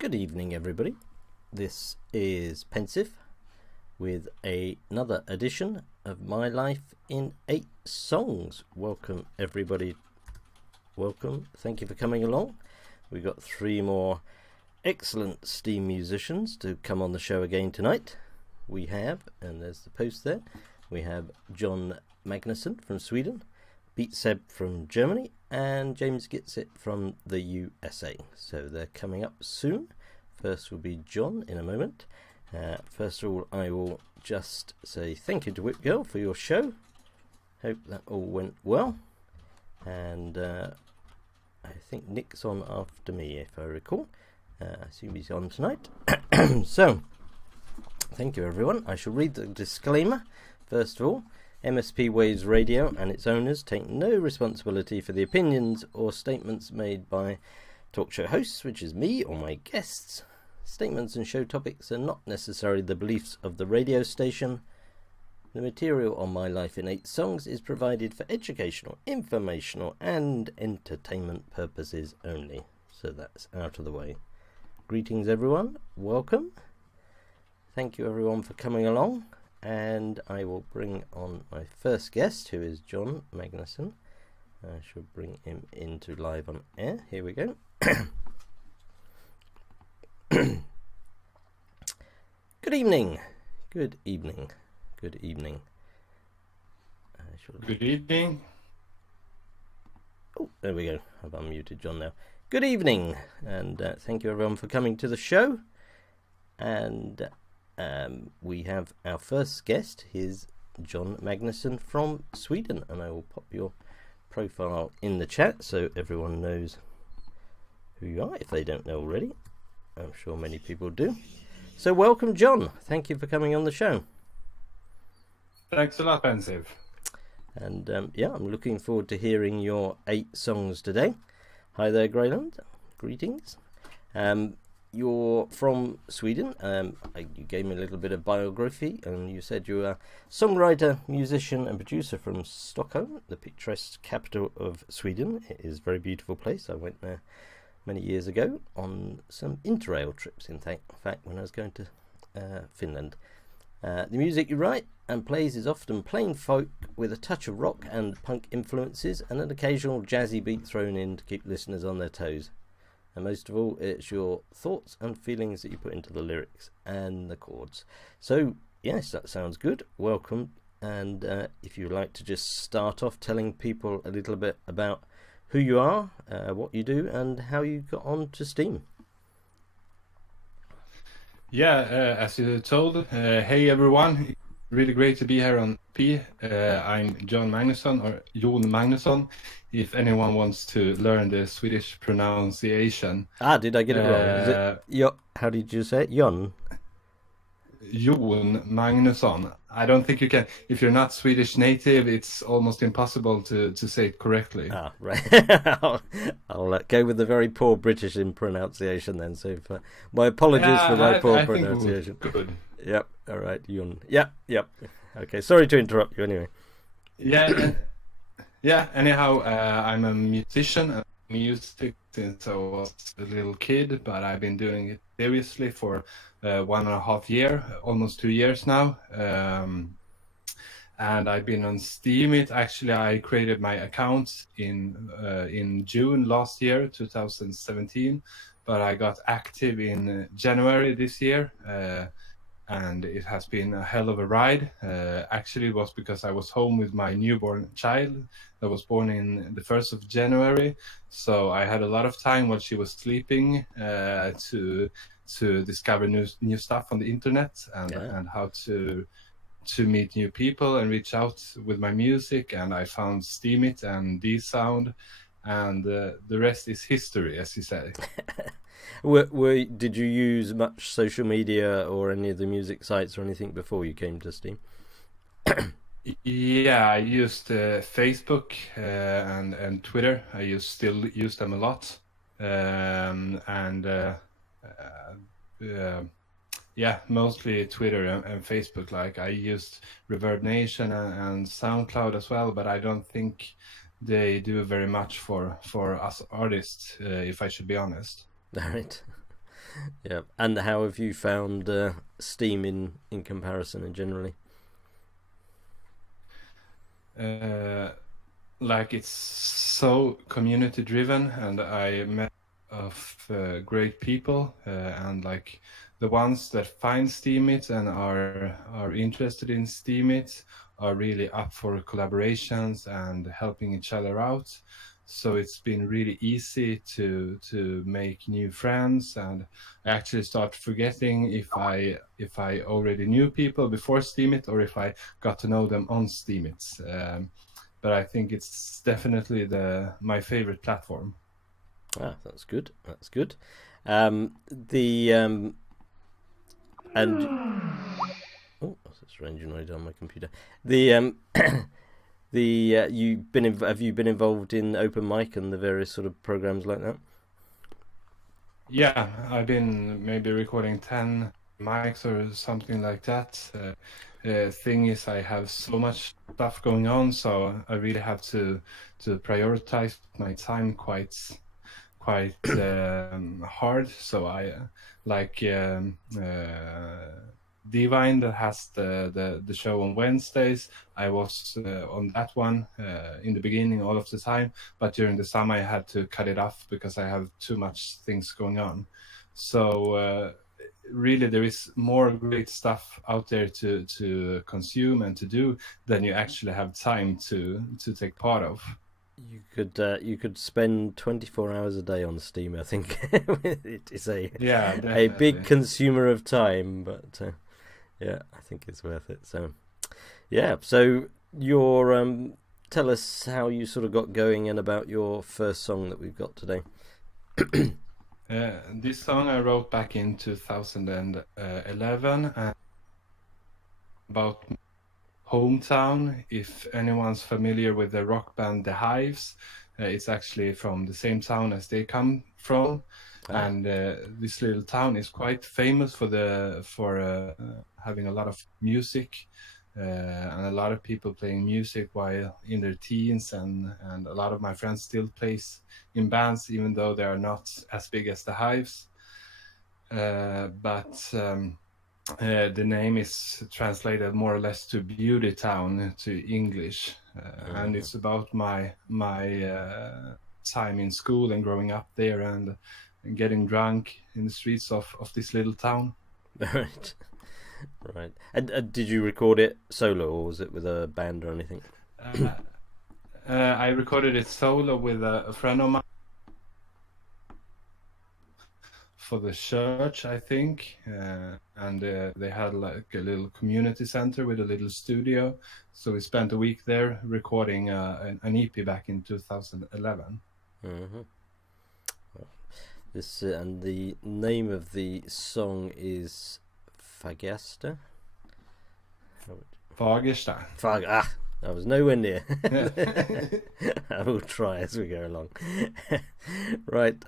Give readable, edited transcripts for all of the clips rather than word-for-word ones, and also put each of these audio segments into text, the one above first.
Good evening, everybody. This is Pensive with another edition of My Life in 8 Songs. Welcome, everybody. Welcome. Thank you for coming along. We've got 3 more excellent Steam musicians to come on the show again tonight. We have, and there's the post there, we have John Magnusson from Sweden, Pete Seb from Germany, and James Gitsit from the USA. So they're coming up soon. First will be John in a moment. First of all, I will just say thank you to Whip Girl for your show. Hope that all went well. And I think Nick's on after me, if I recall. I assume he's on tonight. So, thank you, everyone. I shall read the disclaimer. First of all, MSP Waves Radio and its owners take no responsibility for the opinions or statements made by talk show hosts, which is me or my guests. Statements and show topics are not necessarily the beliefs of the radio station. The material on My Life in 8 Songs is provided for educational, informational and entertainment purposes only. So that's out of the way. Greetings, everyone. Welcome. Thank you, everyone, for coming along. And I will bring on my first guest, who is John Magnusson. I shall bring him into live on air. Here we go. Good evening. Good evening. Good evening. Good evening. Oh, there we go. I've unmuted John now. Good evening, and thank you everyone for coming to the show. And we have our first guest. Here's John Magnusson from Sweden, and I will pop your profile in the chat so everyone knows who you are if they don't know already. I'm sure many people do. So welcome, John. Thank you for coming on the show. Thanks a lot, Pensive. And I'm looking forward to hearing your 8 songs today. Hi there, Greyland. Greetings. You're from Sweden. You gave me a little bit of biography, and you said you're a songwriter, musician, and producer from Stockholm, the picturesque capital of Sweden. It is a very beautiful place. I went there many years ago on some interrail trips, in fact, when I was going to Finland. The music you write and plays is often plain folk with a touch of rock and punk influences and an occasional jazzy beat thrown in to keep listeners on their toes. And most of all, it's your thoughts and feelings that you put into the lyrics and the chords. So, yes, that sounds good. Welcome. And if you'd like to just start off telling people a little bit about who you are, what you do, and how you got on to Steam. Yeah, as you told, hey everyone. Really great to be here on P. I'm John Magnusson, or Jon Magnusson, if anyone wants to learn the Swedish pronunciation. Did I get it wrong? Is it how did you say it? Jon? Jon Magnusson. I don't think you can. If you're not Swedish native, it's almost impossible to say it correctly. Right. I'll go with the very poor British in pronunciation then. So my apologies for my poor pronunciation. Good. Yep. All right. Jon. Yep. Okay. Sorry to interrupt you anyway. Yeah. Anyhow, I'm a musician and music since I was a little kid, but I've been doing it seriously for 1.5 years, almost 2 years now. And I've been on Steam. I created my account in June last year, 2017, but I got active in January this year. And it has been a hell of a ride. Actually, it was because I was home with my newborn child that was born in the 1st of January. So I had a lot of time while she was sleeping to discover new stuff on the internet and how to meet new people and reach out with my music. And I found Steemit and D-Sound, and the rest is history, as you say. Did you use much social media or any of the music sites or anything before you came to Steam? Yeah, I used Facebook and Twitter. I still use them a lot. Mostly Twitter and Facebook. Like I used Reverb Nation and SoundCloud as well, but I don't think they do very much for us artists, if I should be honest. All right. Yeah. And how have you found Steam in comparison and generally? Like it's so community driven, and I met of great people, and like the ones that find Steemit and are interested in Steemit are really up for collaborations and helping each other out. So it's been really easy to make new friends, and I actually start forgetting if I already knew people before Steemit or if I got to know them on Steemit. But I think it's definitely my favorite platform. Ah, that's good. That's good. And oh, that's a strange noise on my computer. Have you been involved in open mic and the various sort of programs like that? Yeah, I've been maybe recording 10 mics or something like that. Thing is, I have so much stuff going on, so I really have to prioritize my time quite hard. So I like Divine that has the show on Wednesdays. I was on that one in the beginning all of the time, but during the summer I had to cut it off because I have too much things going on. So really there is more great stuff out there to consume and to do than you actually have time to take part of. You could spend 24 hours a day on Steam, I think. It is a big consumer of time, but yeah, I think it's worth it. So yeah, so your tell us how you sort of got going and about your first song that we've got today. This song I wrote back in 2011 about hometown. If anyone's familiar with the rock band The Hives, it's actually from the same town as they come from. And this little town is quite famous for having a lot of music and a lot of people playing music while in their teens, and a lot of my friends still plays in bands even though they are not as big as The Hives. But the name is translated more or less to Beauty Town to English, and it's about my time in school and growing up there and getting drunk in the streets of this little town. Right. And did you record it solo, or was it with a band or anything? I recorded it solo with a friend of mine for the church, I think, and they had like a little community center with a little studio, so we spent a week there recording an EP back in 2011. Mm-hmm. This and the name of the song is Fagersta. Fagersta. I was nowhere near. I will try as we go along. Right.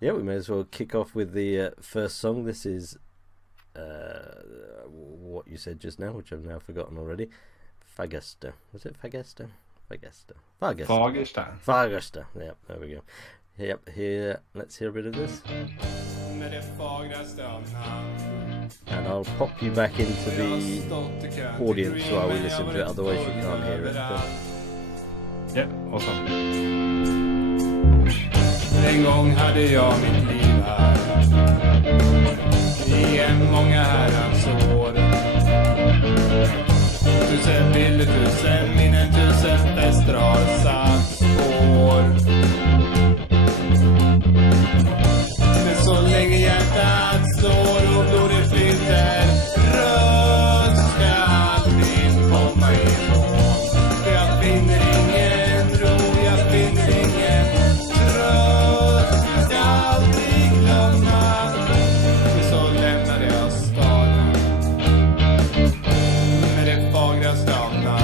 Yeah, we may as well kick off with the first song. This is what you said just now, which I've now forgotten already. Fagersta. Was it Fagersta? Fagersta. Yeah, there we go. Yep, here, let's hear a bit of this. And I'll pop you back into the audience while we listen to it, otherwise you can't hear it. Yeah, awesome. En gång hade jag mitt liv här i många herrans år. 1000 bilder, 1000 minnen, 1000 fester har satt spår. Men så länge hjärtat slår och blodet flyter rött ska aldrig komma ifrån. För jag finner ingen ro, jag finner ingen tröst. Jag ska aldrig glömma. För så lämnade jag staden med det fagra stanna.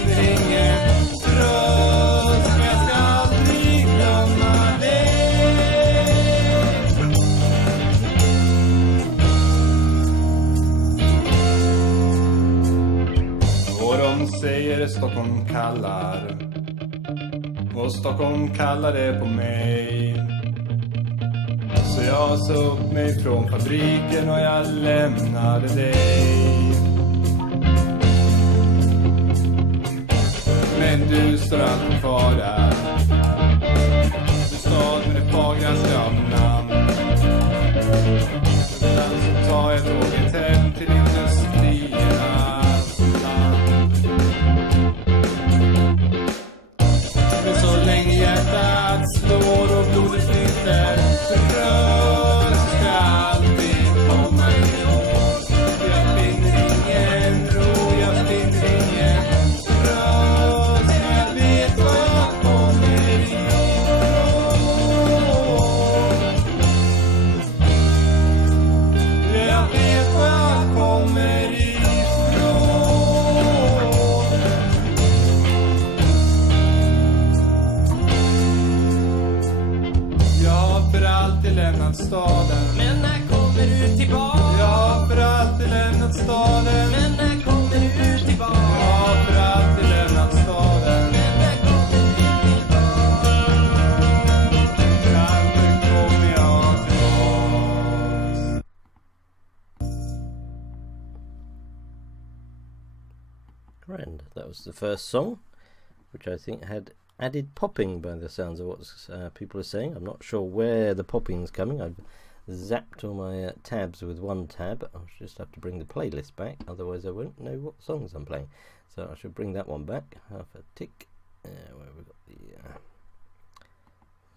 finner ingen tröst, men jag ska aldrig glömma dig. Och de säger Stockholm kallar, och Stockholm kallar det på mig. Så jag sa upp mig från fabriken och jag lämnade dig. Men du står alltid kvar där, du stad med det fagra skramnamn. Ibland så tar jag tåget hem till industriernas land. Men så länge hjärtat slår och blodet flyter, rör ska alltid komma ihåg. Jag finner ingen ro, jag finner ingen tröst, men jag vet var jag kommer ifrån. Jag vet var jag kommer ifrån. Jag har för alltid lämnat staden. Men när kommer du tillbaka? Jag har för alltid lämnat staden. Men när kommer du tillbaka? Jag har för alltid lämnat staden. Men när kommer du tillbaka? Kanske kommer jag tillbaks. Grand. That was the first song, which I think had added popping by the sounds of what people are saying. I'm not sure where the popping's coming. I've zapped all my tabs with one tab. I'll just have to bring the playlist back, otherwise I won't know what songs I'm playing. So I should bring that one back. Half a tick. Where have we got the... there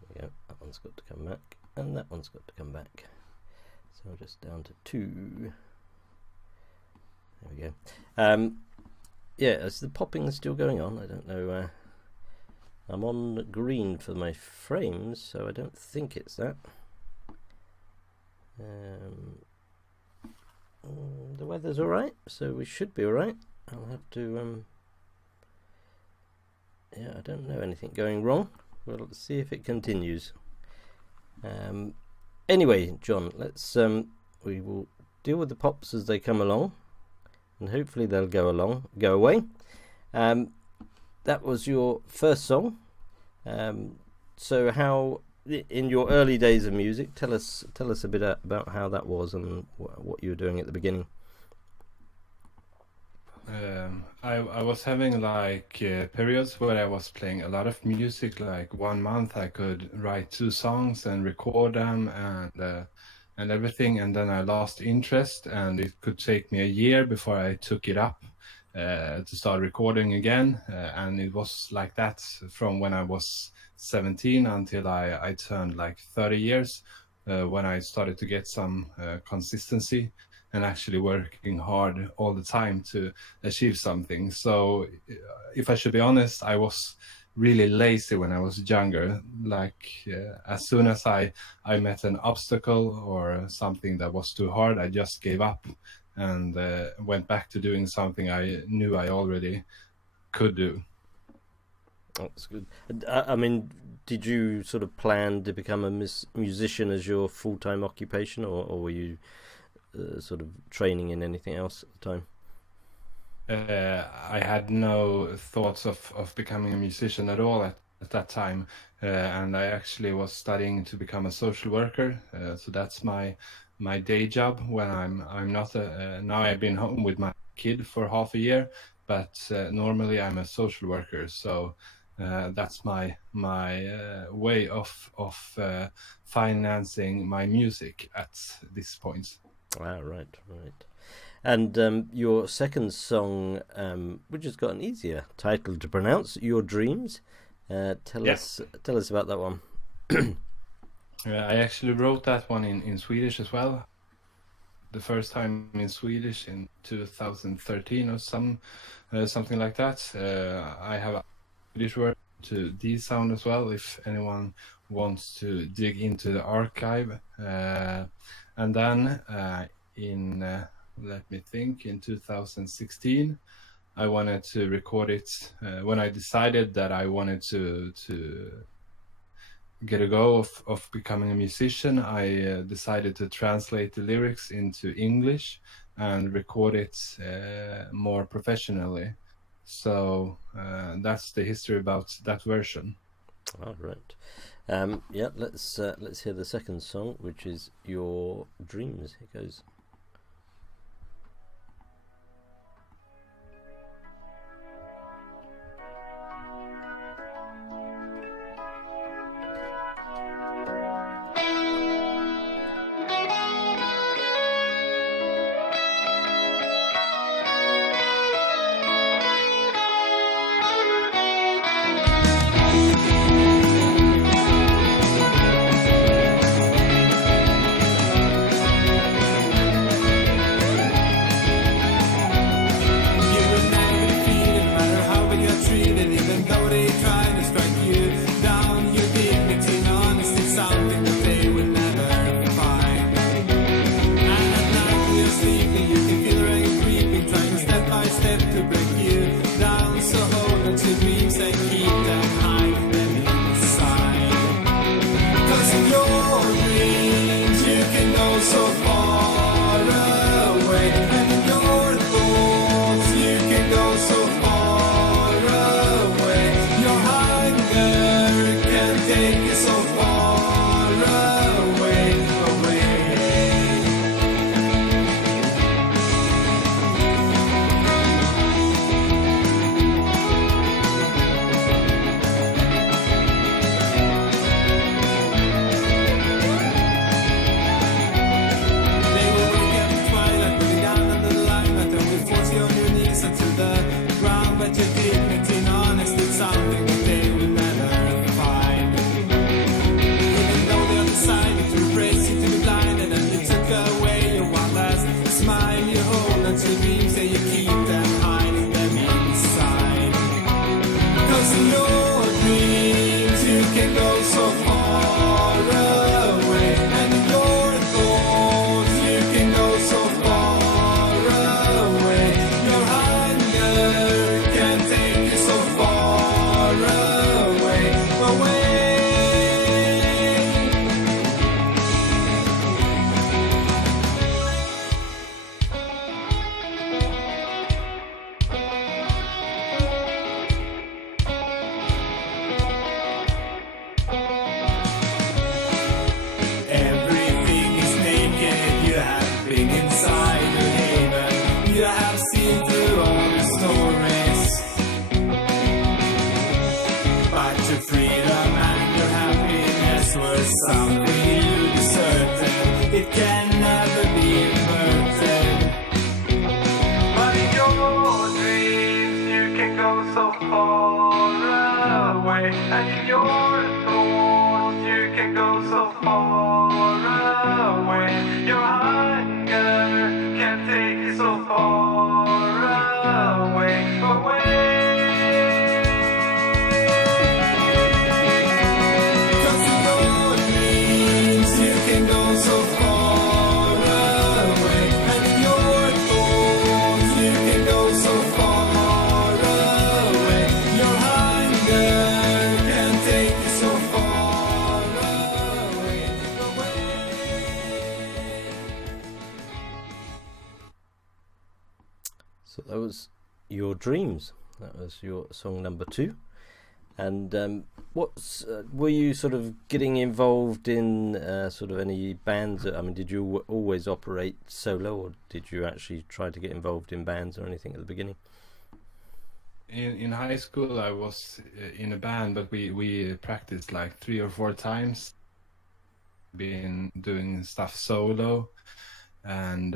we go. That one's got to come back, and that one's got to come back. So just down to 2. There we go. Yeah, is the popping still going on? I don't know. I'm on green for my frames, so I don't think it's that. The weather's alright, so we should be alright. I'll have to... yeah, I don't know anything going wrong. We'll see if it continues. Anyway, John, let's... we will deal with the pops as they come along, and hopefully they'll go away. That was your first song. So how, in your early days of music, tell us a bit about how that was and what you were doing at the beginning. I was having like periods where I was playing a lot of music. Like 1 month I could write 2 songs and record them and everything, and then I lost interest, and it could take me a year before I took it up to start recording again, and it was like that from when I was 17 until I turned like 30 years, when I started to get some consistency and actually working hard all the time to achieve something. So if I should be honest, I was really lazy when I was younger. Like as soon as I met an obstacle or something that was too hard, I just gave up and went back to doing something I knew I already could do. That's good. I mean, did you sort of plan to become a musician as your full-time occupation, or were you sort of training in anything else at the time? I had no thoughts of becoming a musician at all at that time, and I actually was studying to become a social worker. So that's my day job when I'm not now I've been home with my kid for half a year, but normally I'm a social worker. So that's my way of financing my music at this point. Ah, right. And your second song, which has got an easier title to pronounce, Your Dreams. Tell us about that one. I actually wrote that one in Swedish as well. The first time in Swedish in 2013 or something like that. I have a Swedish word to D sound as well, if anyone wants to dig into the archive. And then in let me think, in 2016 I wanted to record it. When I decided that I wanted to get a go of becoming a musician, I decided to translate the lyrics into English and record it more professionally. So that's the history about that version. All right. Yeah, let's hear the second song, which is Your Dreams. Here goes. So that was Your Dreams. That was your song number 2. And were you sort of getting involved in sort of any bands? I mean, did you always operate solo, or did you actually try to get involved in bands or anything at the beginning? In high school, I was in a band, but we practiced like 3 or 4 times. Been doing stuff solo, and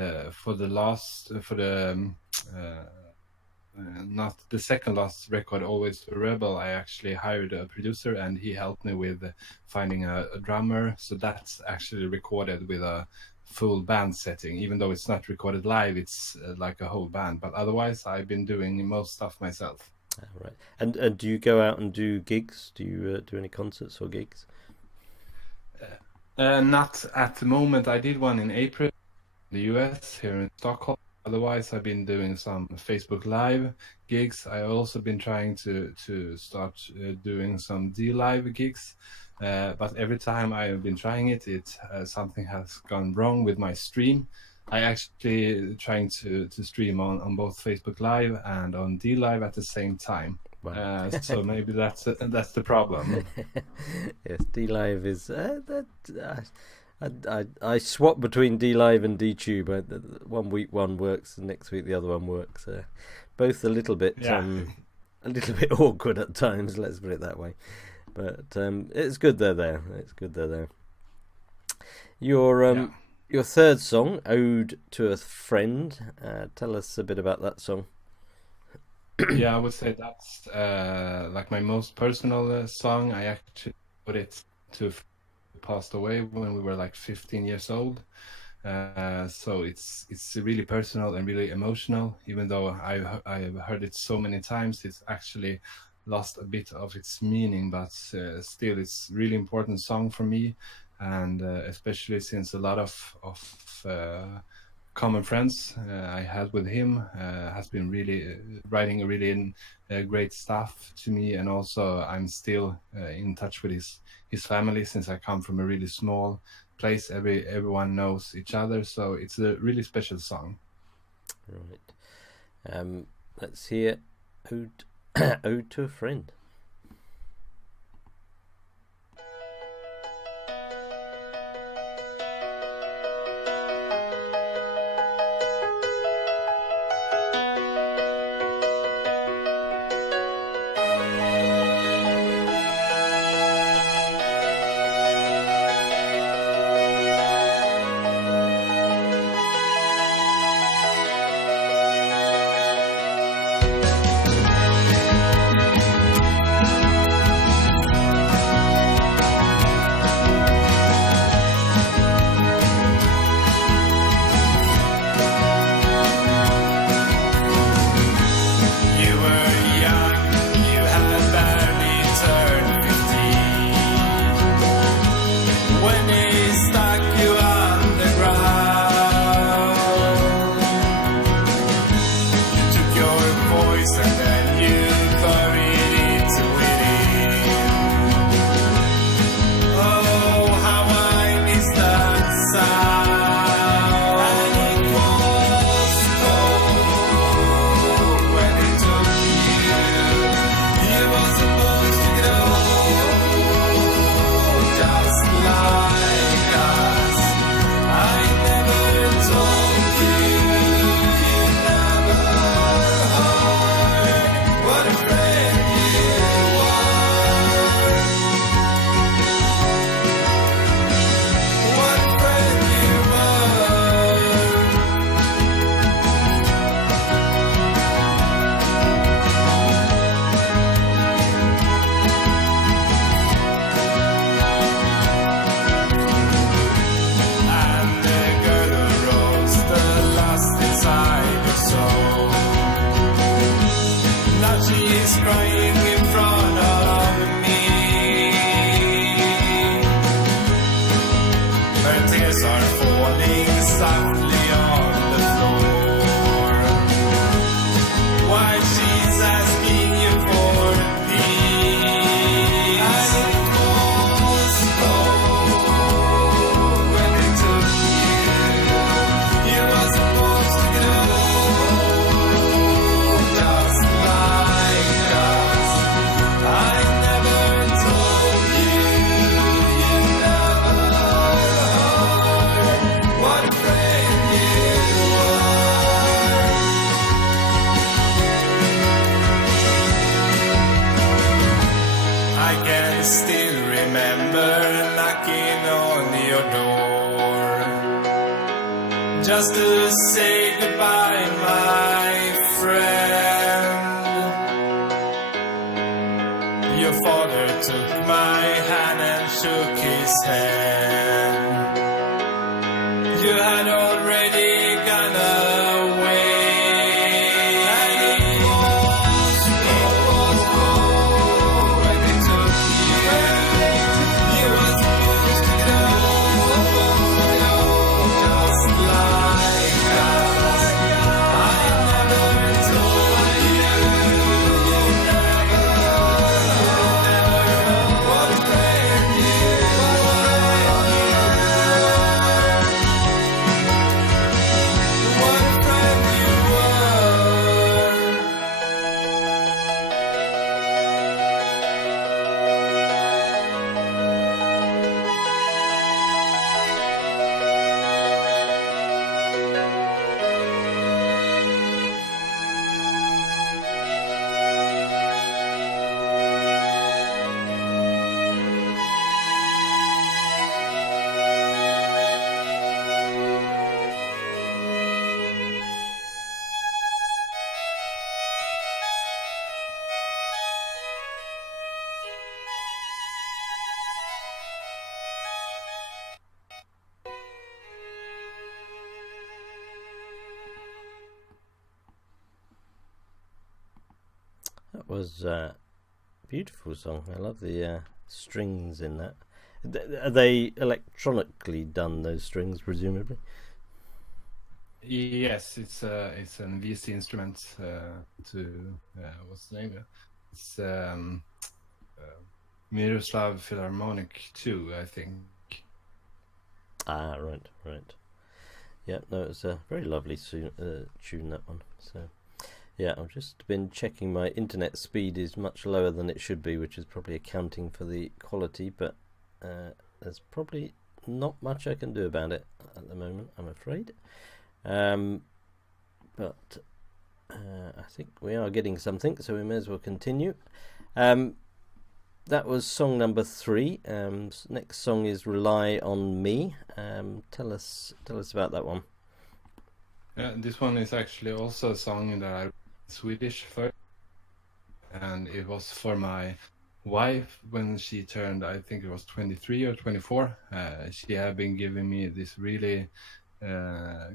not the second last record, Always a Rebel, I actually hired a producer, and he helped me with finding a drummer. So that's actually recorded with a full band setting. Even though it's not recorded live, it's like a whole band. But otherwise, I've been doing most stuff myself. Right. And do you go out and do gigs? Do you do any concerts or gigs? Not at the moment. I did one in April in the US, here in Stockholm. otherwise, I've been doing some Facebook Live gigs. I've also been trying to start doing some D-Live gigs. But every time I've been trying it, something has gone wrong with my stream. I actually trying to stream on both Facebook Live and on D-Live at the same time. Wow. So maybe that's the problem. Yes, D-Live is I swap between D-Live and D-Tube. One week one works, the next week the other one works. Both a little bit awkward at times. Let's put it that way. But it's good they're there. It's good they're there. Your third song, "Ode to a Friend." Tell us a bit about that song. Yeah, I would say that's like my most personal song. I actually put it to passed away when we were like 15 years old. So it's really personal and really emotional. Even though I've heard it so many times, it's actually lost a bit of its meaning. But still, it's really important song for me, and especially since a lot of common friends I had with him has been really writing really great stuff to me, and also I'm still in touch with his family since I come from a really small place. Everyone knows each other, so it's a really special song. Right. Let's hear Ode, Ode to a Friend. Just to say goodbye, my friend. Your father took my hand and shook his hand. You had already gone away. And it was wrong when they took you. You were supposed to go, just like us. That was a beautiful song. I love the strings in that. Are they electronically done, those strings, presumably? Yes, it's an VC instrument to what's the name? It's Miroslav Philharmonic 2, I think. Ah, right. Yeah, no, it's a very lovely tune, that one. So, yeah, I've just been checking my internet speed is much lower than it should be, which is probably accounting for the quality, but there's probably not much I can do about it at the moment, I'm afraid. But I think we are getting something, so we may as well continue. That was song number 3. Next song is "Rely on Me." Tell us about that one. Yeah, this one is actually also a song that I wrote in Swedish first, and it was for my wife when she turned, I think it was 23 or 24. She had been giving me this really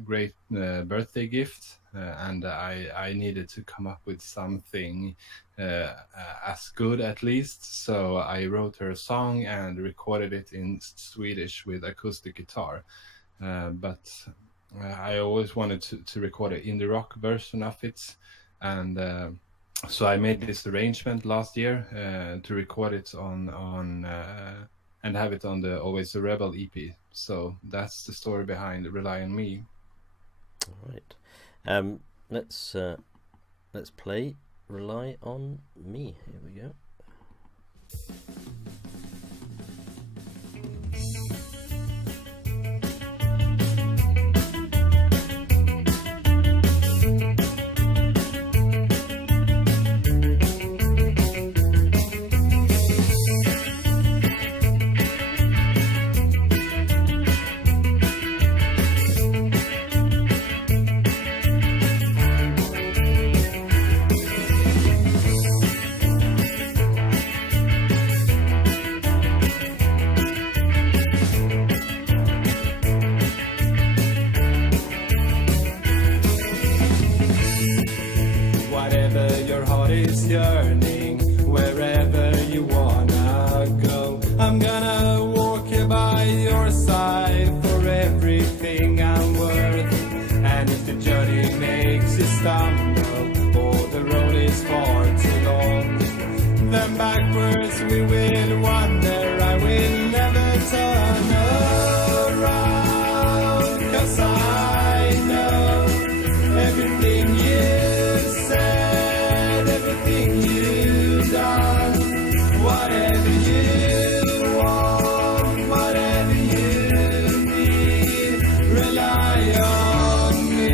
great birthday gift, and I needed to come up with something as good at least, so I wrote her a song and recorded it in Swedish with acoustic guitar, but I always wanted to record an indie rock version of it, and so I made this arrangement last year to record it on and have it on the Always a Rebel EP. So that's the story behind "Rely on Me." All right. Let's play "Rely on Me." Here we go. Yearning, wherever you wanna go, I'm gonna walk by your side for everything I'm worth. And if the journey makes you stumble, or the road is far too long, then backwards we will wander. I will never turn around, 'cause I know everything you said, everything you've done, whatever you want, whatever you need, rely on me.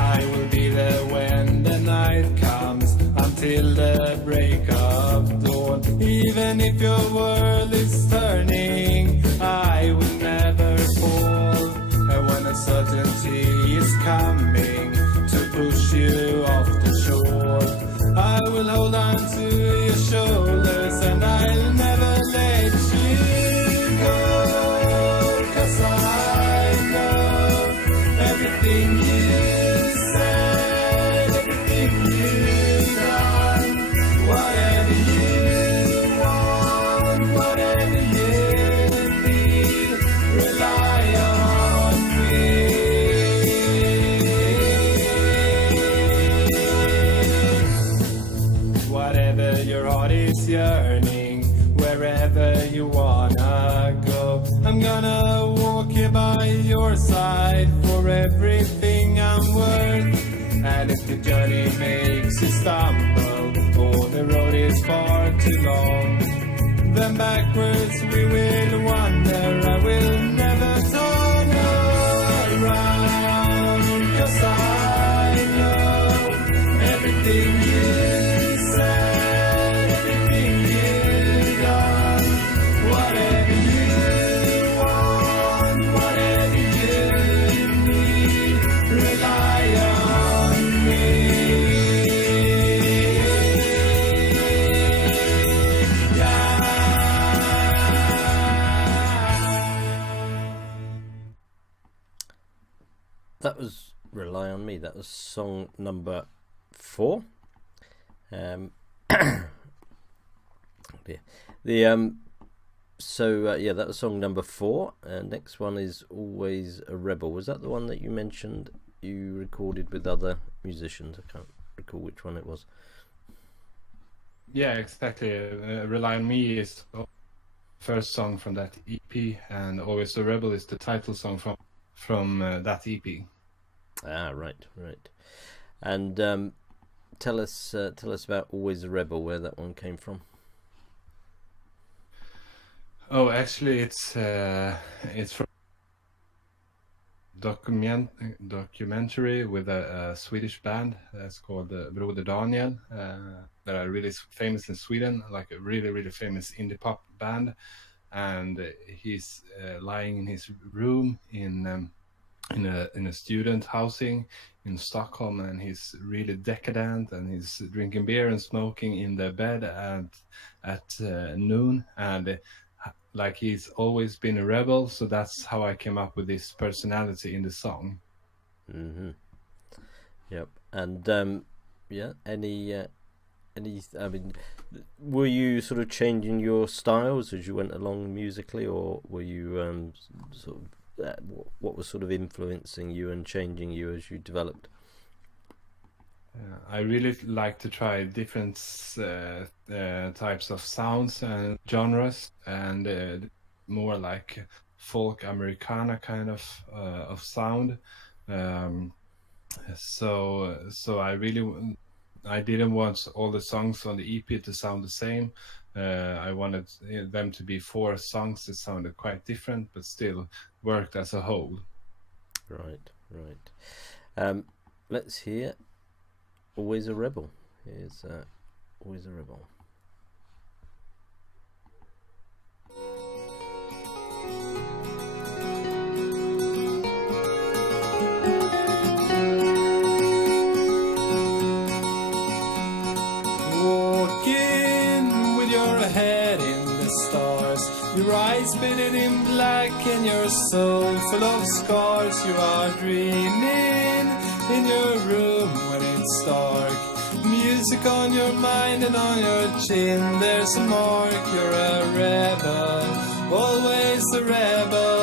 I will be there when the night comes, until the break of dawn. Even if your world is turning, I will never fall. And when uncertainty is coming to push you off the shore, I will hold on to your shoulders and I'll never let you go. 'Cause I know everything you said, everything you've done, whatever you want, whatever you need, rely on me. Whatever your heart is yearning, wherever you wanna go, I'm gonna walk here by your side for everything I'm worth. And if the journey makes you stumble, or the road is far too long, then backwards we will wander. I will never turn around, 'cause I know everything you said, everything you've done, whatever you want, whatever you need, rely on me. Okay, that was song number 4. Dear. That was song number 4. Next one is Always a Rebel. Was that the one that you mentioned you recorded with other musicians? I can't recall which one it was. Yeah, exactly. Rely on Me is the first song from that EP, and Always a Rebel is the title song from that EP. Ah, right. And tell us about Always a Rebel, where that one came from. Oh, actually, it's from documentary with a Swedish band that's called Broder Daniel, that are really famous in Sweden, like a really, really famous indie pop band. And he's lying in his room in a student housing in Stockholm, and he's really decadent, and he's drinking beer and smoking in the bed at noon, and like he's always been a rebel. So that's how I came up with this personality in the song. Mm-hmm. Yep. And any I mean, were you sort of changing your styles as you went along musically, or were you sort of what was sort of influencing you and changing you as you developed? I really like to try different types of sounds and genres, and more like folk Americana kind of sound. So I didn't want all the songs on the EP to sound the same. I wanted them to be 4 songs that sounded quite different, but still worked as a whole. Right. Let's hear Always a Rebel. Here's Always a Rebel. Walking with your head in the stars, your eyes bedded in black and your soul full of scars. You are dreaming in your room when it's dark, music on your mind and on your chin there's a mark. You're a rebel, always a rebel.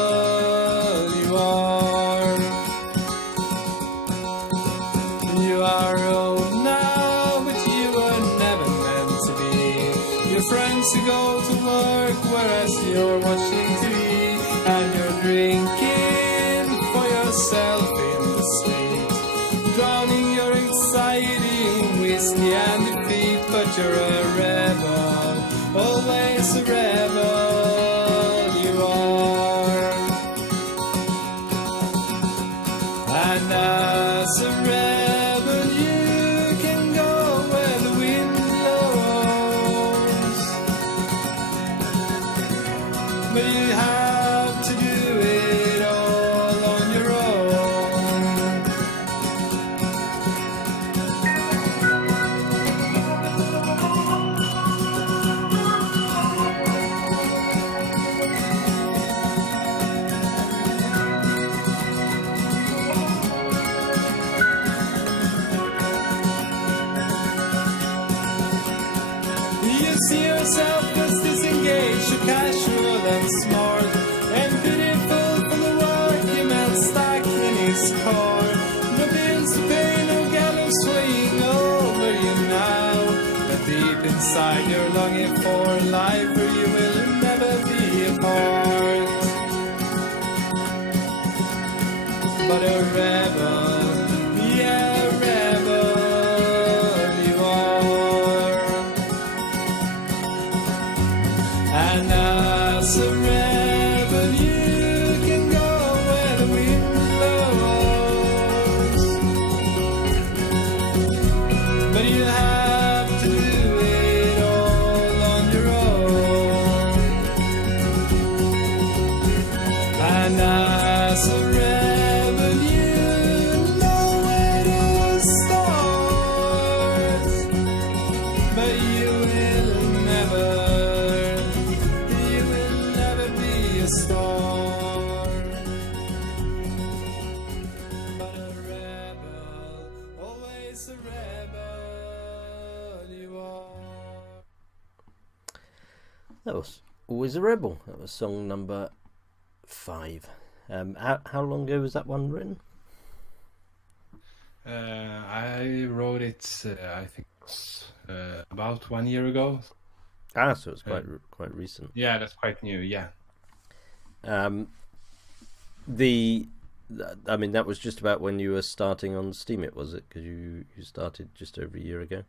You are old now, but you were never meant to be. Your friends who go to work, whereas you're watching TV, and you're drinking for yourself in the street, drowning your anxiety in whiskey and defeat. But you're a rebel, always a rebel. You are. And as a rebel you can go where the wind blows, but you have to do it all on your own. You see yourself as disengaged, so casual and smart, and beautiful for the workman stuck in his car. No bills to pay, no gallows swaying over you now, but deep inside you're longing for a life where you will never be apart. But a rebel, yeah, a rebel you are. And as a rebel you can go where the wind blows, but you have to do it all on your own. And as a rebel you always a rebel you are. That was Always a Rebel. That was song number 5. How long ago was that one written? I wrote it, I think, it was, about 1 year ago. So it's quite recent. Yeah, that's quite new. Yeah. I mean, that was just about when you were starting on Steemit, was it? Because you started just over a year ago.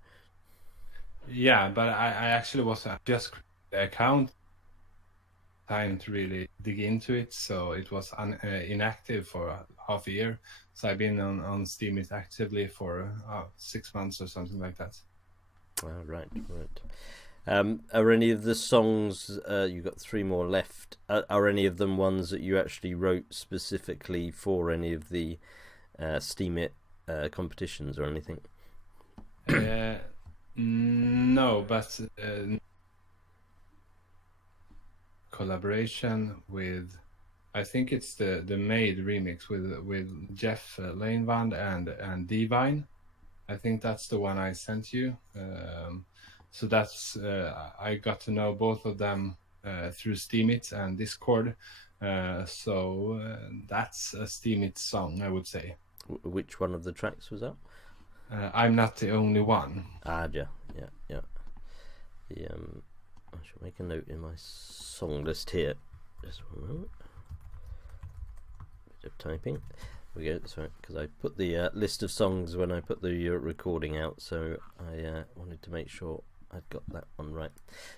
Yeah, but I actually was just the account time to really dig into it, so it was inactive for half a year. So I've been on Steemit actively for 6 months or something like that. Right. Are any of the songs, you've got 3 more left, are any of them ones that you actually wrote specifically for any of the Steemit competitions or anything? No, but collaboration with, I think it's the Made remix with Jeff Lanevand and Divine. I think that's the one I sent you. So that's I got to know both of them through Steemit and Discord. So that's a Steemit song, I would say. Which one of the tracks was that? I'm Not the Only One. Yeah. I should make a note in my song list here. Just one moment. Bit of typing. We go. Sorry, because I put the list of songs when I put the recording out, so I wanted to make sure I'd got that one right.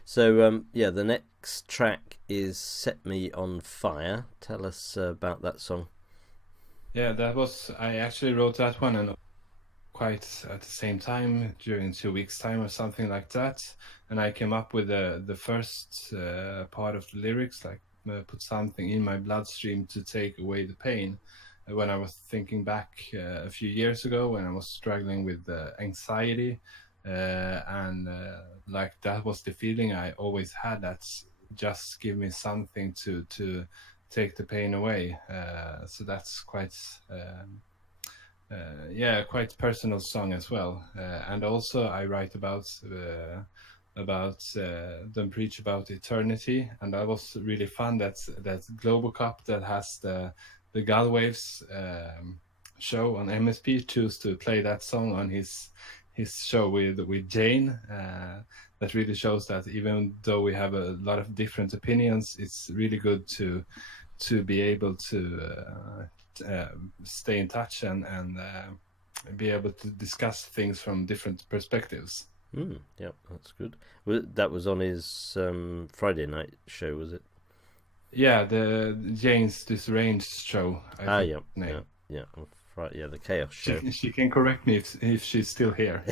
So the next track is Set Me on Fire. Tell us about that song. Yeah, I actually wrote that one and quite at the same time during 2 weeks' time or something like that. And I came up with the first part of the lyrics, like put something in my bloodstream to take away the pain. When I was thinking back a few years ago when I was struggling with anxiety, and like that was the feeling I always had, that's just give me something to take the pain away. So that's quite quite personal song as well. And also I write about them preach about eternity, and that was really fun. That's Global Cup that has the Galwaves show on MSP choose to play that song on his show with Jane. That really shows that even though we have a lot of different opinions, it's really good to be able to stay in touch and be able to discuss things from different perspectives. Yeah, that's good. That was on his Friday night show, was it? Yeah, the Jane's Disarranged show. Yeah, the Chaos show. She can correct me if she's still here.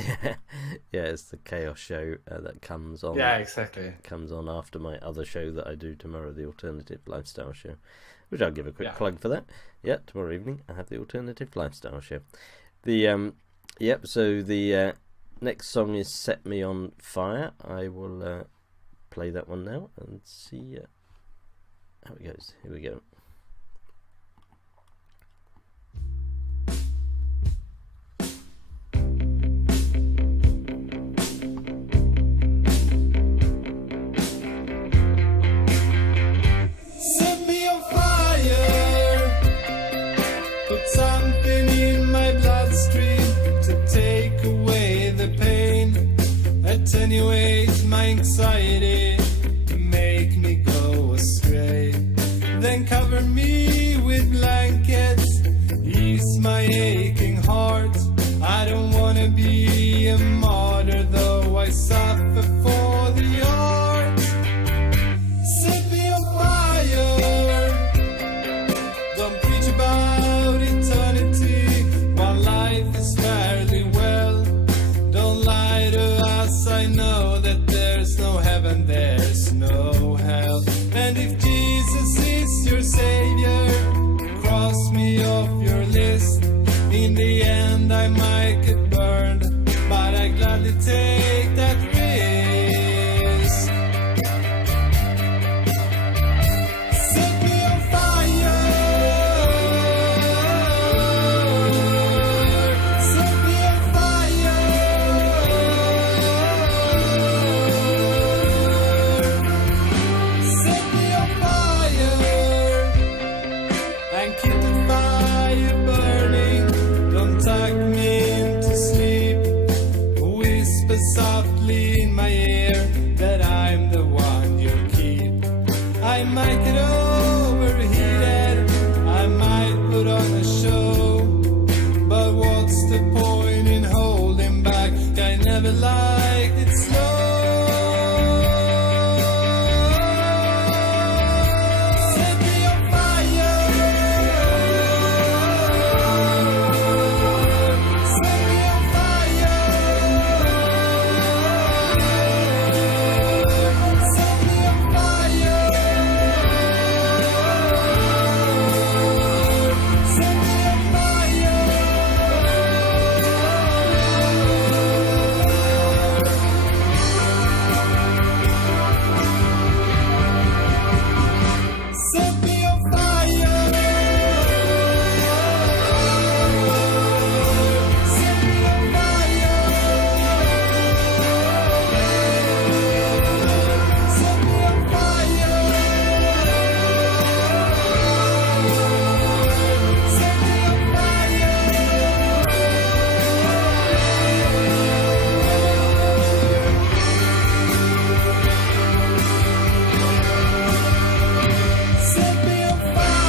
Yeah, it's the Chaos show that comes on. Yeah, exactly. Comes on after my other show that I do tomorrow, the Alternative Lifestyle Show, which I'll give a quick plug for that. Yeah, tomorrow evening I have the Alternative Lifestyle Show. The so the next song is Set Me on Fire. I will play that one now and see how it goes. Here we go. Set me on fire. Put something in my bloodstream to take away the pain. Attenuate my anxiety. Make me go astray. Then cover me with blankets. Ease my aching heart. I don't wanna be a martyr, though I suffer for the art. Set me on fire. Don't preach about eternity while life is fairly well. Don't lie to us, I know that there's no heaven, there's no hell. And if Jesus is your savior, cross me off your list. In the end I might get burned, but I gladly take that risk. Set me on fire. Set me on fire. never liked it slow. Set me on fire. Set me on fire. Set me on fire. Set me on fire. Set me on fire. Set me on fire. Set me on fire. Set me on fire. Set me on fire.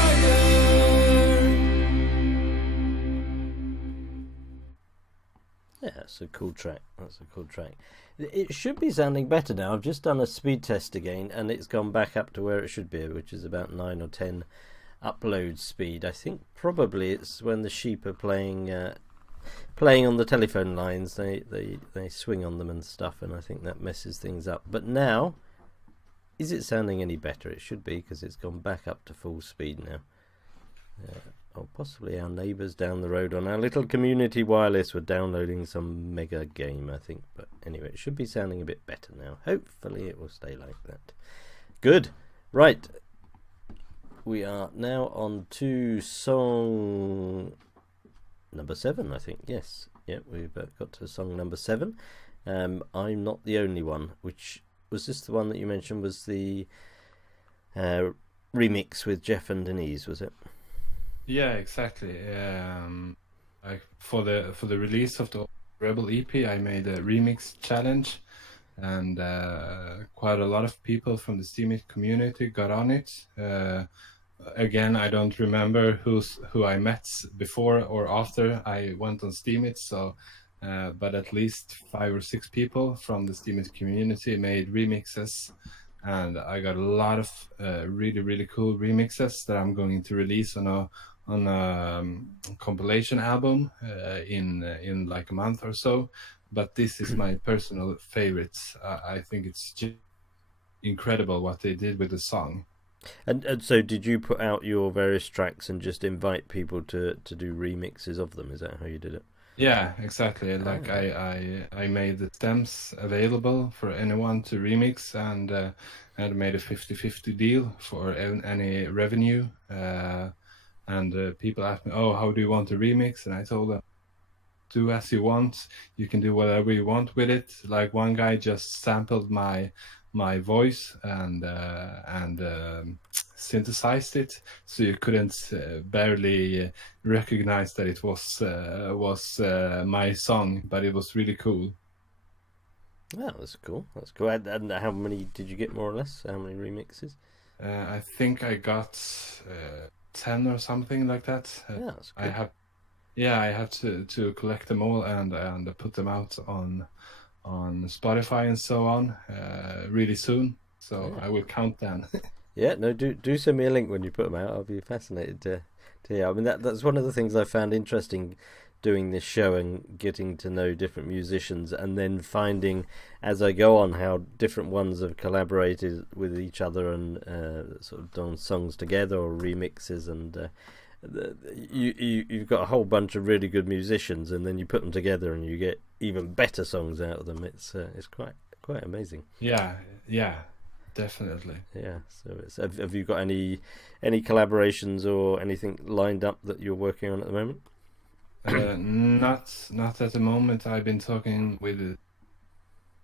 Yeah, that's a cool track. That's a cool track. It should be sounding better now. I've just done a speed test again, and it's gone back up to where it should be, which is about 9 or 10 upload speed. I think probably it's when the sheep are playing on the telephone lines. They swing on them and stuff, and I think that messes things up. But now, is it sounding any better? It should be, because it's gone back up to full speed now. Or possibly our neighbours down the road on our little community wireless were downloading some mega game, I think. But anyway, it should be sounding a bit better now. Hopefully it will stay like that. Good. Right. We are now on to song number 7, I think. Yes. Yep, we've got to song number 7. I'm Not the Only One, which was this the one that you mentioned was the remix with Jeff and Denise, was it? Yeah, exactly. For the release of the Rebel EP, I made a remix challenge, and quite a lot of people from the Steamit community got on it. Again, I don't remember who I met before or after I went on Steamit, so but at least 5 or 6 people from the Steamit community made remixes, and I got a lot of really, really cool remixes that I'm going to release on a compilation album in like a month or so. But this is my personal favorite. I think it's just incredible what they did with the song. And so did you put out your various tracks and just invite people to do remixes of them? Is that how you did it? Yeah, exactly. Like I made the stems available for anyone to remix, and made a 50-50 deal for any revenue. And people asked me, "Oh, how do you want to remix?" And I told them, "Do as you want. You can do whatever you want with it." Like one guy just sampled my voice and synthesized it, so you couldn't barely recognize that it was my song, but it was really cool. Oh, that's cool. That's cool. And how many did you get, more or less? How many remixes? I think I got 10 or something like that. Yeah, that's cool. I have to collect them all and put them out on Spotify and so on really soon. So Yeah. I will count them. Yeah, no, do send me a link when you put them out. I'll be fascinated to hear. I mean, that's one of the things I found interesting doing this show and getting to know different musicians, and then finding as I go on how different ones have collaborated with each other and sort of done songs together or remixes, and you've got a whole bunch of really good musicians, and then you put them together and you get even better songs out of them. It's quite amazing. Yeah, definitely. Yeah. So have you got any collaborations or anything lined up that you're working on at the moment? Not at the moment. I've been talking with.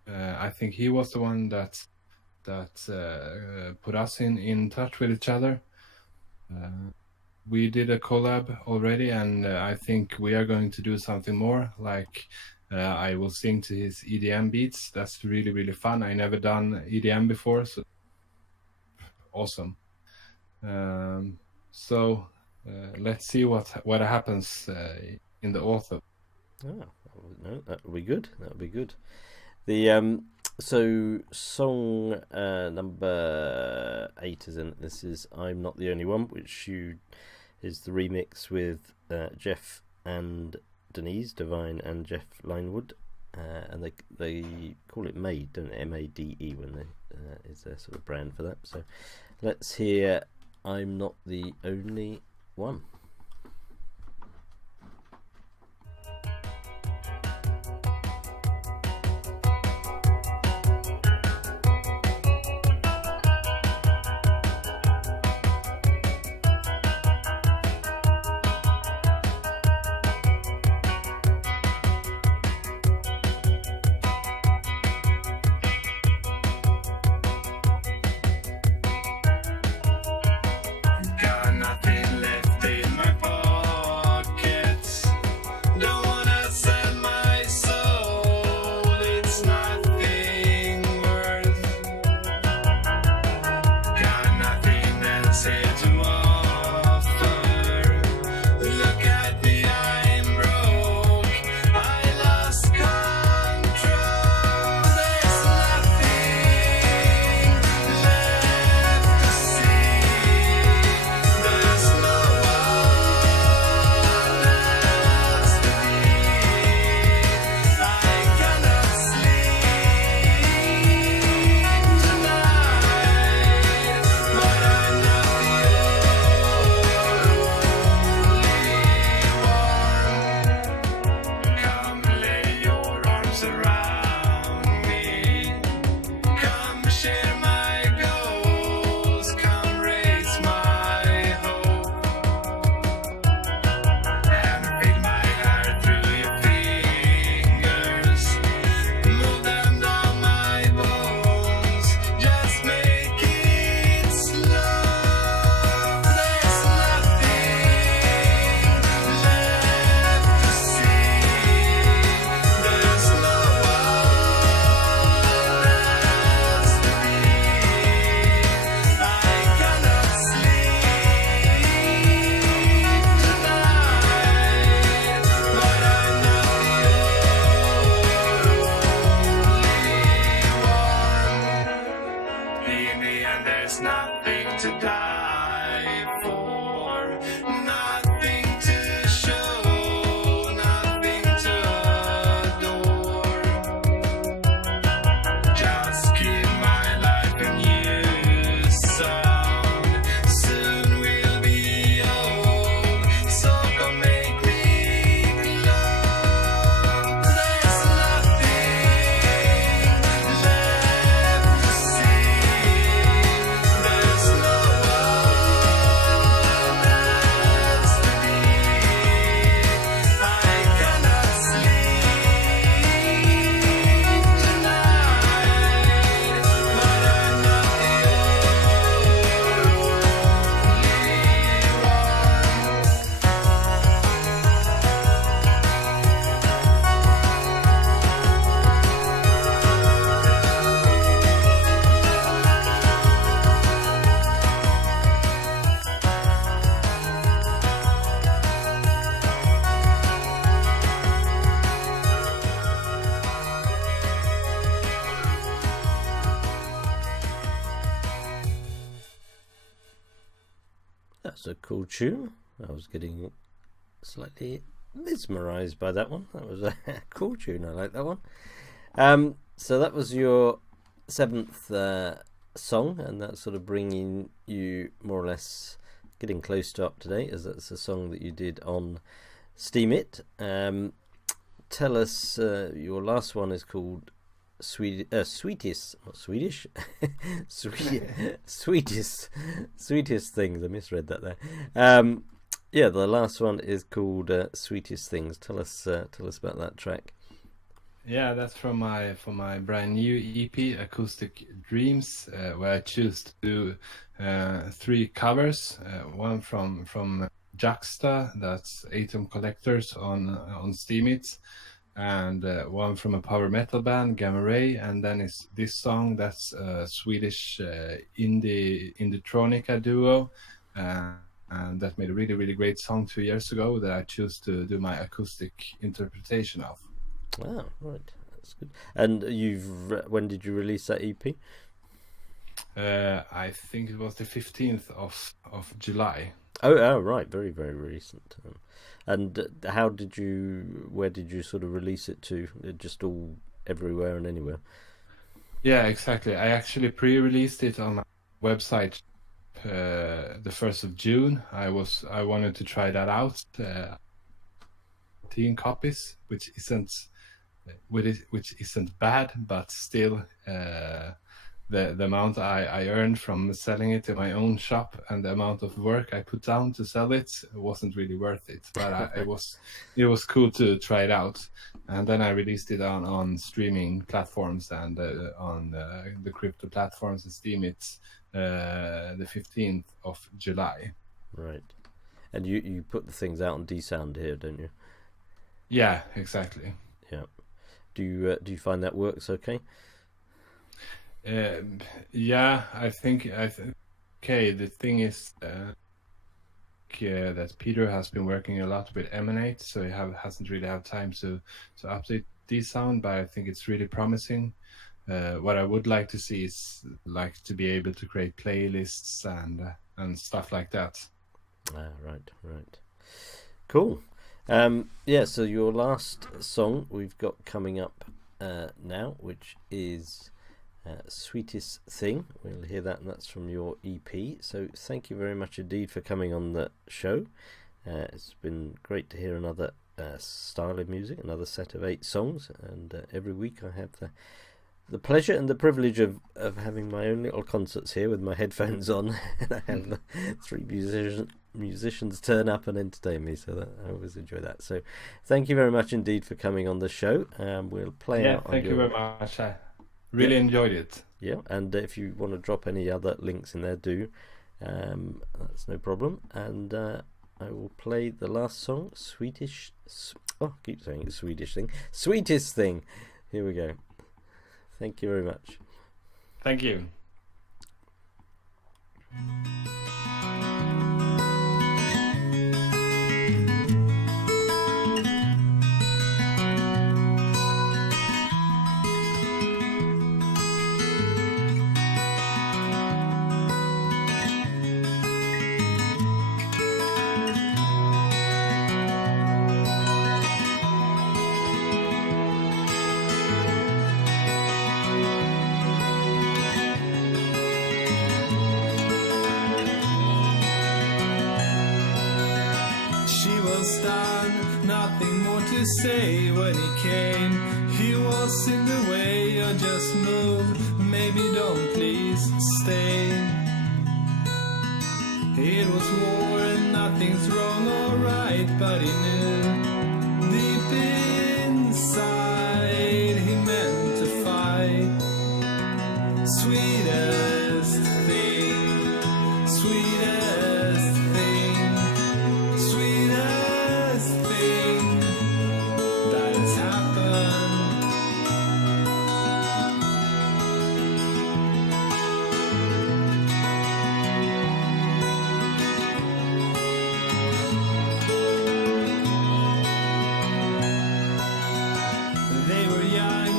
I think he was the one that put us in touch with each other. We did a collab already, and I think we are going to do something more. Like I will sing to his EDM beats. That's really, really fun. I never done EDM before, so awesome. So let's see what happens in the autumn. Oh, No, that would be good. That would be good. The so song number 8 is in. This is "I'm Not the Only One," which is the remix with Jeff and Denise Devine and Jeff Linewood, and they call it Made, don't they? MADE when they is their sort of brand for that. So let's hear "I'm Not the Only One." Got nothing left in my pockets. Don't wanna sell my soul. It's nothing worth. Got nothing else here to offer. Look at me, I'm broke. I lost control. There's nothing left to see. There's no one else to be. I cannot sleep tonight, but I'm not the only one. Come lay your arms around me. Come share my goals. Come raise my hope. And feel my hair through your fingers. Move them down my bones. Just make it slow. There's nothing left to see. There's no one else to be. I cannot sleep tonight, but I'm not the only one. In the end, there's nothing to die for, nothing to show, nothing to adore. Just keep my life in use sound. Soon we'll be old, so come make me glow. There's nothing left to see. There's no one else to be. I cannot sleep tonight, but I'm not the That's a cool tune. I was getting slightly mesmerised by that one. That was a cool tune. I like that one. So that was your 7th song, and that's sort of bringing you more or less getting close to up to date, as that's a song that you did on Steam It. Tell us, your last one is called Sweetest, not Swedish, Sweetest Things. I misread that there. Yeah, the last one is called Sweetest Things. Tell us about that track. Yeah, that's from my brand new EP, Acoustic Dreams, where I choose to do 3 covers. One from Juxta, that's Atom Collectors on Steam It, and one from a power metal band, Gamma Ray, and then it's this song that's a Swedish indie-tronica duo, and that made a really, really great song 2 years ago that I chose to do my acoustic interpretation of. Wow, right, that's good. And when did you release that EP? I think it was the 15th of July. Oh, right, very, very recent. And where did you sort of release it to? Just all everywhere and anywhere? Yeah, exactly. I actually pre-released it on my website the 1st of June. I wanted to try that out. 14 copies, which isn't bad, but still the amount I earned from selling it in my own shop and the amount of work I put down to sell it wasn't really worth it. But it was cool to try it out. And then I released it on streaming platforms and on the crypto platforms and Steam. It's the 15th of July. Right. And you put the things out on D-Sound here, don't you? Yeah, exactly. Yeah. Do you find that works okay? Yeah, I think okay. The thing is that Peter has been working a lot with Emanate, so he hasn't really had time to update D-Sound, but I think it's really promising. What I would like to see is like to be able to create playlists and stuff like that. Right. Cool. Yeah, so your last song we've got coming up now, which is Sweetest Thing. We'll hear that, and that's from your EP. So thank you very much indeed for coming on the show. It's been great to hear another style of music, another set of 8 songs, and every week I have the pleasure and the privilege of having my own little concerts here with my headphones on, and I have the 3 musicians turn up and entertain me, so I always enjoy that. So thank you very much indeed for coming on the show. We'll play out. Thank you very much. I really enjoyed it. Yeah, and if you want to drop any other links in there, do. That's no problem. And I will play the last song, I keep saying it's Swedish thing. Sweetest Thing. Here we go. Thank you very much. Thank you. Say when he came, he was in the way, or just move, maybe don't please stay. It was war and nothing's wrong or right, but he knew deep inside he meant to fight. Sweetest thing, sweetest thing, sweetest thing that has happened. They were young,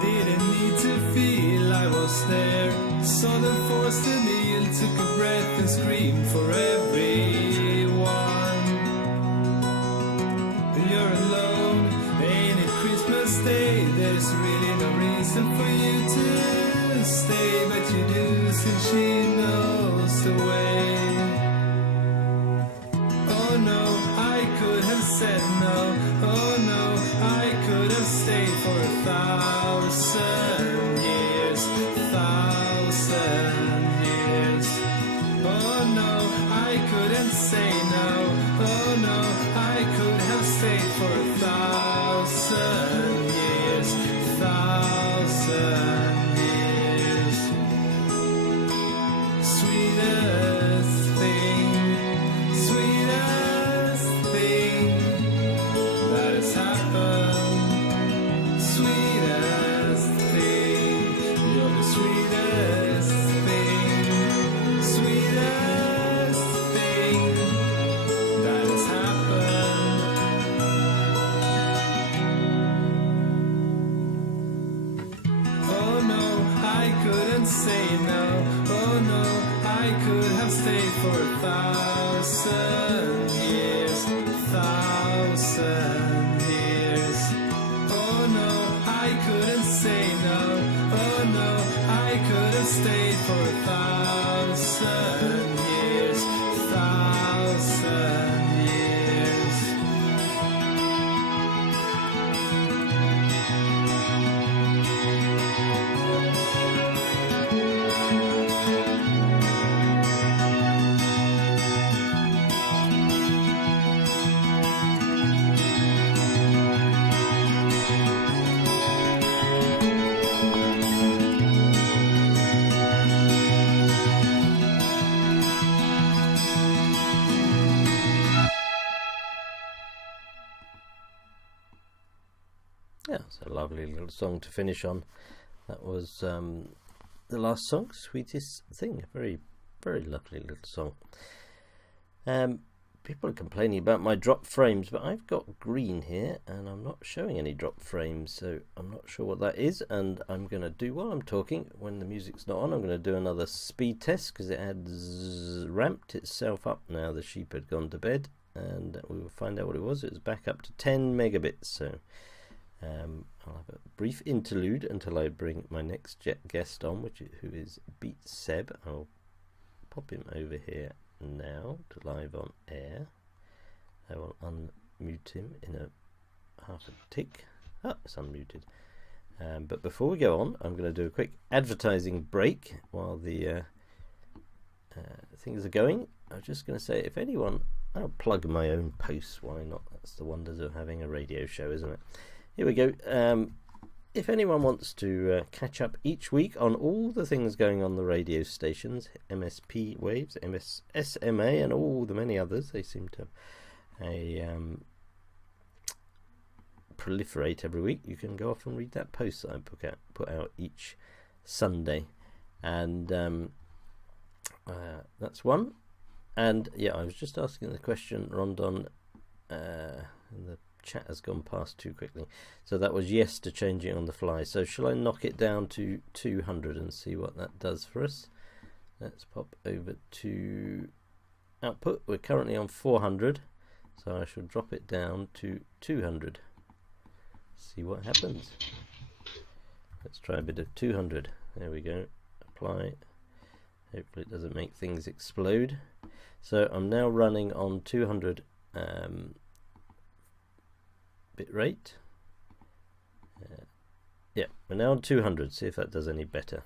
didn't need to feel I was there. Saw them forced to kneel, took a breath and screamed for everyone. You're alone, ain't it Christmas Day? There's really no reason for you to stay, but you do since she knows the way. Oh no, I could have said no. Oh no, I could have stayed for 1,000 years, 1,000 years. Oh no, I couldn't say no. Oh no, I could have stayed for 1,000 years, 1,000 years. Sweetest thing, sweetest thing that has happened. Sweetest thing, you're the sweetest I couldn't say no. Oh no, I could have stayed for 1,000 years, 1,000 years. Oh no, I couldn't say no. Oh no, I could have stayed for 1,000 years, 1,000 years. Yeah, it's a lovely little song to finish on. That was the last song, Sweetest Thing. A very, very lovely little song. People are complaining about my drop frames, but I've got green here and I'm not showing any drop frames, so I'm not sure what that is. And I'm going to do, while I'm talking, when the music's not on, I'm going to do another speed test because it had ramped itself up now. The sheep had gone to bed, and we will find out what it was. It was back up to 10 megabits, so I'll have a brief interlude until I bring my next guest on, who is Beat Seb. I'll pop him over here now to live on air. I will unmute him in a half a tick. Oh, it's unmuted. But before we go on, I'm going to do a quick advertising break while the things are going. I was just going to say, if anyone, I'll plug my own posts. Why not? That's the wonders of having a radio show, isn't it? Here we go. If anyone wants to catch up each week on all the things going on the radio stations, MSP Waves, SMA, and all the many others, they seem to proliferate every week. You can go off and read that post that I put out each Sunday, and that's one. And yeah, I was just asking the question, Rondon, in the chat has gone past too quickly, so that was yes to changing on the fly. So shall I knock it down to 200 and see what that does for us? Let's pop over to output. We're currently on 400, so I shall drop it down to 200. See what happens. Let's try a bit of 200. There we go. Apply. Hopefully it doesn't make things explode. So I'm now running on 200 bit rate. Yeah, we're now on 200. See if that does any better.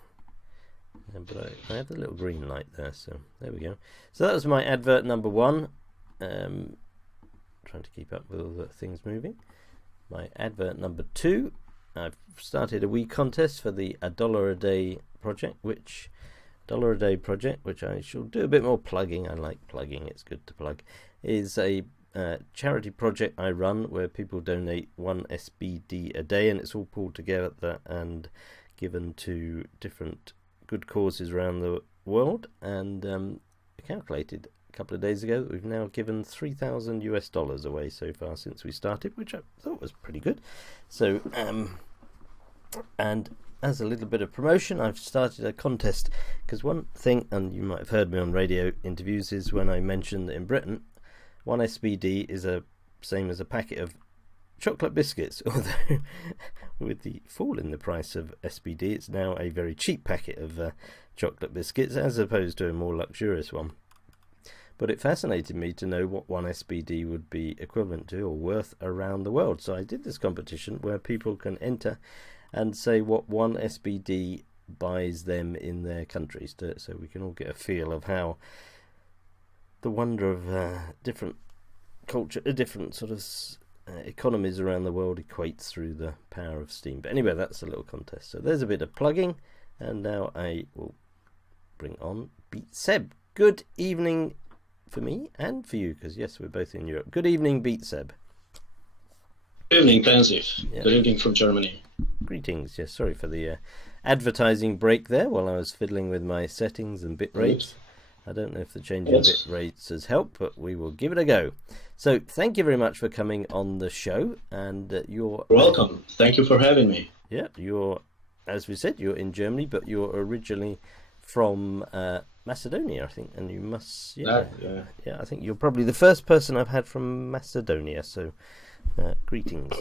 But I have the little green light there, so there we go. So that was my advert number one. Trying to keep up with all the things moving. My advert number two, I've started a wee contest for the $1 a day project, which I shall do a bit more plugging. I like plugging, it's good to plug. Is a charity project I run where people donate 1 SBD a day, and it's all pulled together and given to different good causes around the world. And I calculated a couple of days ago that we've now given $3,000 away so far since we started, which I thought was pretty good. So and as a little bit of promotion, I've started a contest, because one thing, and you might have heard me on radio interviews, is when I mentioned that in Britain 1 SBD is the same as a packet of chocolate biscuits, although with the fall in the price of SBD, it's now a very cheap packet of chocolate biscuits as opposed to a more luxurious one. But it fascinated me to know what 1 SBD would be equivalent to or worth around the world. So I did this competition where people can enter and say what 1 SBD buys them in their countries, so we can all get a feel of how the wonder of different culture, different sort of economies around the world equates through the power of steam. But anyway, that's a little contest. So there's a bit of plugging, and now I will bring on Beat Seb. Good evening for me and for you, because yes, we're both in Europe. Good evening, Beat Seb. Good evening, Pensive. Yeah. Good evening from Germany. Greetings. Yes, sorry for the advertising break there while I was fiddling with my settings and bit rates. I don't know if the changing bit rates has helped, but we will give it a go. So thank you very much for coming on the show, and you're welcome. Thank you for having me. Yeah, you're as we said, you're in Germany, but you're originally from Macedonia, I think, and you must, yeah, I think you're probably the first person I've had from Macedonia. So, greetings.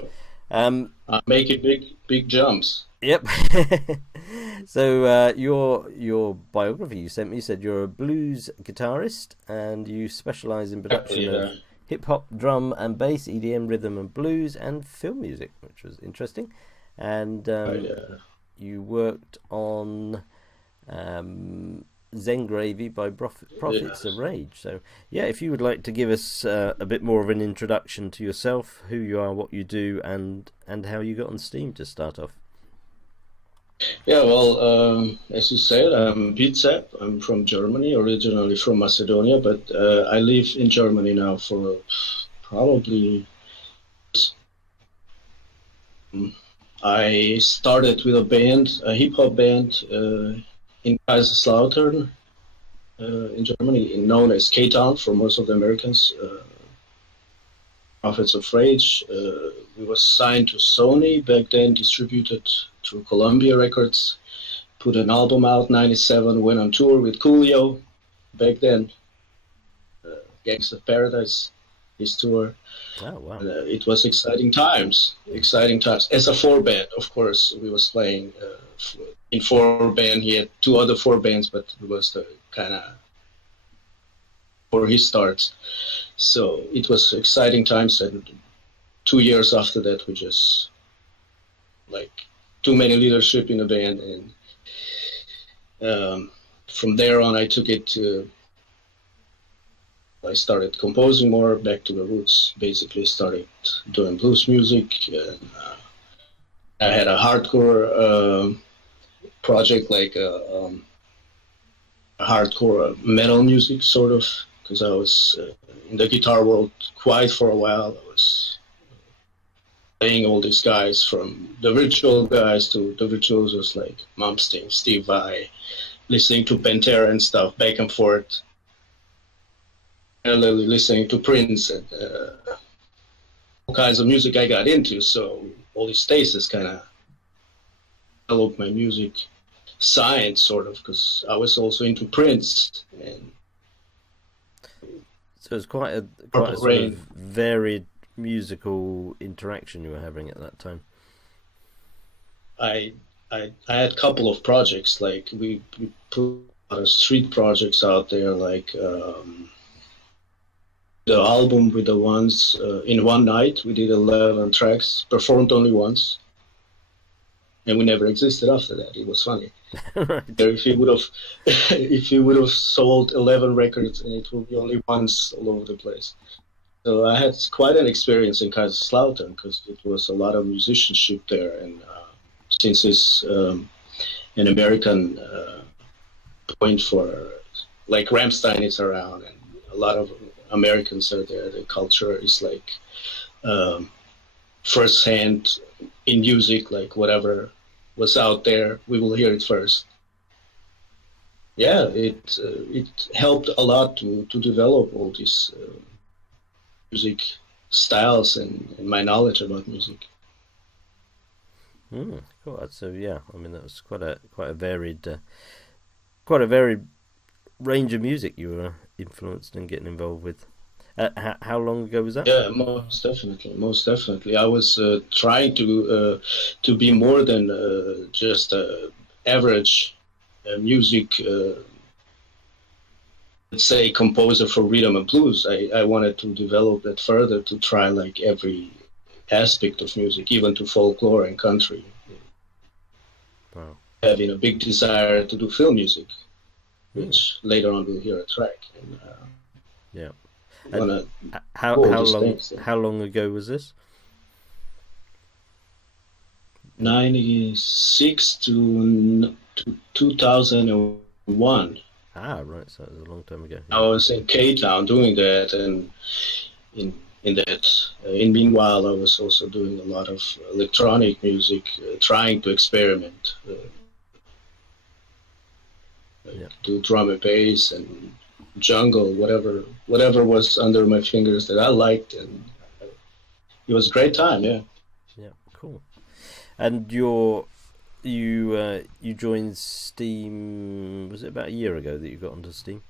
Make it big jumps. Yep. So your biography you sent me said you're a blues guitarist and you specialize in production of hip hop, drum and bass, EDM, rhythm and blues, and film music, which was interesting. And you worked on Zen Gravy by Prophets of Rage. So yeah, if you would like to give us a bit more of an introduction to yourself, who you are, what you do, and how you got on Steam to start off. Yeah, well, as you said, I'm Pete Sepp. I'm from Germany, originally from Macedonia, but I live in Germany now for probably... I started with a band, a hip-hop band in Kaiserslautern in Germany, known as K-Town for most of the Americans. Prophets of Rage. We were signed to Sony back then, distributed through Columbia Records, put an album out, 97, went on tour with Coolio back then, Gangs of Paradise, his tour. Oh, wow. It was exciting times. As a 4-band, of course, we was playing in 4-band. He had 2 other 4 bands, but it was the kind of for his starts. So it was exciting times, and 2 years after that, we just too many leadership in the band, and from there on, I took it to. I started composing more, back to the roots. Basically, started doing blues music. And, I had a hardcore project, like a hardcore metal music, sort of, because I was in the guitar world quite for a while. I was playing all these guys, from the virtual guys to the virtuosos like Malmsteen, Steve Vai, listening to Pantera and stuff, back and forth. Listening to Prince and all kinds of music I got into. So all these stages kind of developed my music science, sort of, because I was also into Prince. And so it's quite a sort of varied musical interaction you were having at that time. I had a couple of projects, like we put a lot of street projects out there, like the album with the ones in one night. We did 11 tracks, performed only once, and we never existed after that. It was funny. Right. If you would have sold 11 records, and it will be only once all over the place. So I had quite an experience in Kaiserslautern, because it was a lot of musicianship there, and since it's an American point for, like, Rammstein is around, and a lot of Americans are there. The culture is like first-hand in music, like whatever was out there, we will hear it first. Yeah, it helped a lot to develop all these music styles and my knowledge about music. Cool. So yeah, I mean, that was quite a varied range of music you were influenced and getting involved with. How long ago was that? Yeah, most definitely. I was trying to be more than just average music, let's say, composer for rhythm and blues. I wanted to develop that further, to try like every aspect of music, even to folklore and country. Wow. Having a big desire to do film music, which later on we'll hear a track. And, yeah. And how long ago was this? 96 to 2001. Ah, right. So it was a long time ago. I was in K-Town doing that, and in meanwhile, I was also doing a lot of electronic music, trying to experiment, do drum and bass and jungle, whatever was under my fingers that I liked, and it was a great time. Yeah. Cool. And your you joined Steam. Was it about a year ago that you got onto Steam?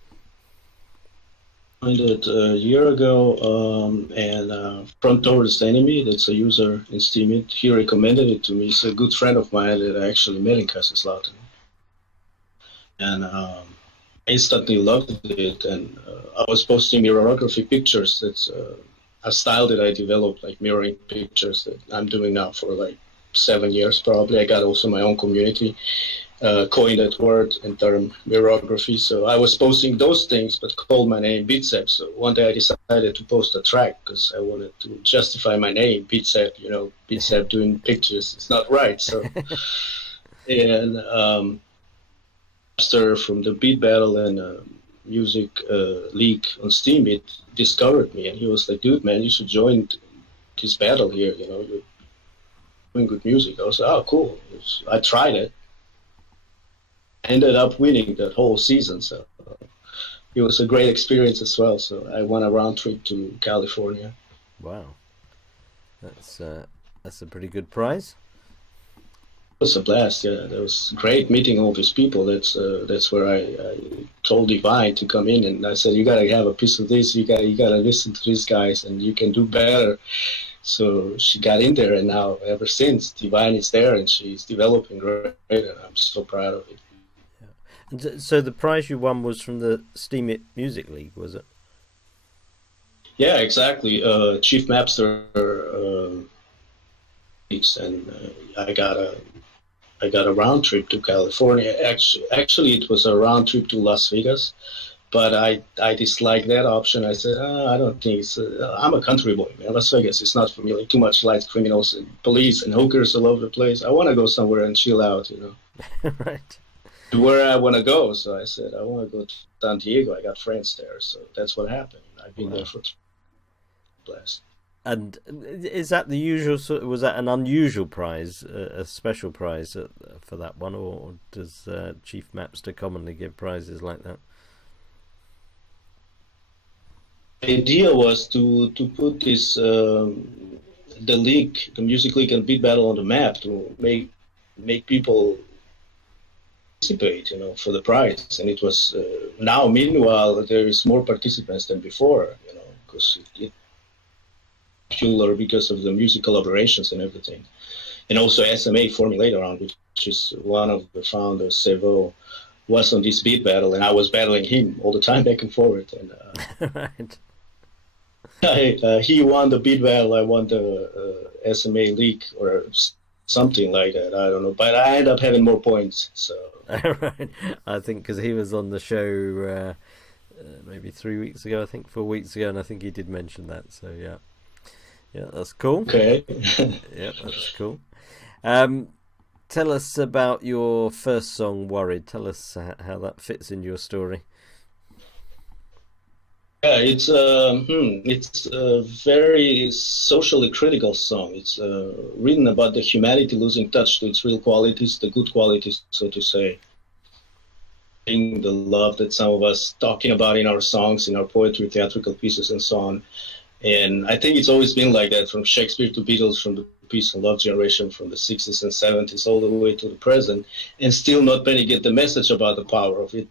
I joined it a year ago, and Front Towards Enemy, that's a user in Steam. He recommended it to me. He's a good friend of mine that I actually met in Kaiserslautern. And I instantly loved it. And I was posting mirrorography pictures. That's a style that I developed, like mirroring pictures that I'm doing now for like 7 years probably. I got also my own community. Coined that word and term mirrorography. So I was posting those things, but called my name Bitsep. So one day I decided to post a track because I wanted to justify my name, Bitsep. Bitsep doing pictures. It's not right. So, and Master from the Beat Battle and Music League on Steam, it discovered me, and he was like, "Dude, man, you should join this battle here. You're doing good music." I was like, "Oh, cool." I tried it. Ended up winning that whole season, so it was a great experience as well. So I won a round trip to California. Wow, that's a pretty good prize. It was a blast. Yeah, it was great meeting all these people. That's where I told Divine to come in, and I said, "You gotta have a piece of this. You gotta listen to these guys, and you can do better." So she got in there, and now ever since, Divine is there, and she's developing great, and I'm so proud of it. And so the prize you won was from the Steam It Music League, was it? Yeah, exactly. Chief Mapster and I got a round trip to California. Actually, it was a round trip to Las Vegas, but I disliked that option. I said, I don't think it's. I'm a country boy, man. Las Vegas is not for me. Like, too much lights, criminals, and police and hookers all over the place. I want to go somewhere and chill out, Right. Where I want to go. So I said, I want to go to San Diego. I got friends there. So that's what happened. I've been there for blast. And is that the usual sort? Was that an unusual prize, a special prize for that one, or does Chief Mapster commonly give prizes like that? The idea was to put this the league, the music league and beat battle on the map to make people participate, for the prize. And it was now. Meanwhile, there is more participants than before, because it popular because of the music collaborations and everything, and also SMA formed later on, which is one of the founders, Sevo, was on this beat battle, and I was battling him all the time back and forth. And Right. He won the beat battle, I won the SMA league or something like that. I don't know, but I ended up having more points. So Right. I think because he was on the show maybe 3 weeks ago, 4 weeks ago, and I think he did mention that. So yeah, that's cool. okay. Yeah, that's cool. Tell us about your first song, Worried. Tell us how that fits in your story. Yeah, it's a very socially critical song. It's written about the humanity losing touch to its real qualities, the good qualities, so to say. The love that some of us talking about in our songs, in our poetry, theatrical pieces, and so on. And I think it's always been like that, from Shakespeare to Beatles, from the peace and love generation, from the 60s and 70s all the way to the present, and still not many get the message about the power of it.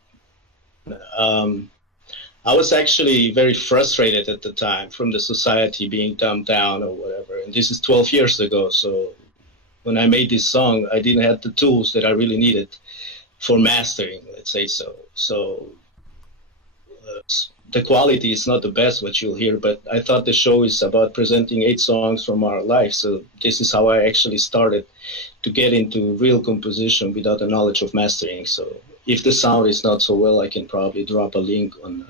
I was actually very frustrated at the time from the society being dumbed down or whatever. And this is 12 years ago. So when I made this song, I didn't have the tools that I really needed for mastering, let's say so. So the quality is not the best, what you'll hear, but I thought the show is about presenting 8 songs from our life. So this is how I actually started to get into real composition without the knowledge of mastering. So if the sound is not so well, I can probably drop a link on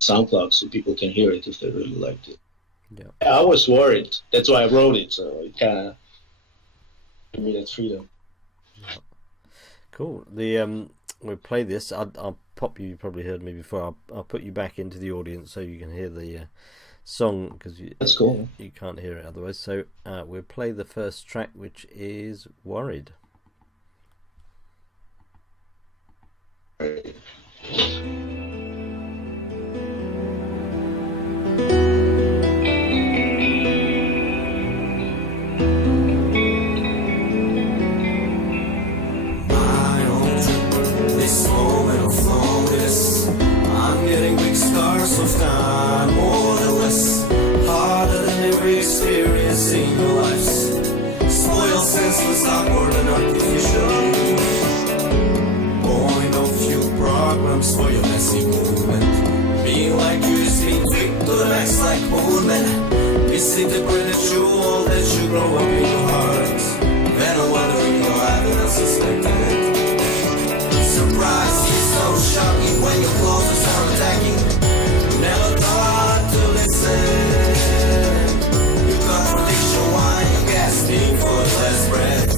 SoundCloud so people can hear it if they really liked it. Yeah. I was worried. That's why I wrote it. So it kind of gave me that freedom. Yeah. Cool. We'll play this. I'll pop you. You probably heard me before. I'll put you back into the audience so you can hear the song, because That's cool. You can't hear it otherwise. So we'll play the first track, which is Worried. artificial point of view programs for your messy movement. Being like you is being quick to the max like movement. Misinterpreted through all that you grow up in your heart. Then I'm wondering your life and unsuspected. Surprise is so shocking when your closest are attacking. Never thought to listen. You contradiction why you gasping for the last breath.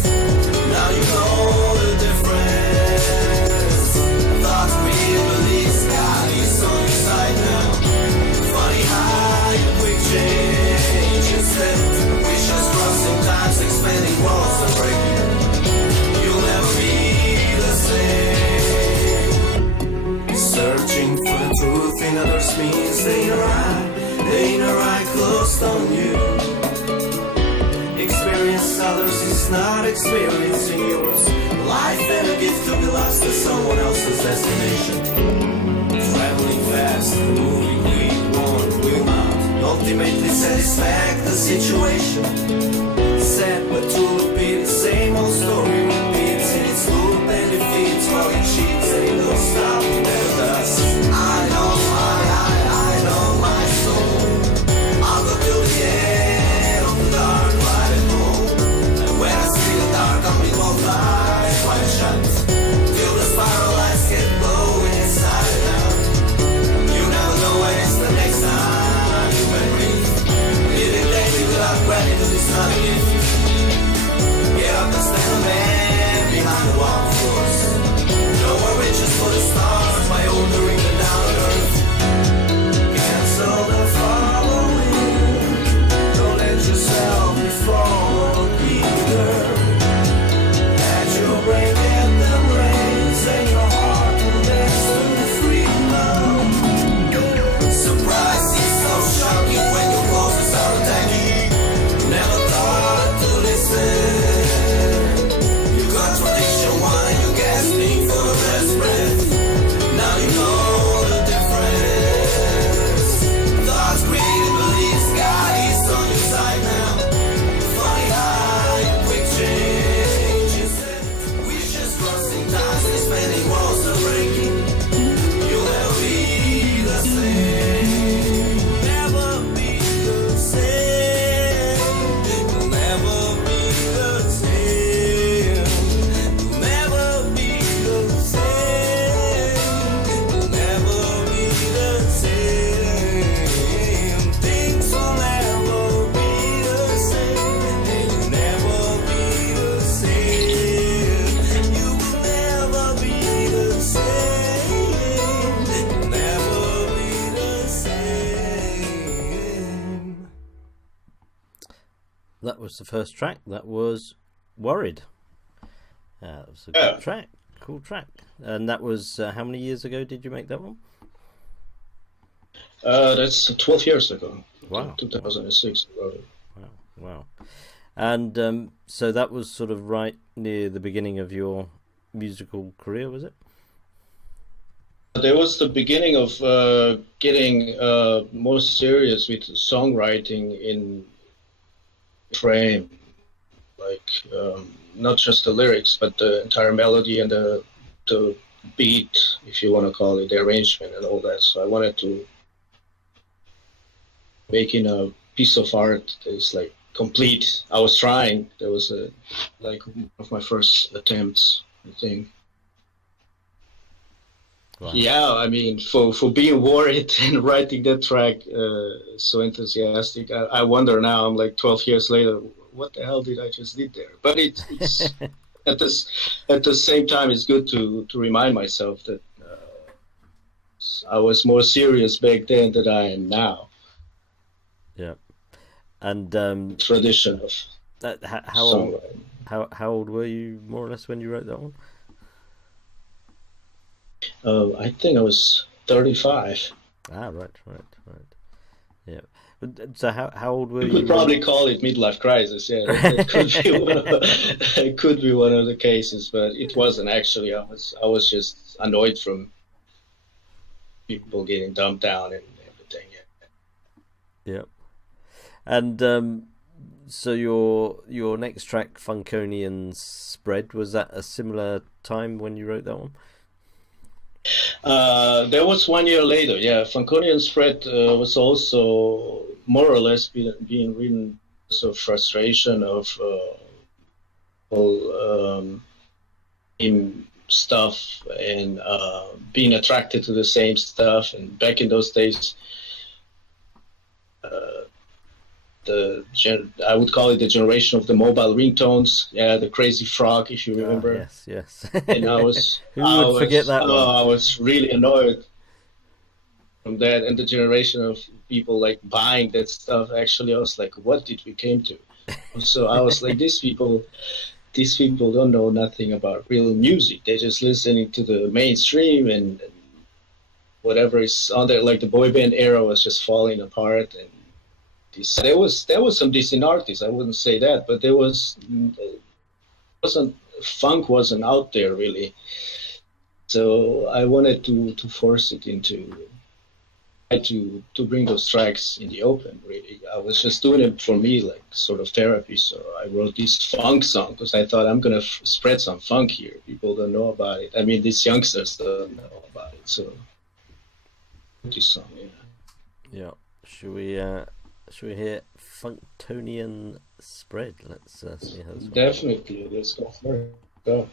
Now you know the difference. Thoughts, real beliefs, God is on your side now. Funny how you quick change instead. Wishes crossing times, expanding walls and breaking. You'll never be the same. Searching for the truth in others means they ain't right closed on you. Experience others is not experiencing yours. Life and a gift to be lost to someone else's destination. Traveling fast, moving quick, won't will not ultimately satisfy the situation. Sad but to repeat the same old story repeats in its loop and defeats while it cheats and it don't stop, it never does. I know my soul. I'll go till the end of the dark ride at home. And when I see the dark, I'll be both eyes wide shut. Till the spiral lights get blowing inside and out. You never know when it's the next time you may breathe. Living daily without gratitude is not a gift. Get up and stand a man behind the wall of course. No more riches for the stars by ordering the down on earth. Cancel the following. Don't let yourself be followed either. Let your brain get the brains and your heart will dance to freedom. Surprise is so shocking when your closest are attacking. Never thought to listen. You contradiction why you gasping for the last breath. Now you know the difference. Thoughts, greed, beliefs, God is on your side now. Funny how you quick change instead. Wishes crossing times and spending walls are breaking. You'll never be the same. Never be the same. You'll never be the same. You'll never be the same. You'll never be the same. Things will never be the same. And you'll never be the same. You will never be the same. You'll never be the same. That was the first track. That was Worried. That was a Yeah. good track. Cool track. And that was how many years ago did you make that one? That's 12 years ago. Wow. 2006. Wow. And so that was sort of right near the beginning of your musical career, was it? That was the beginning of getting more serious with songwriting in frame, like not just the lyrics, but the entire melody and the beat, if you want to call it, the arrangement and all that. So I wanted to make in a piece of art that is like complete. I was trying. That was like one of my first attempts, I think. Wow. Yeah, I mean, for being worried and writing that track so enthusiastic, I wonder now, I'm like 12 years later, what the hell did I just did there? But it's at the same time, it's good to remind myself that I was more serious back then than I am now. Yeah. And Tradition of songwriting. how old were you more or less when you wrote that one? I think I was 35. Ah, right. Yeah. So how old were You you? could probably call it midlife crisis. Yeah, that could be one of the cases, but it wasn't actually. I was just annoyed from people getting dumped down and everything. Yeah. And So your next track, Funkonian Spread, was that a similar time when you wrote that one? There was 1 year later. Yeah, Funkonian Spread was also more or less being written of frustration of in stuff and being attracted to the same stuff. And back in those days, I would call it the generation of the mobile ringtones. Yeah, the Crazy Frog, if you remember. Yes. And I was Who would forget that one? I was really annoyed from that, and the generation of people like buying that stuff. Actually, I was like, what did we came to? So I was like, these people don't know nothing about real music. They're just listening to the mainstream and whatever is on there. Like the boy band era was just falling apart, and there was some decent artists. I wouldn't say that, but funk wasn't out there really. So I wanted to force it into. To bring those tracks in the open, really. I was just doing it for me, like sort of therapy. So I wrote this funk song because I thought I'm gonna spread some funk here. People don't know about it. I mean, these youngsters don't know about it. So this song, yeah. Should we hear Funkonian Spread? Let's see how this one definitely. Let's go for it. Go.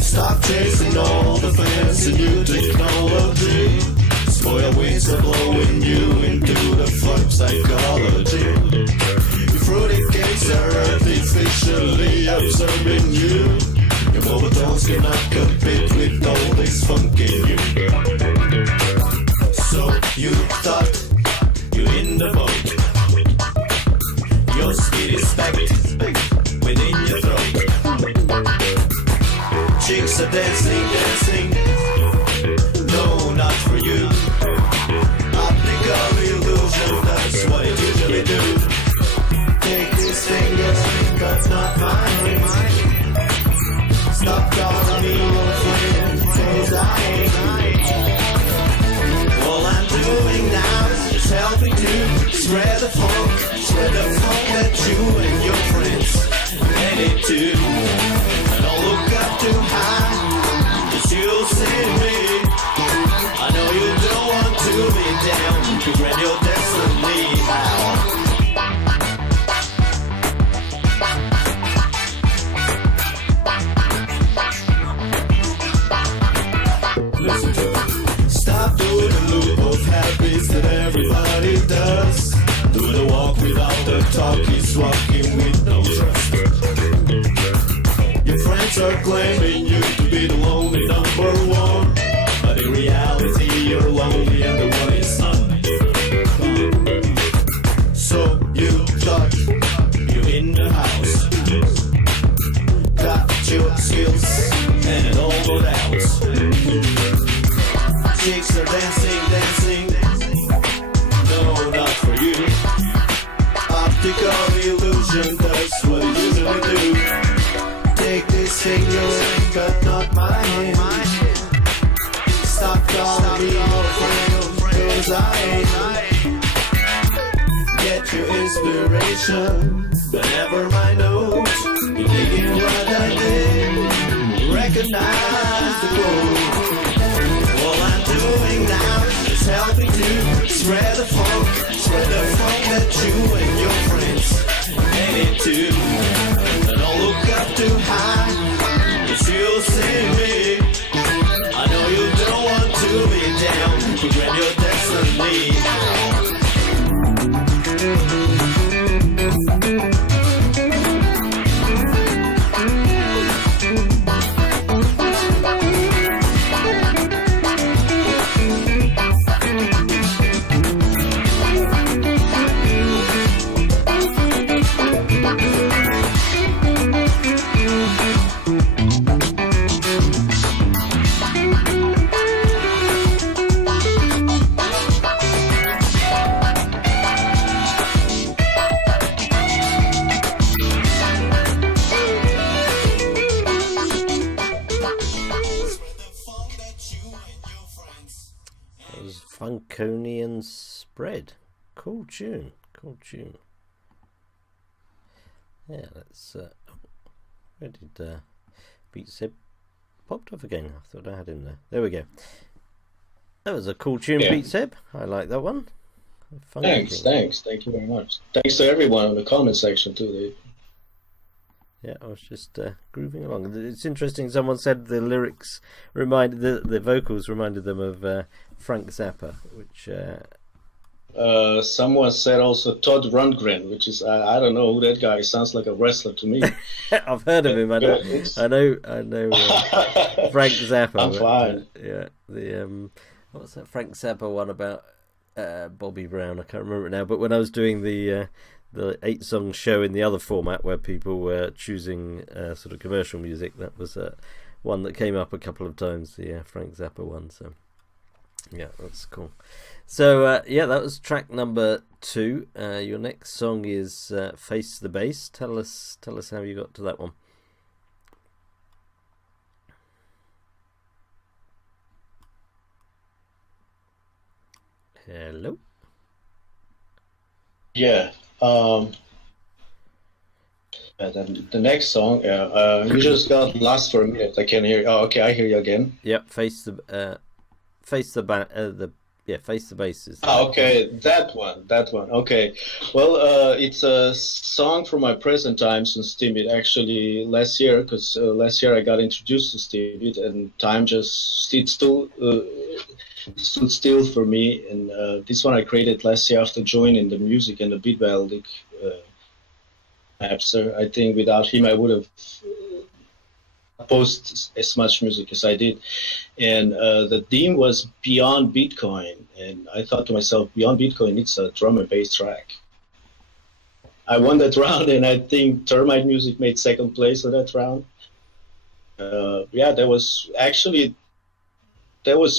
Stop chasing all the fancy new technology. Spoil winds are blowing you into the funk psychology. Your fruity cakes are artificially absorbing you. Your mobile tones cannot compete with all this funk in you. So you thought you in the boat. Your speed is packed within your throat. Chicks are dancing. No, not for you. Optical illusion, that's what it usually do. Take this finger, but not mine. Stop calling me your friend, 'cause I ain't. All I'm doing now is helping to spread the funk that you and your friends made to. And don't look up too high, 'cause you'll see me. I know you don't want to be down, to grant your destiny now. Listen to it. Stop doing the loop of habits that everybody does. Do the walk without the talk, is walking with no trust. Your friends are claiming you to be the lonely number one, but in reality you're lonely and the one is not. So you thought you in the house, got your skills and it all got out. Chicks are dancing. No, not for you. Optical illusion, that's what it usually do. Take this finger, but not mine. Stop calling me your friend, 'cause I ain't. Get your inspiration, but never mind note. You're digging what I did. Recognize the quote. All I'm doing now is helping to spread the funk that you and your friends made it to. And don't look up too high, 'cause you'll see me. I know you don't want to be down, to grant your destiny. Draconian Spread. Cool tune. Cool tune. Yeah, that's. Where did Beat Seb popped off again? I thought I had him there. There we go. That was a cool tune, Yeah. Beat Seb. I like that one. Funky Thanks, thing. thanks. Thank you very much. Thanks to everyone in the comment section, too. Yeah, I was just grooving along. It's interesting. Someone said the lyrics reminded the vocals reminded them of Frank Zappa, which Someone said also Todd Rundgren, which is, I don't know who that guy is. Sounds like a wrestler to me. I've heard of him. I know Frank Zappa. I'm but, fine. yeah, the what's that Frank Zappa one about Bobby Brown? I can't remember it now. But when I was doing the 8-song show in the other format where people were choosing sort of commercial music, that was one that came up a couple of times. The Frank Zappa one. So yeah, that's cool. So yeah, that was track number 2. Your next song is "Face the Bass." Tell us how you got to that one. Hello. Yeah. The next song, you just got lost for a minute. I can't hear you. Oh, okay, I hear you again. Yep, face the Face the Bass. Ah, okay, that one. Okay, well, it's a song from my present times in Steamit. Actually, last year, because last year I got introduced to Steamit, and time just stood still for me. And this one I created last year after joining the music and the beat melodic Napster. I think without him, I would have post as much music as I did. And the theme was Beyond Bitcoin. And I thought to myself, Beyond Bitcoin, it's a drum and bass track. I won that round, and I think Termite Music made second place on that round. Yeah, that was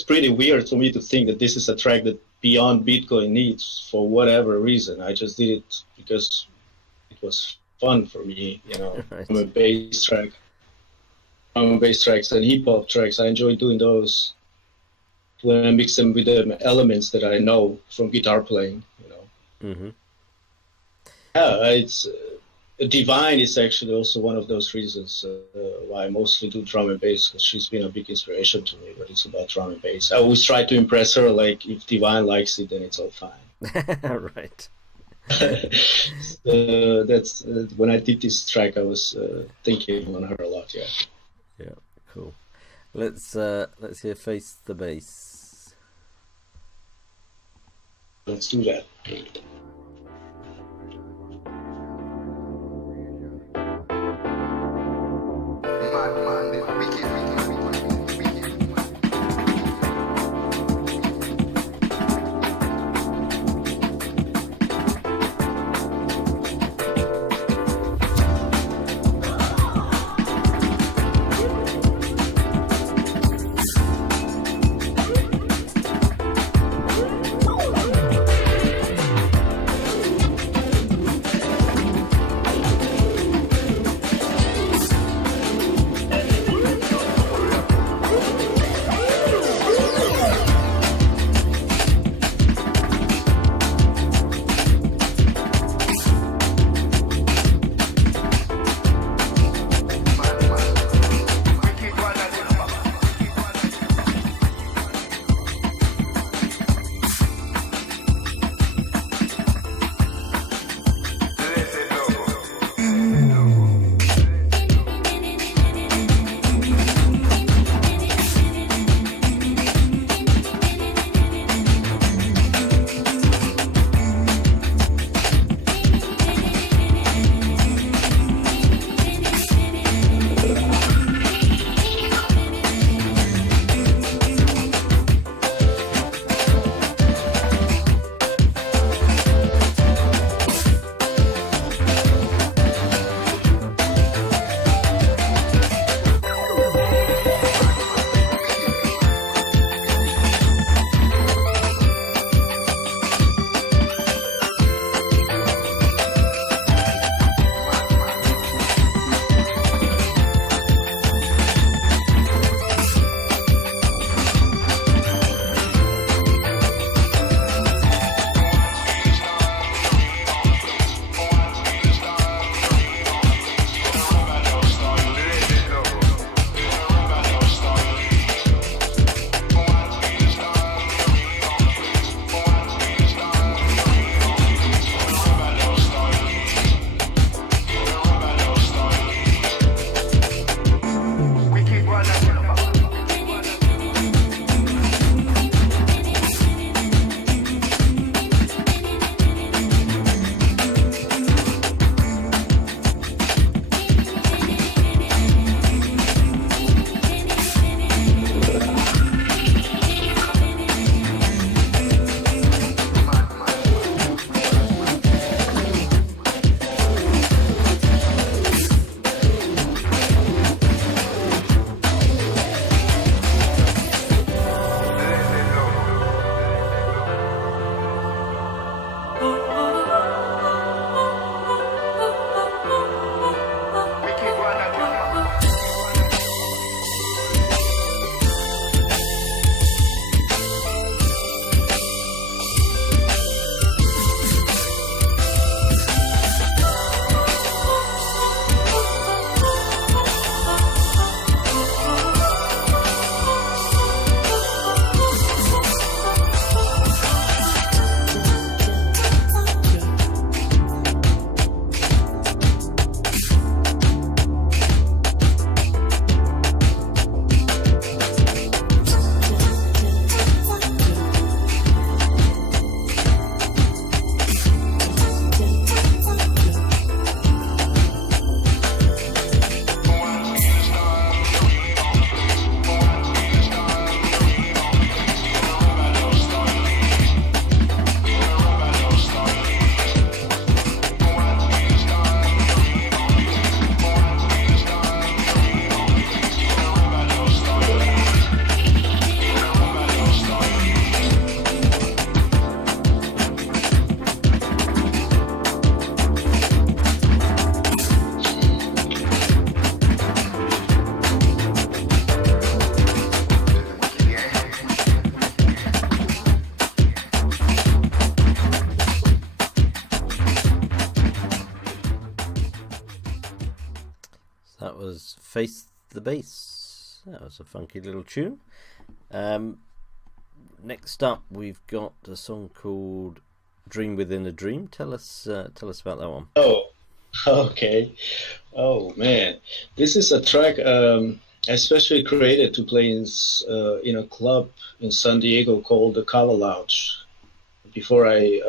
pretty weird for me to think that this is a track that Beyond Bitcoin needs for whatever reason. I just did it because it was fun for me, Right. Drum and bass track. Bass tracks and hip hop tracks. I enjoy doing those when I mix them with the elements that I know from guitar playing. Mm-hmm. Yeah, it's Divine is actually also one of those reasons why I mostly do drum and bass, because she's been a big inspiration to me. But it's about drum and bass. I always try to impress her. Like, if Divine likes it, then it's all fine. Right. That's when I did this track, I was thinking on her a lot. Yeah. Yeah, cool. Let's hear Face the Bass. Let's do that. That was Face the Bass. That was a funky little tune. Next up, we've got a song called "Dream Within a Dream." Tell us about that one. Oh, okay. Oh man, this is a track I especially created to play in a club in San Diego called the Cava Lounge. Before I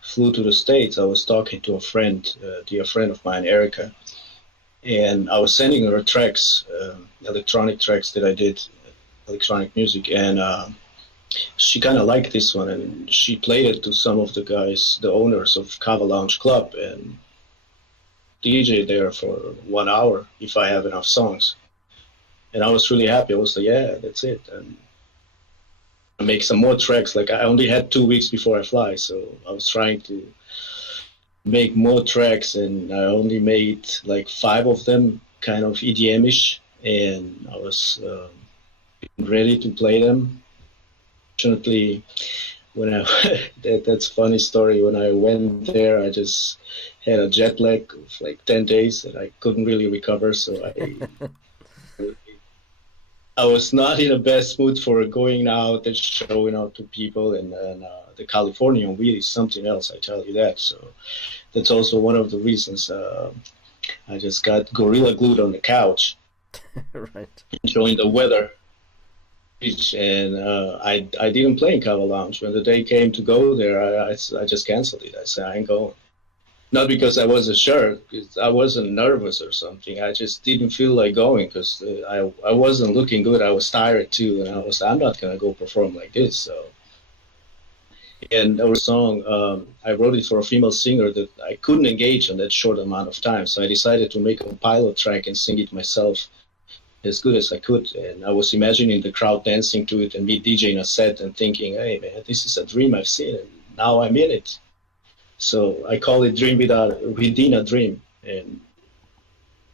flew to the States, I was talking to a friend, dear friend of mine, Erica, and I was sending her tracks, electronic tracks that I did, electronic music, and she kind of liked this one, and she played it to some of the guys, the owners of Cava Lounge Club, and DJ there for 1 hour if I have enough songs. And I was really happy. I was like, yeah, that's it. And I make some more tracks. Like, I only had 2 weeks before I fly, so I was trying to make more tracks, and I only made like 5 of them kind of EDM-ish, and I was ready to play them. Fortunately, when that's a funny story. When I went there, I just had a jet lag of like 10 days, and I couldn't really recover. So I was not in the best mood for going out and showing out to people. And the Californian wheel is something else, I tell you that. So that's also one of the reasons I just got gorilla glued on the couch, Right. enjoying the weather. And I didn't play in Cava Lounge. When the day came to go there, I just canceled it. I said, I ain't going. Not because I wasn't sure, because I wasn't nervous or something. I just didn't feel like going because I wasn't looking good. I was tired too, and I'm not gonna go perform like this. So, and our song, I wrote it for a female singer that I couldn't engage in that short amount of time. So I decided to make a pilot track and sing it myself as good as I could. And I was imagining the crowd dancing to it and me DJing a set and thinking, hey man, this is a dream I've seen, and now I'm in it. So I call it Dream Within a Dream, and it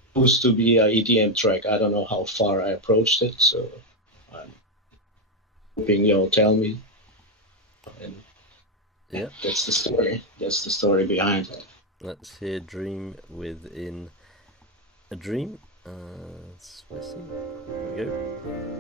supposed to be an EDM track. I don't know how far I approached it, so I'm hoping you'll tell me. And Yeah. that's the story. That's the story behind it. Let's hear "Dream Within a Dream." Let's see. Here we go.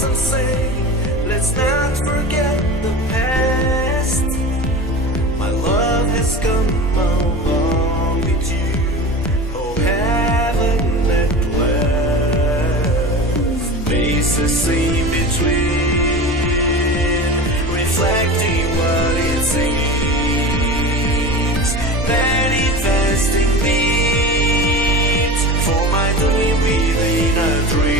some say, let's not forget the past. My love has come along with you. Oh, heaven at last. Spaces in between, reflecting what it seems. Manifesting needs for my dream within a dream.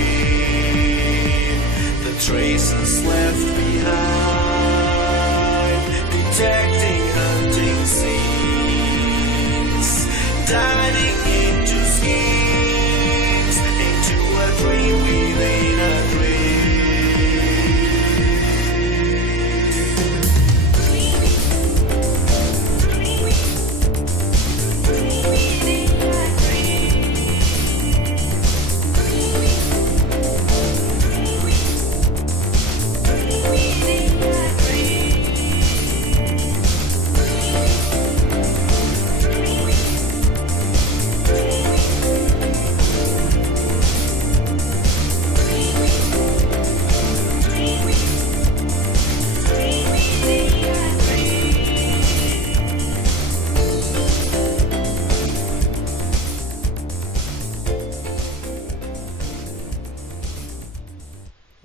The traces left behind, detecting hunting scenes, diving into schemes, into a dream within a dream.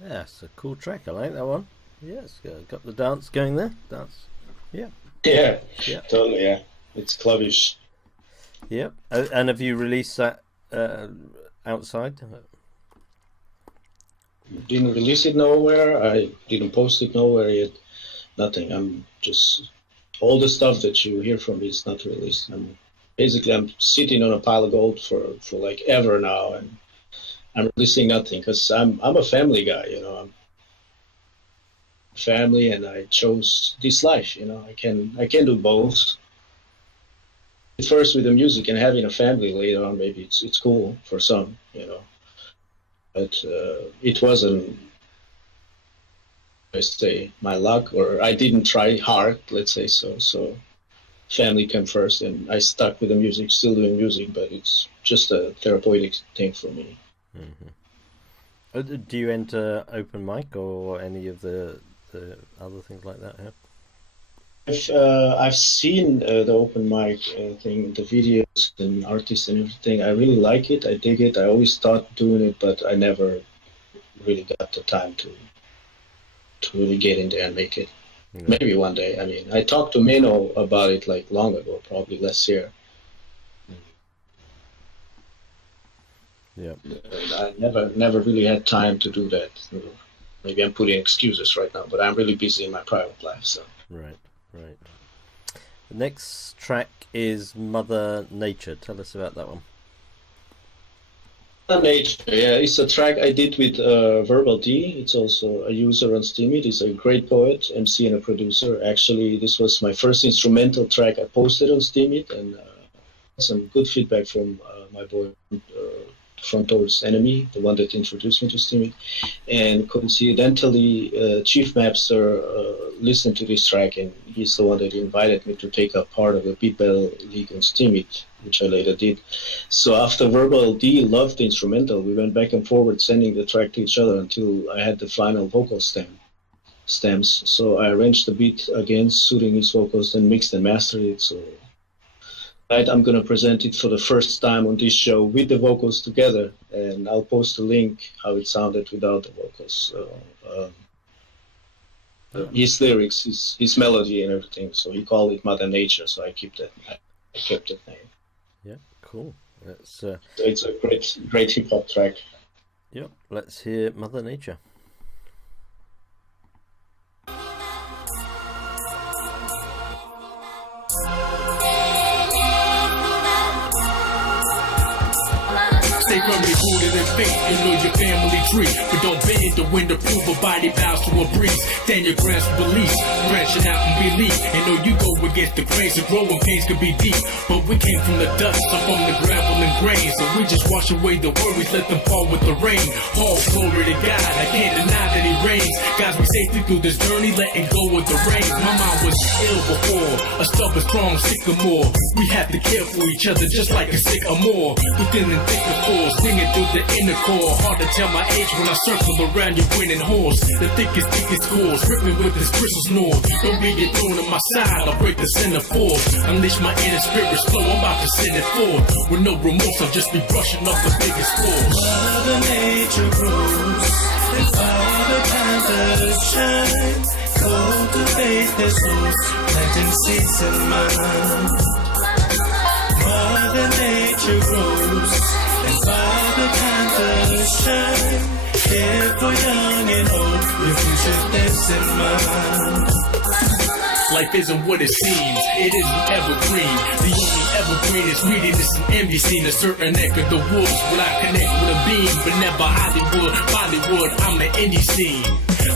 Yeah, it's a cool track. I like that one. Yeah, it's got the dance going there. Dance. Yeah. Yeah, Yeah. totally. Yeah, it's clubbish. Yep. And have you released that outside? Didn't release it nowhere. I didn't post it nowhere yet. Nothing. I'm just all the stuff that you hear from me is not released. I'm sitting on a pile of gold for like ever now, and I'm releasing nothing because I'm a family guy. You know, I'm family, and I chose this life. You know, I can do both. First with the music and having a family later on, maybe it's cool for some. You know. But it wasn't, let's say, my luck, or I didn't try hard, let's say so. So family came first, and I stuck with the music, still doing music, but it's just a therapeutic thing for me. Mm-hmm. Do you enter open mic or any of the other things like that? Yeah? I've seen the open mic thing, the videos and artists and everything. I really like it. I dig it. I always thought doing it, but I never really got the time to really get in there and make it. Yeah. Maybe one day. I mean, I talked to Meno about it like long ago, probably last year. Yeah. I never really had time to do that. Maybe I'm putting excuses right now, but I'm really busy in my private life. So. Right. The next track is Mother Nature. Tell us about that one. Mother Nature, yeah, it's a track I did with Verbal D. It's also a user on Steemit. He's a great poet, MC, and a producer. Actually, this was my first instrumental track I posted on Steemit, and some good feedback from my boy Front Door's Enemy, the one that introduced me to Steemit. And coincidentally, Chief Mapster listened to this track, and he's the one that invited me to take up part of the Beat Battle League on Steemit, which I later did. So after Verbal D loved the instrumental, we went back and forward sending the track to each other until I had the final vocal stems. So I arranged the beat again, suiting his vocals, then mixed and mastered it. So tonight I'm going to present it for the first time on this show with the vocals together, and I'll post a link how it sounded without the vocals. So, his lyrics, his melody and everything. So he called it Mother Nature, so I kept that name. Yeah, cool. It's a great hip hop track. Yep, let's hear Mother Nature. Stay firmly rooted in faith and know your family tree. But don't bend the wind to prove a body bows to a breeze. Stand your grasp beliefs, branching out and believe. And know you go against the grain, so growing pains could be deep. But we came from the dust, so from the gravel and grain. So we just wash away the worries, let them fall with the rain. All glory to God, I can't deny that he reigns. Guys, we safely through this journey, letting go of the reins. My mind was ill before, a stubborn, strong sycamore. We have to care for each other just like a sycamore. Within and thick before. doors, ringing through the inner core. Hard to tell my age when I circle around your winning horse. The thickest cores, rip me with this crystal snore. Don't be get thrown on my side, I'll break the center force. Unleash my inner spirit's flow, I'm about to send it forth. With no remorse, I'll just be brushing off the biggest scores. Mother Nature grows, and Father Time does shine. Cultivate their souls, planting seeds in mine. Mother Nature grows, and Father Time does shine. Care for young and old, your future that's in mind. Life isn't what it seems, it isn't evergreen. The only evergreen is greediness and envy. Seen a certain neck of the woods when I connect with a beam, but never Hollywood, Bollywood, I'm the indie scene.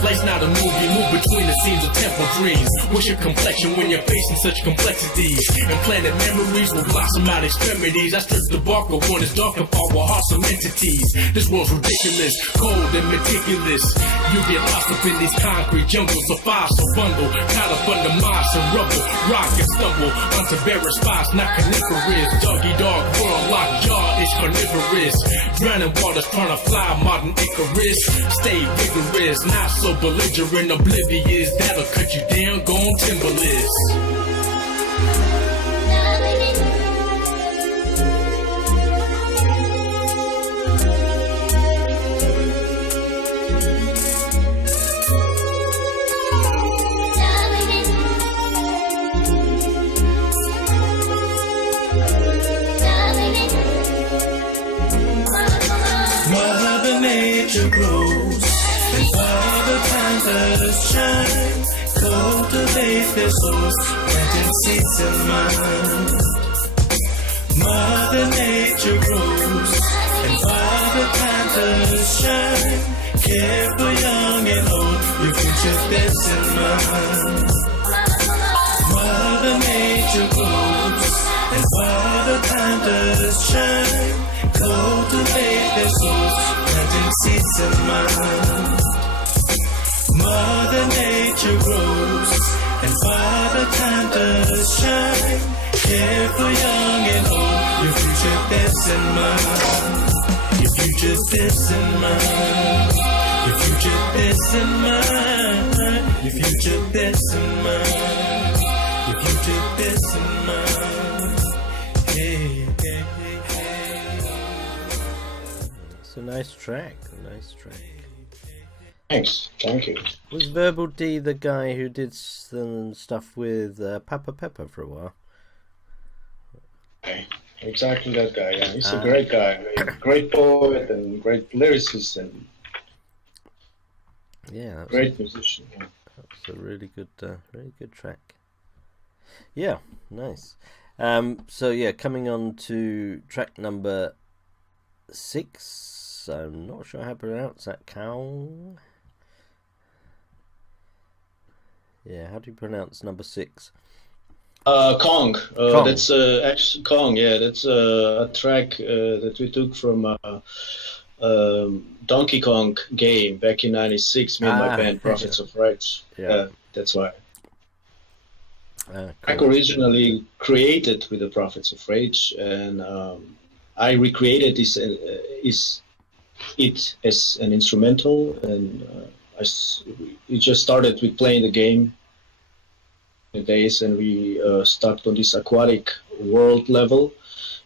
Life's not a movie, move between the scenes of temple dreams. What's your complexion when you're facing such complexities? Implanted memories will blossom out extremities. I strip the bark of one, it's dark and far with hearts of entities. This world's ridiculous, cold and meticulous. You get lost up in these concrete jungles of fire, so bundle, caught up under moss and rubble, rock and stumble onto barren spots, not coniferous. Doggy dog world, locked jaw, it's carnivorous. Drowning waters trying to fly, modern Icarus. Stay vigorous, not so belligerent, oblivious. That'll cut you down, gone timberless. Mother Nature grows, and Father Time does shine. Cultivate their souls, planting seeds in mine. Mother Nature grows, and Father Time does shine. Care for young and old, your future that's in mind. Mother Nature grows, and Father Time does shine. Cultivate their souls, planting seeds in mine. Mother Nature grows, and Father Time does shine. Care for young and old, your future that's in mind. Your future that's in mind. Your future that's in mind. Your future that's in mind. Your future that's in mind. Hey, hey, hey, hey. It's a nice track, a nice track. Thanks, thank you. Was Verbal D the guy who did some stuff with Papa Pepper for a while? Exactly that guy. Yeah, he's a great guy, great poet and great lyricist and yeah, great musician. Yeah. that's a really good track. Yeah, nice. So yeah, coming on to track number 6. I'm not sure how to pronounce that. Kong. Yeah, how do you pronounce number 6? Kong. Kong. That's actually Kong. Yeah, that's a track that we took from Donkey Kong game back in '96. Me and my band, Prophets of Rage. Yeah. That's why. Cool. Track originally created with the Prophets of Rage, and I recreated this it as an instrumental, and we just started with playing the game in the days, and we started on this aquatic world level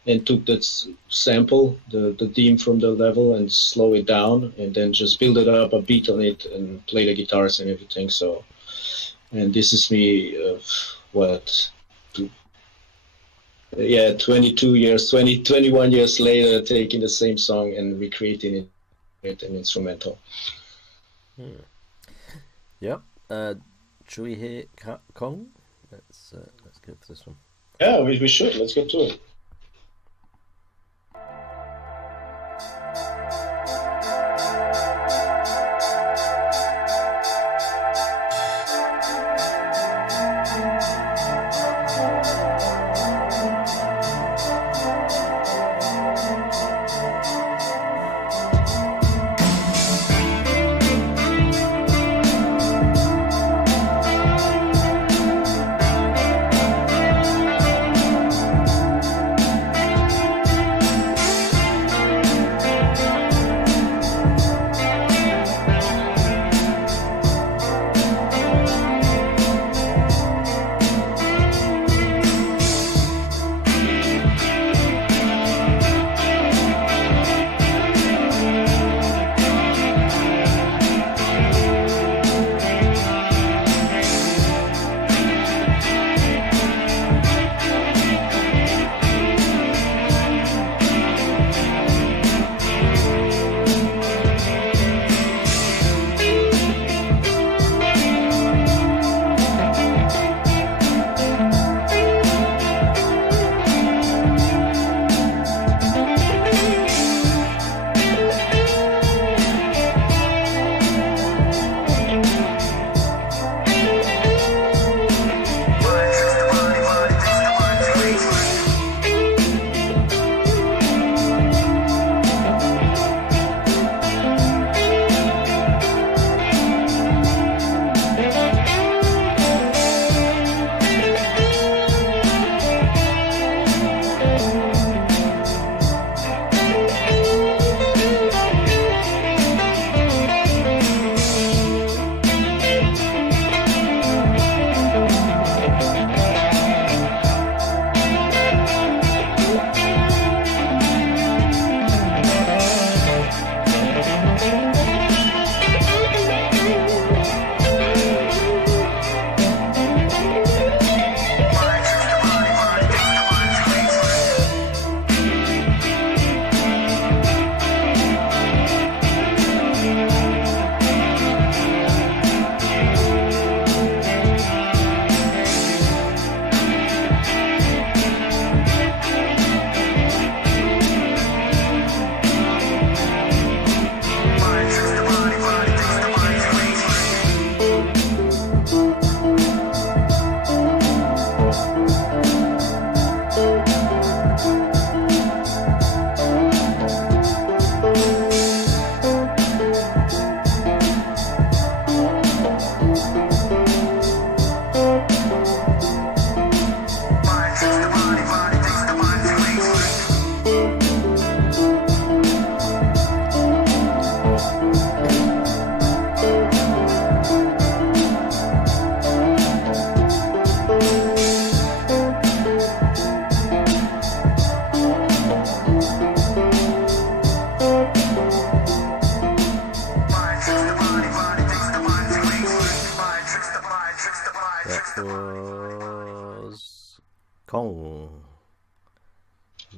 and took that sample, the theme from the level, and slow it down, and then just build it up, a beat on it, and play the guitars and everything. So, and this is me, 21 years later, taking the same song and recreating it an instrumental. Yep. Should we hear Kong? Let's go for this one. Yeah, we should. Let's get to it.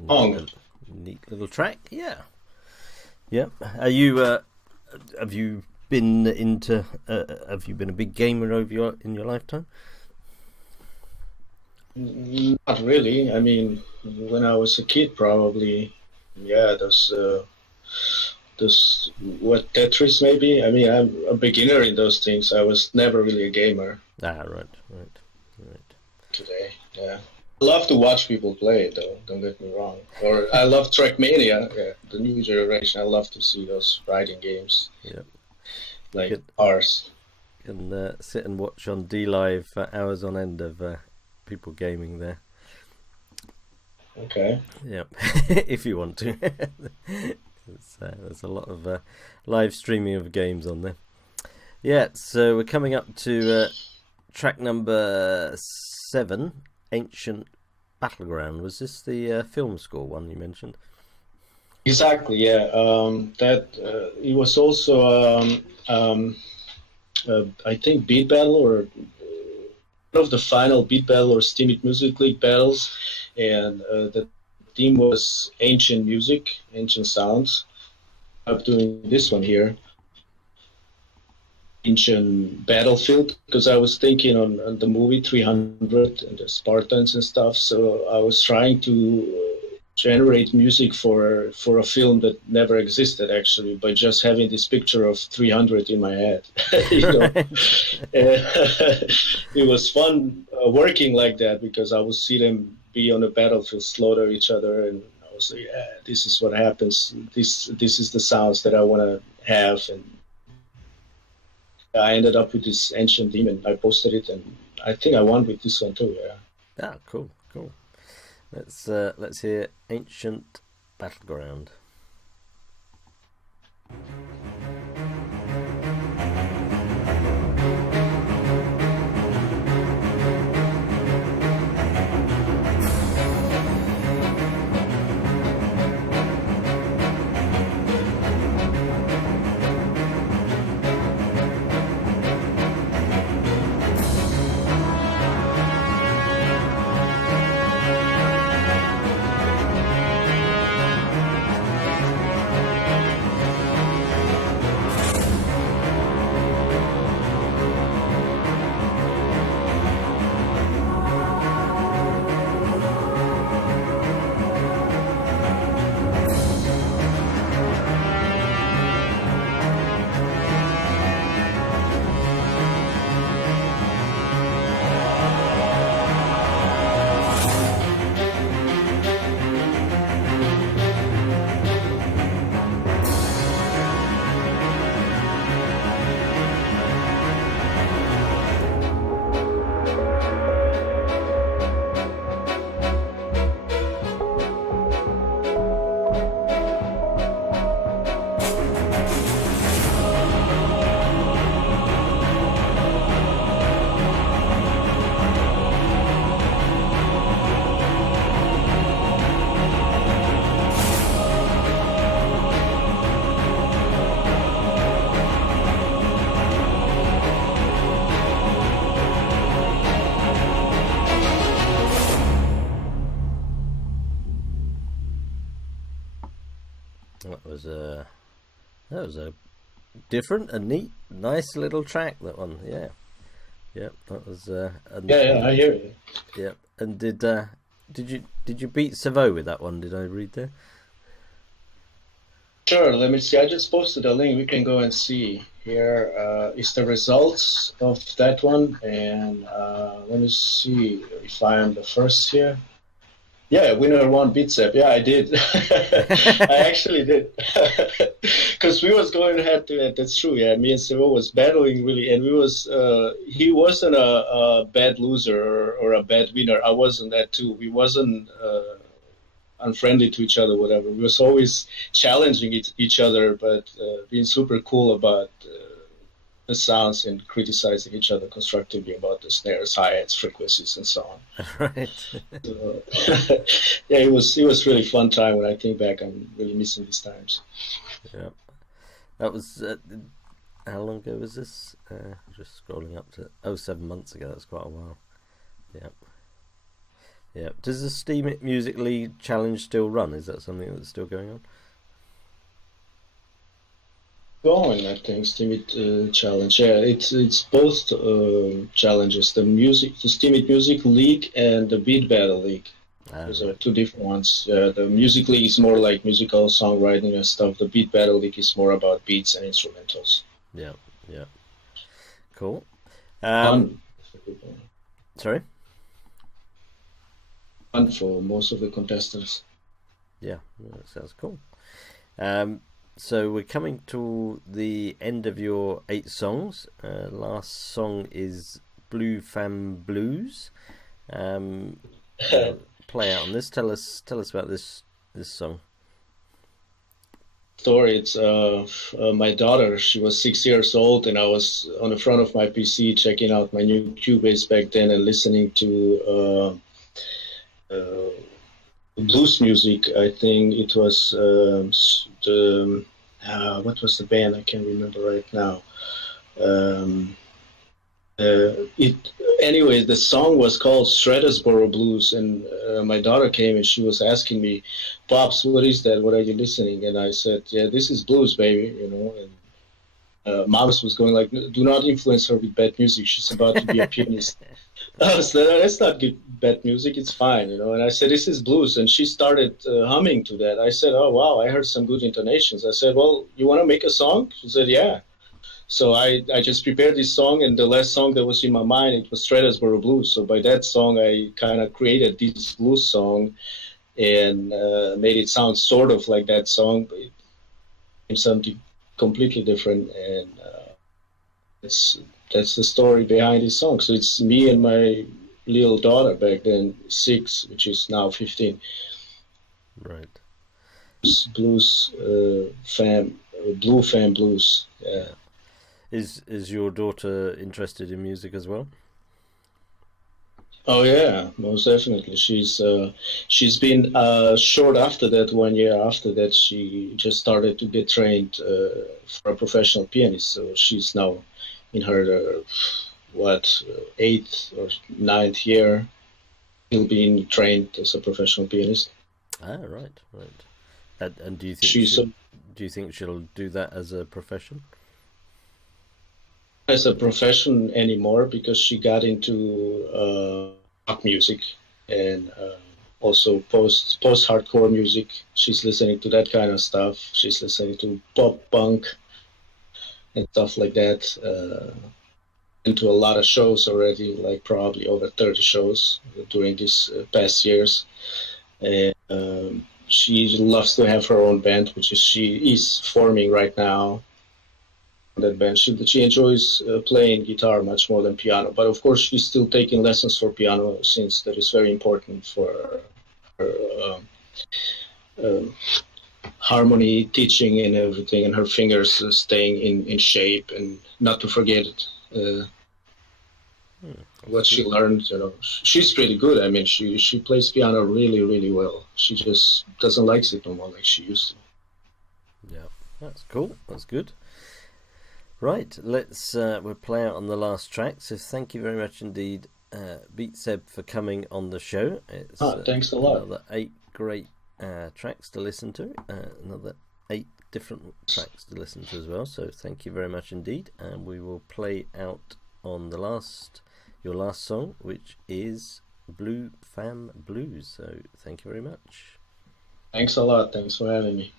Song. Neat little track. Yeah. Yeah. Are you? Have you been into? Have you been a big gamer in your lifetime? Not really. I mean, when I was a kid, probably. Yeah, those what Tetris maybe. I mean, I'm a beginner in those things. I was never really a gamer. Ah, right. Today. Yeah. I love to watch people play, though. Don't get me wrong. Or I love Trackmania, the new generation. I love to see those riding games. Yeah. Like Good. ours. Can sit and watch on D Live for hours on end of people gaming there. Okay. Yep. If you want to. There's a lot of live streaming of games on there. Yeah. So we're coming up to track number 7. Ancient Battleground. Was this the film score one you mentioned? Exactly, yeah. That it was also I think Beat Battle or one of the final Beat Battle or Steam It Music League battles, and the theme was ancient music, ancient sounds. I'm doing this one here. Ancient battlefield, because I was thinking on the movie 300 and the Spartans and stuff, so I was trying to generate music for a film that never existed actually, by just having this picture of 300 in my head. It was fun working like that, because I would see them be on a battlefield, slaughter each other, and I was like, yeah, this is what happens, this is the sounds that I want to have. And I ended up with this ancient demon. I posted it, and I think I won with this one too. Yeah. Ah, cool. Let's hear Ancient Battleground. That was a different, a neat, nice little track. That one, yeah. That was. Yeah, I hear you. Yeah, and did you beat Savo with that one? Did I read there? Sure. Let me see. I just posted a link. We can go and see. Here is the results of that one, and let me see if I am the first here. Yeah, winner won Bitsep. Yeah, I did. I actually did. Because we was going head to head. That's true. Yeah, me and Savo was battling really, and we was. He wasn't a bad loser or a bad winner. I wasn't that too. We wasn't unfriendly to each other. Whatever. We was always challenging each other, but being super cool about the sounds and criticizing each other constructively about the snares, hi-hats, frequencies, and so on. Right. So, yeah, it was really fun time. When I think back, I'm really missing these times. Yeah, that was how long ago was this? Just scrolling up to 7 months ago. That's quite a while. Yeah. Does the Steam It Music League challenge still run? Is that something that's still going on? Going, I think, Steam It challenge. Yeah, it's both challenges: the Steam It Music League and the Beat Battle League. Those are two different ones. The Music League is more like musical songwriting and stuff. The Beat Battle League is more about beats and instrumentals. Yeah. Cool. Fun. Sorry? Fun for most of the contestants. Yeah, that sounds cool. So we're coming to the end of your 8 songs. Last song is Blue Fam Blues. Play out on this. Tell us about this song. Story. It's my daughter. She was 6 years old, and I was on the front of my PC checking out my new Cubase back then and listening to blues music. I think it was what was the band? I can't remember right now. Anyway, the song was called Shreddersboro Blues, and my daughter came and she was asking me, "Pops, what is that? What are you listening?" And I said, "Yeah, this is blues, baby," you know. And Moms was going like, "Do not influence her with bad music. She's about to be a pianist." I said, "Let's not get bad music. It's fine, you know." And I said, "This is blues," and she started humming to that. I said, "Oh wow, I heard some good intonations." I said, "Well, you want to make a song?" She said, "Yeah." So I just prepared this song, and the last song that was in my mind, it was Shreddersboro Blues. So by that song, I kind of created this blues song and made it sound sort of like that song, but it became something completely different. And that's the story behind this song. So it's me and my little daughter back then, 6, which is now 15. Right. Blues fam, Blue Fam Blues. Yeah. Is your daughter interested in music as well? Oh yeah, most definitely. She's been short after that. 1 year after that, she just started to get trained for a professional pianist. So she's now in her 8th or 9th year, still being trained as a professional pianist. Right. And do you think she'll do that as a profession? As a profession anymore, because she got into rock music and also post-hardcore music. She's listening to that kind of stuff. She's listening to pop punk and stuff like that. Into a lot of shows already, like probably over 30 shows during these past years. And she loves to have her own band, which she is forming right now. That band. She enjoys playing guitar much more than piano, but of course she's still taking lessons for piano, since that is very important for her harmony teaching and everything, and her fingers staying in shape and not to forget it. What she learned, you know, she's pretty good. I mean, she plays piano really, really well. She just doesn't like it no more like she used to. Yeah, that's cool. That's good. Right, we'll play out on the last track. So thank you very much indeed, Beat Seb, for coming on the show. It's thanks a lot. Another 8 great tracks to listen to. Another 8 different tracks to listen to as well. So thank you very much indeed, and we will play out on your last song, which is Blue Fam Blues. So thank you very much. Thanks a lot. Thanks for having me.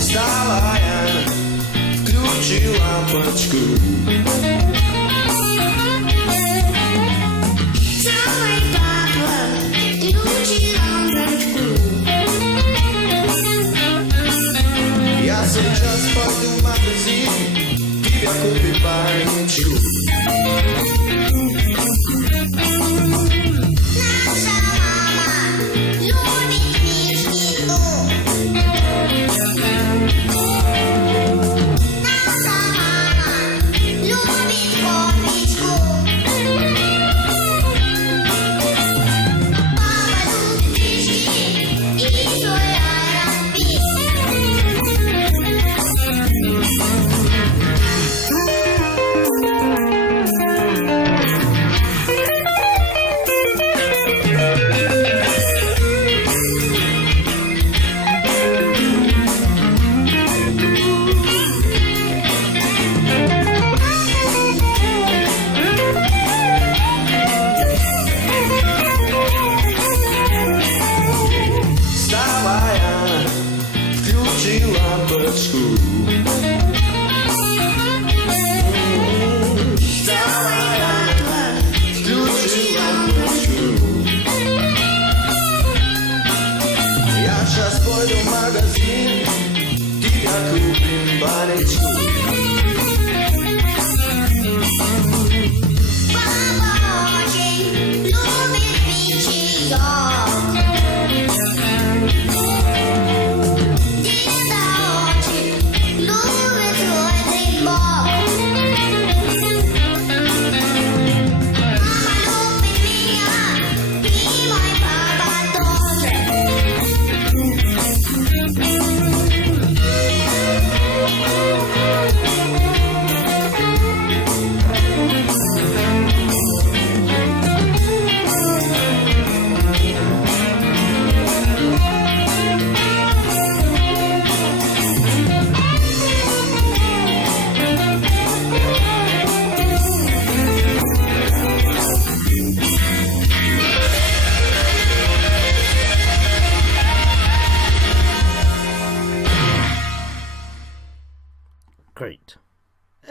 Вставая, включи лампочку.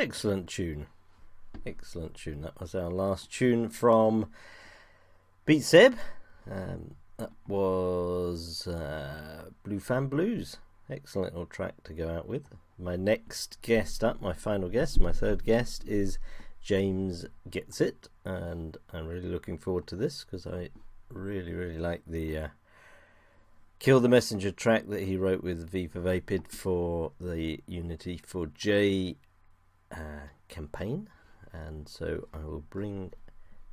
Excellent tune. Excellent tune. That was our last tune from Beat Seb. That was Blue Fan Blues. Excellent little track to go out with. My next guest up, my final guest, my third guest is James Gets It, and I'm really looking forward to this because I really like the Kill the Messenger track that he wrote with V for Vapid for the Unity for J campaign. And so I will bring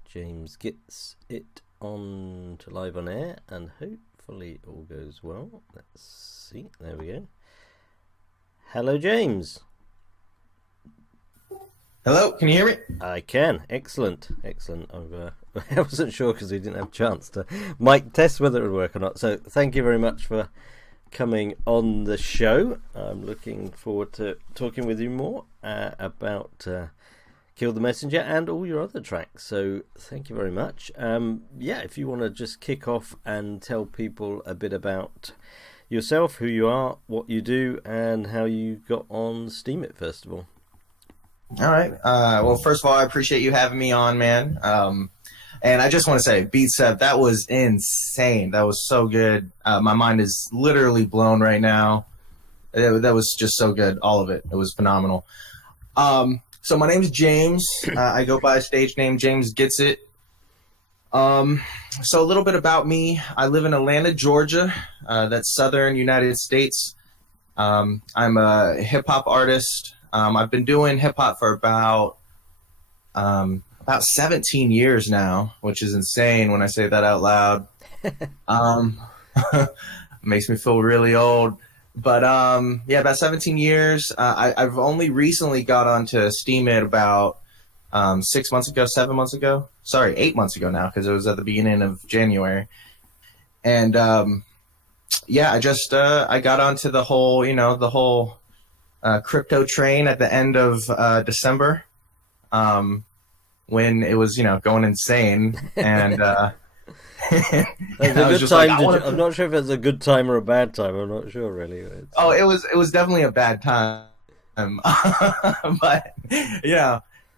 James Gets It on to live on air, and hopefully all goes well. Let's see. There we go. Hello, James. Hello, can you hear me? I can. Excellent. I wasn't sure because we didn't have a chance to mic test whether it would work or not. So thank you very much for coming on the show. I'm looking forward to talking with you more about Kill the Messenger and all your other tracks. So thank you very much. If you want to just kick off and tell people a bit about yourself, who you are, what you do, and how you got on Steam It, first of all. All right. Well, first of all, I appreciate you having me on, man. And I just want to say, Beat Seb, that was insane. That was so good. My mind is literally blown right now. That was just so good. All of it. It was phenomenal. So my name is James. I go by a stage name, James Gets It. So a little bit about me. I live in Atlanta, Georgia. That's southern United States. I'm a hip-hop artist. I've been doing hip-hop for about 17 years now, which is insane when I say that out loud. Makes me feel really old. But about 17 years. I've only recently got onto Steam It about 6 months ago, 7 months ago. Sorry, 8 months ago now, because it was at the beginning of January. And I got onto the whole crypto train at the end of December, when it was going insane. And It's a good time. I'm not sure if it's a good time or a bad time. I'm not sure really. It was definitely a bad time. But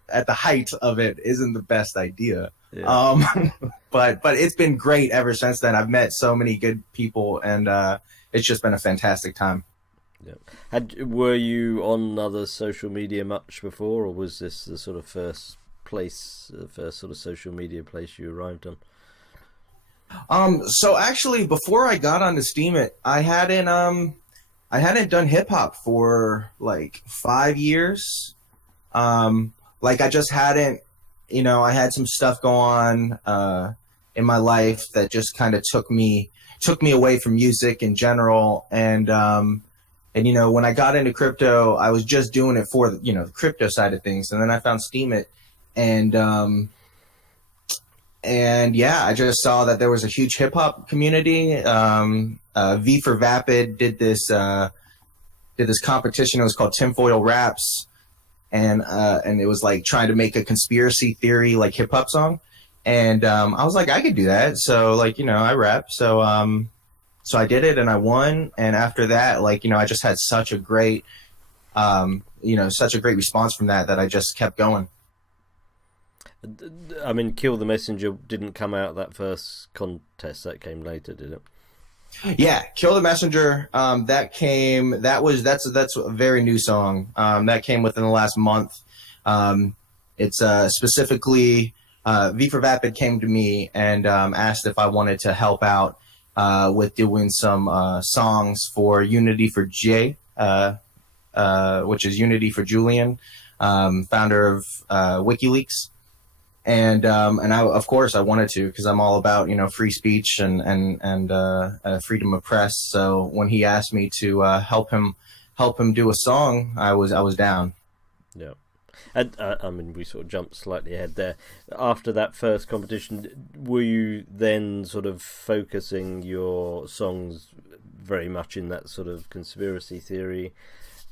at the height of it isn't the best idea. Yeah. But it's been great ever since then. I've met so many good people, and it's just been a fantastic time. Yeah. Were you on other social media much before, or was this the sort of first sort of social media place you arrived on? So actually, before I got onto Steam It, I hadn't done hip hop for like 5 years. I just hadn't, I had some stuff go on in my life that just kind of took me away from music in general. And when I got into crypto, I was just doing it for the crypto side of things. And then I found Steam It, I just saw that there was a huge hip hop community. V for Vapid did this competition. It was called Tinfoil Raps, and it was like trying to make a conspiracy theory like hip hop song. And I was like, I could do that. So I rap. So I did it and I won. And after that, I just had such a great response from that I just kept going. I mean, Kill the Messenger didn't come out that first contest. That came later, did it? Yeah, Kill the Messenger. That's a very new song. That came within the last month. It's specifically V for Vapid came to me and asked if I wanted to help out with doing some songs for Unity for J, which is Unity for Julian, founder of WikiLeaks. And I, of course, I wanted to, because I'm all about free speech and freedom of press. So when he asked me to help him do a song, I was down. Yeah, and I mean, we sort of jumped slightly ahead there. After that first competition, were you then sort of focusing your songs very much in that sort of conspiracy theory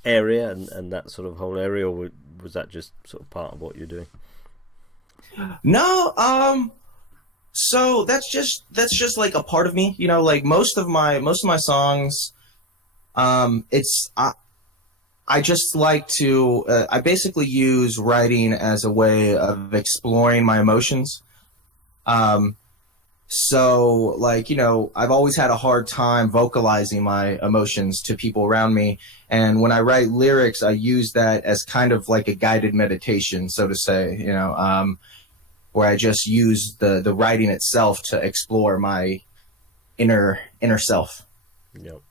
area and that sort of whole area, or was that just sort of part of what you're doing? No, so that's just like a part of me, most of my songs, I just like to, I basically use writing as a way of exploring my emotions. So, like, you know, I've always had a hard time vocalizing my emotions to people around me. And when I write lyrics, I use that as kind of like a guided meditation, so to say, you know, where I just use the writing itself to explore my inner self. Yep.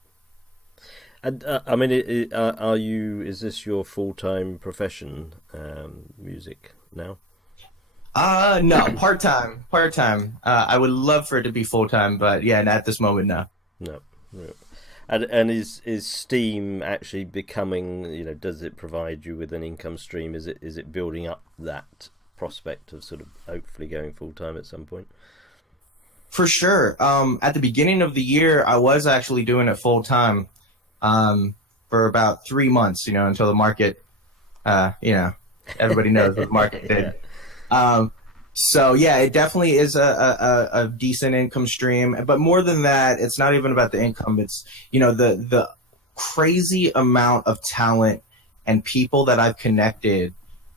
And I mean, is this your full-time profession, music now? No, part-time. I would love for it to be full-time, but yeah, at this moment, no. No. And is Steam actually becoming, you know, does it provide you with an income stream? Is it building up that prospect of sort of hopefully going full-time at some point? For sure. At the beginning of the year, I was actually doing it full-time for about 3 months, you know, until the market, you know, everybody knows what the market did. So yeah, it definitely is a decent income stream, but more than that, it's not even about the income. It's, you know, the crazy amount of talent and people that I've connected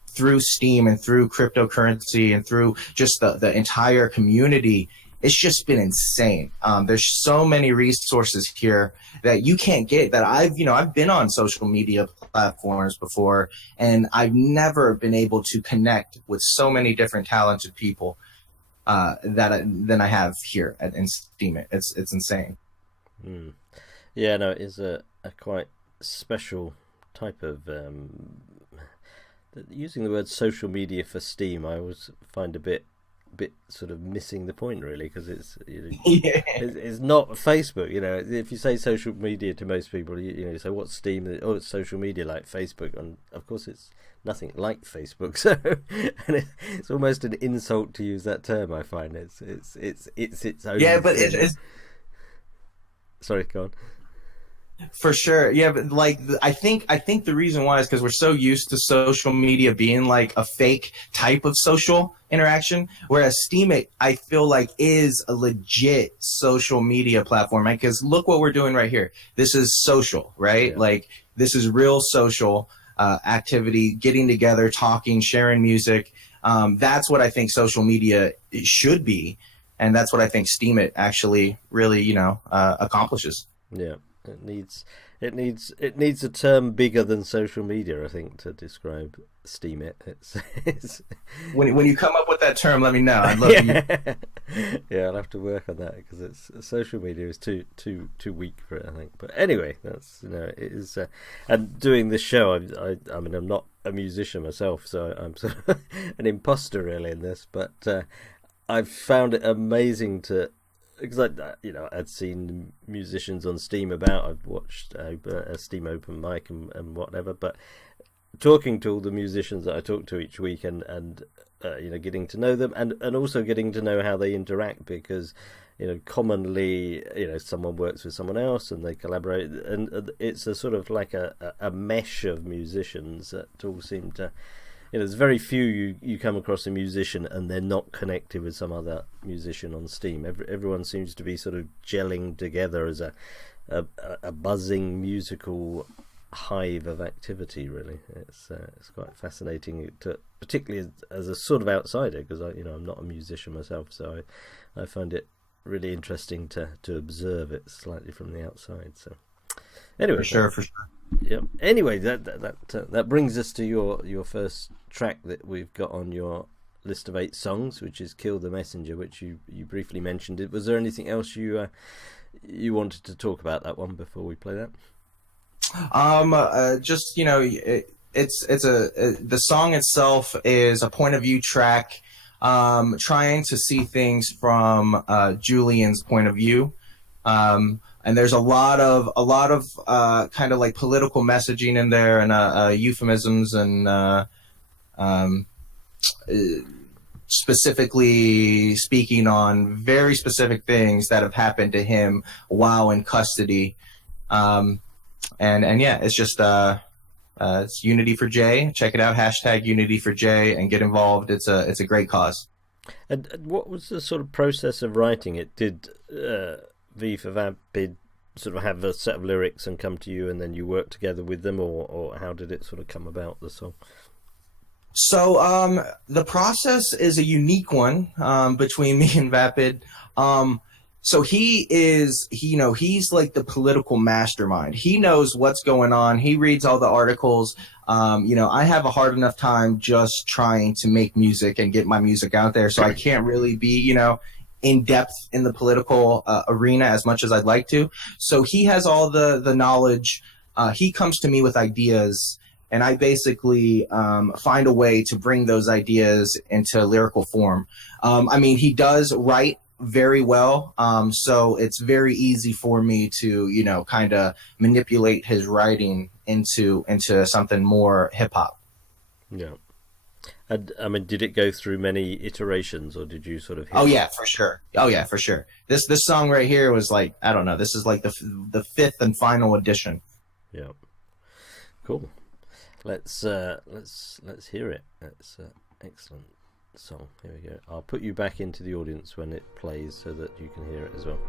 through Steam and through cryptocurrency and through just the entire community. It's just been insane. There's so many resources here that you can't get, that I've been on social media platforms before, and I've never been able to connect with so many different talented people than I have here in Steam. It's insane. Mm. Yeah, no, it is a quite special type of using the word social media for Steam. I always find a bit sort of missing the point, really, because it's, you know, Yeah. it's not Facebook. You know, if you say social media to most people, you know, you say what's Steam? Oh, it's social media like Facebook, and of course it's nothing like Facebook. So, and it's almost an insult to use that term. I find it's its own. Yeah, but thing. it's Sorry, go on. For sure. Yeah, but like I think the reason why is because we're so used to social media being like a fake type of social interaction, whereas Steam, I feel like, is a legit social media platform. Because look what we're doing right here. This is social, right? Yeah. Like, this is real social activity, getting together, talking, sharing music. That's what I think social media should be, and that's what I think Steam actually really, you know, accomplishes. Yeah. It needs a term bigger than social media, I think, to describe Steam it. It's when you come up with that term, let me know. I'd love to. Yeah, I'll have to work on that, because it's social media is too weak for it, I think. But anyway, that's, you know, it is. And doing this show, I mean, I'm not a musician myself, so I'm sort of an imposter really in this. But I've found it amazing to. Because I'd seen musicians on Steam I've watched a Steam open mic and whatever, but talking to all the musicians that I talk to each week and you know, getting to know them and also getting to know how they interact, because, you know, commonly, you know, someone works with someone else and they collaborate, and it's a sort of like a mesh of musicians that all seem to. You know, there's very few you come across a musician and they're not connected with some other musician on Steam. Everyone seems to be sort of gelling together as a buzzing musical hive of activity. Really, it's quite fascinating, particularly as a sort of outsider, because I'm not a musician myself, so I find it really interesting to observe it slightly from the outside. So anyway, for sure. Yeah. Anyway, that brings us to your first track that we've got on your list of 8 songs, which is "Kill the Messenger," which you briefly mentioned. Was there anything else you wanted to talk about that one before we play that? Just, you know, the song itself is a point of view track, trying to see things from Julian's point of view. And there's a lot of kind of like political messaging in there, and euphemisms, and specifically speaking on very specific things that have happened to him while in custody. And yeah, it's just it's Unity for Jay. Check it out, #Unity for Jay, and get involved. It's a great cause. And what was the sort of process of writing it? Did V for Vapid sort of have a set of lyrics and come to you, and then you work together with them, or how did it sort of come about, the song? So the process is a unique one between me and Vapid. So he's like the political mastermind. He knows what's going on. He reads all the articles. I have a hard enough time just trying to make music and get my music out there. So I can't really be, in depth in the political arena as much as I'd like to. So he has all the knowledge. He comes to me with ideas, and I basically find a way to bring those ideas into lyrical form. He does write very well, so it's very easy for me to kind of manipulate his writing into something more hip-hop. Yeah. And did it go through many iterations, or did you sort of Oh yeah, for sure. This song right here was like, I don't know, this is like the fifth and final edition. Yeah. Cool. Let's hear it. That's excellent song. Here we go. I'll put you back into the audience when it plays so that you can hear it as well.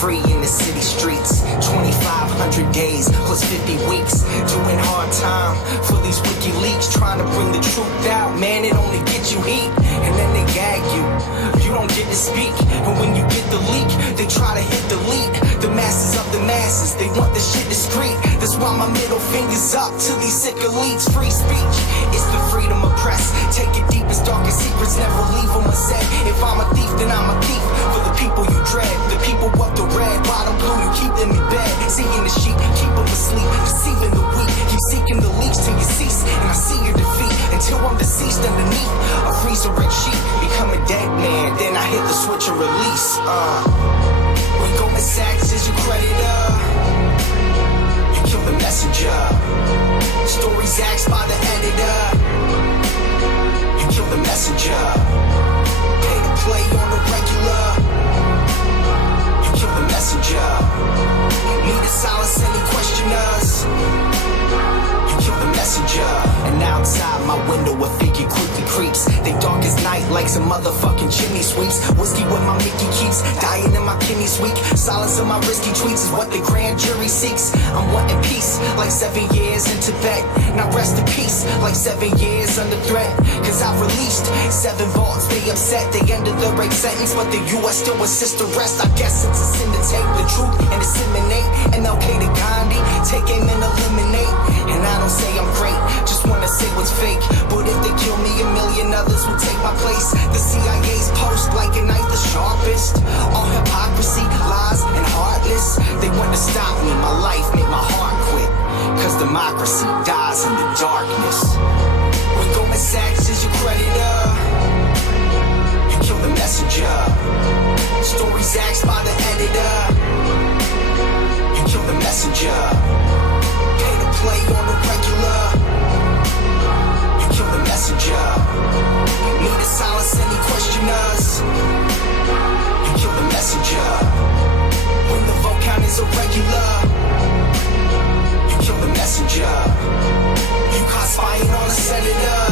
Free in the city streets, 2,500 days plus 50 weeks, doing hard time for these WikiLeaks, trying to bring the truth out. Man, it only gets you heat, and then they gag you. You don't get to speak, and when you get the leak, they try to hit delete. The masses of the masses, they want this shit discreet. That's why my middle finger's up to these sick elites. Free speech, it's the freedom of press. Take it deepest, darkest secrets, never leave them unsaid. If I'm a thief, then I'm a thief for the people you dread, the people of the red, bottom blue, you keep them in bed. Seeing the sheep, keep them asleep, deceiving the weak. Keep seeking the leaks till you cease, and I see your defeat until I'm deceased underneath a freezer red sheet. Become a dead man, then I hit the switch and release. When Goldman Sachs is your creditor, you kill the messenger. Stories axed by the editor, you kill the messenger. Pay to play on the regular, kill the messenger. Need to silence any questioners, you kill the messenger. And outside my window a figure quickly creeps. They dark as night like some motherfucking chimney sweeps. Whiskey with my Mickey keeps, dying in my kidneys weak. Silence of my risky tweets is what the grand jury seeks. I'm wanting peace like 7 years in Tibet. Now rest in peace like 7 years under threat. Cause I've released 7 vaults, they upset. They ended the rape sentence, but the US still insists to rest. I guess it's a sin to take the truth and disseminate. MLK to Gandhi, take aim and eliminate. And I don't say I'm great, just wanna say what's fake. But if they kill me, a million others will take my place. The CIA's post like a knife the sharpest. All hypocrisy, lies, and heartless. They want to stop me, my life make my heart quit. Cause democracy dies in the darkness. When Goldman Sachs is your creditor, you kill the messenger. Stories axed by the editor, you kill the messenger. Pay to play on the regular, you kill the messenger. Need to silence any questioners, you kill the messenger. When the vote count is irregular, you kill the messenger. You caught spying on a senator,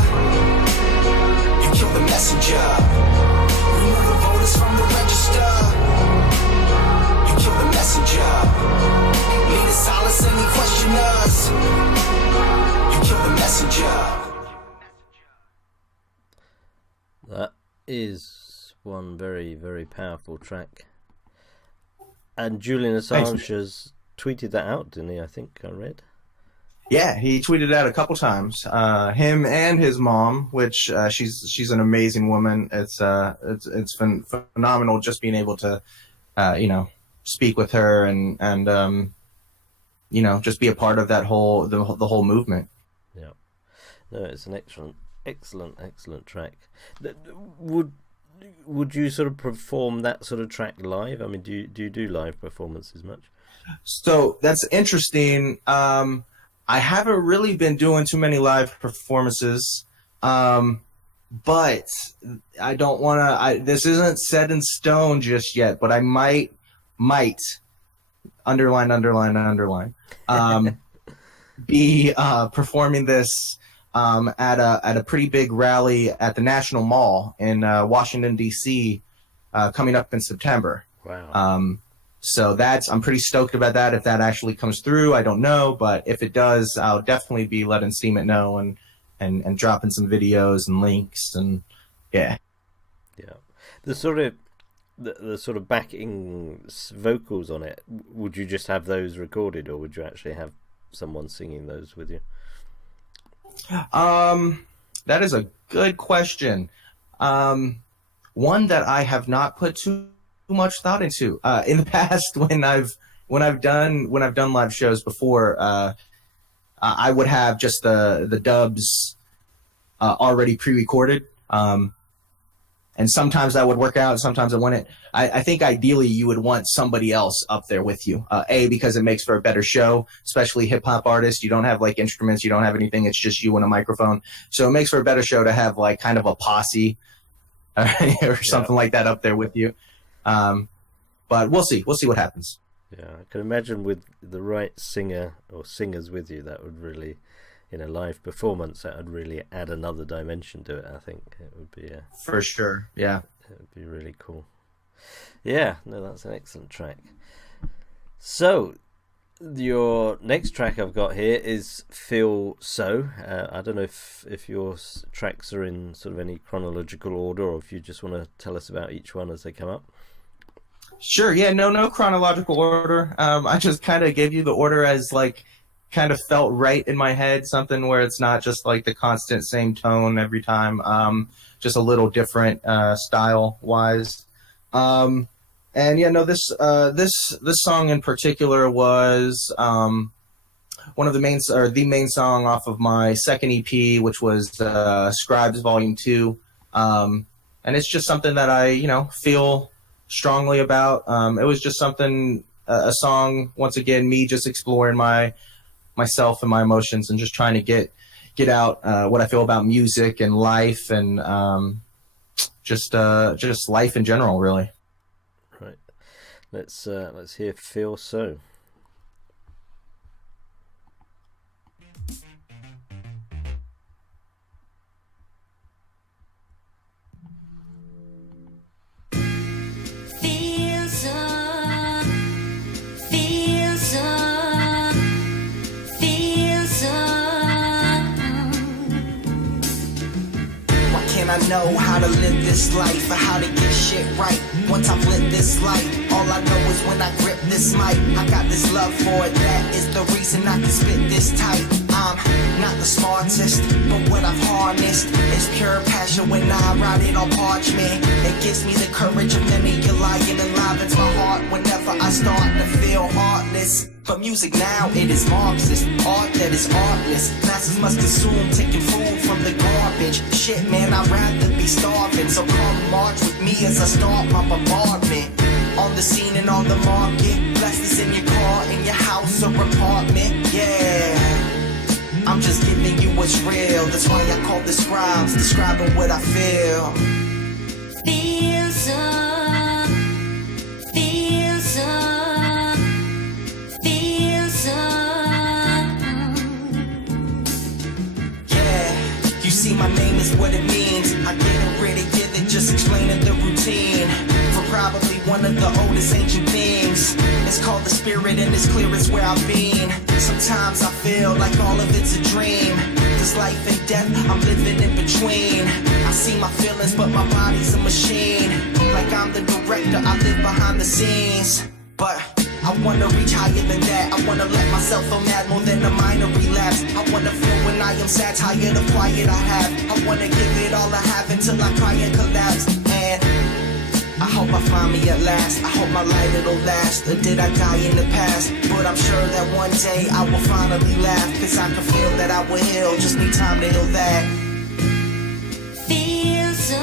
you kill the messenger. Remove the voters from the register, you kill the messenger. Need to silence any questioners, you kill the messenger. That is one very, very powerful track. And Julian Assange has tweeted that out, didn't he? I think I read. Yeah, he tweeted out a couple times. Him and his mom, which she's an amazing woman. It's been phenomenal just being able to, speak with her and just be a part of that whole the whole movement. Yeah, no, it's an excellent track. Would would you sort of perform that sort of track live? I mean, do you do live performances much? So that's interesting. I haven't really been doing too many live performances, but I don't want to. This isn't set in stone just yet, but I might underline be performing this at a pretty big rally at the National Mall in Washington D.C. Coming up in September. Wow. So I'm pretty stoked about that. If that actually comes through, I don't know, but if it does, I'll definitely be letting Steemit know and dropping some videos and links and yeah. The sort of backing vocals on it, would you just have those recorded, or would you actually have someone singing those with you? That is a good question. One that I have not put too much thought into. In the past, when I've done live shows before, I would have just the dubs already pre-recorded. And sometimes that would work out, sometimes it wouldn't. I think ideally you would want somebody else up there with you. Because it makes for a better show, especially hip hop artists. You don't have like instruments, you don't have anything. It's just you and a microphone. So it makes for a better show to have like kind of a posse or something like that up there with you. But we'll see what happens. Yeah, I can imagine with the right singer or singers with you, that would really, in a live performance, that would really add another dimension to it. I think it would be for sure. Yeah, it would be really cool. Yeah, no, that's an excellent track. So your next track I've got here is Feel So. I don't know if your tracks are in sort of any chronological order, or if you just want to tell us about each one as they come up. Sure. Yeah. No chronological order. I just kind of gave you the order as like kind of felt right in my head. Something where it's not just like the constant same tone every time. Just a little different style wise. And yeah, no, this song in particular was one of the main song off of my second EP, which was Scribes Volume 2. And it's just something that I feel strongly about. It was just something, a song, once again, me just exploring myself and my emotions and just trying to get out what I feel about music and life and just life in general, really. Right. Let's hear Feel So. I know how to live this life or how to get shit right. Once I've lived this life, all I know is when I grip this mic, I got this love for it. That is the reason I can spit this tight. I'm not the smartest, but what I've harnessed is pure passion when I write it on parchment. It gives me the courage of many a lion and enlivens my heart whenever I start to feel heartless. But music now, it is Marxist, art that is artless. Masses must consume, taking food from the garbage. Shit, man, I'd rather be starving. So come march with me as I start my bombardment. On the scene and on the market, bless this in your car, in your house or apartment, yeah. I'm just giving you what's real, that's why I call the scribes, describing what I feel. Feel so. See, my name is what it means. I didn't really give it, just explaining the routine. For probably one of the oldest ancient things. It's called the spirit and it's clear it's where I've been. Sometimes I feel like all of it's a dream. This life and death, I'm living in between. I see my feelings, but my body's a machine. Like I'm the director, I live behind the scenes. But I wanna reach higher than that. I wanna let myself feel mad more than a minor relapse. I wanna feel when I am sad, tired of quiet I have. I wanna give it all I have until I cry and collapse. And I hope I find me at last. I hope my light it'll last. Or did I die in the past? But I'm sure that one day I will finally laugh. Cause I can feel that I will heal. Just need time to heal that. Feel so.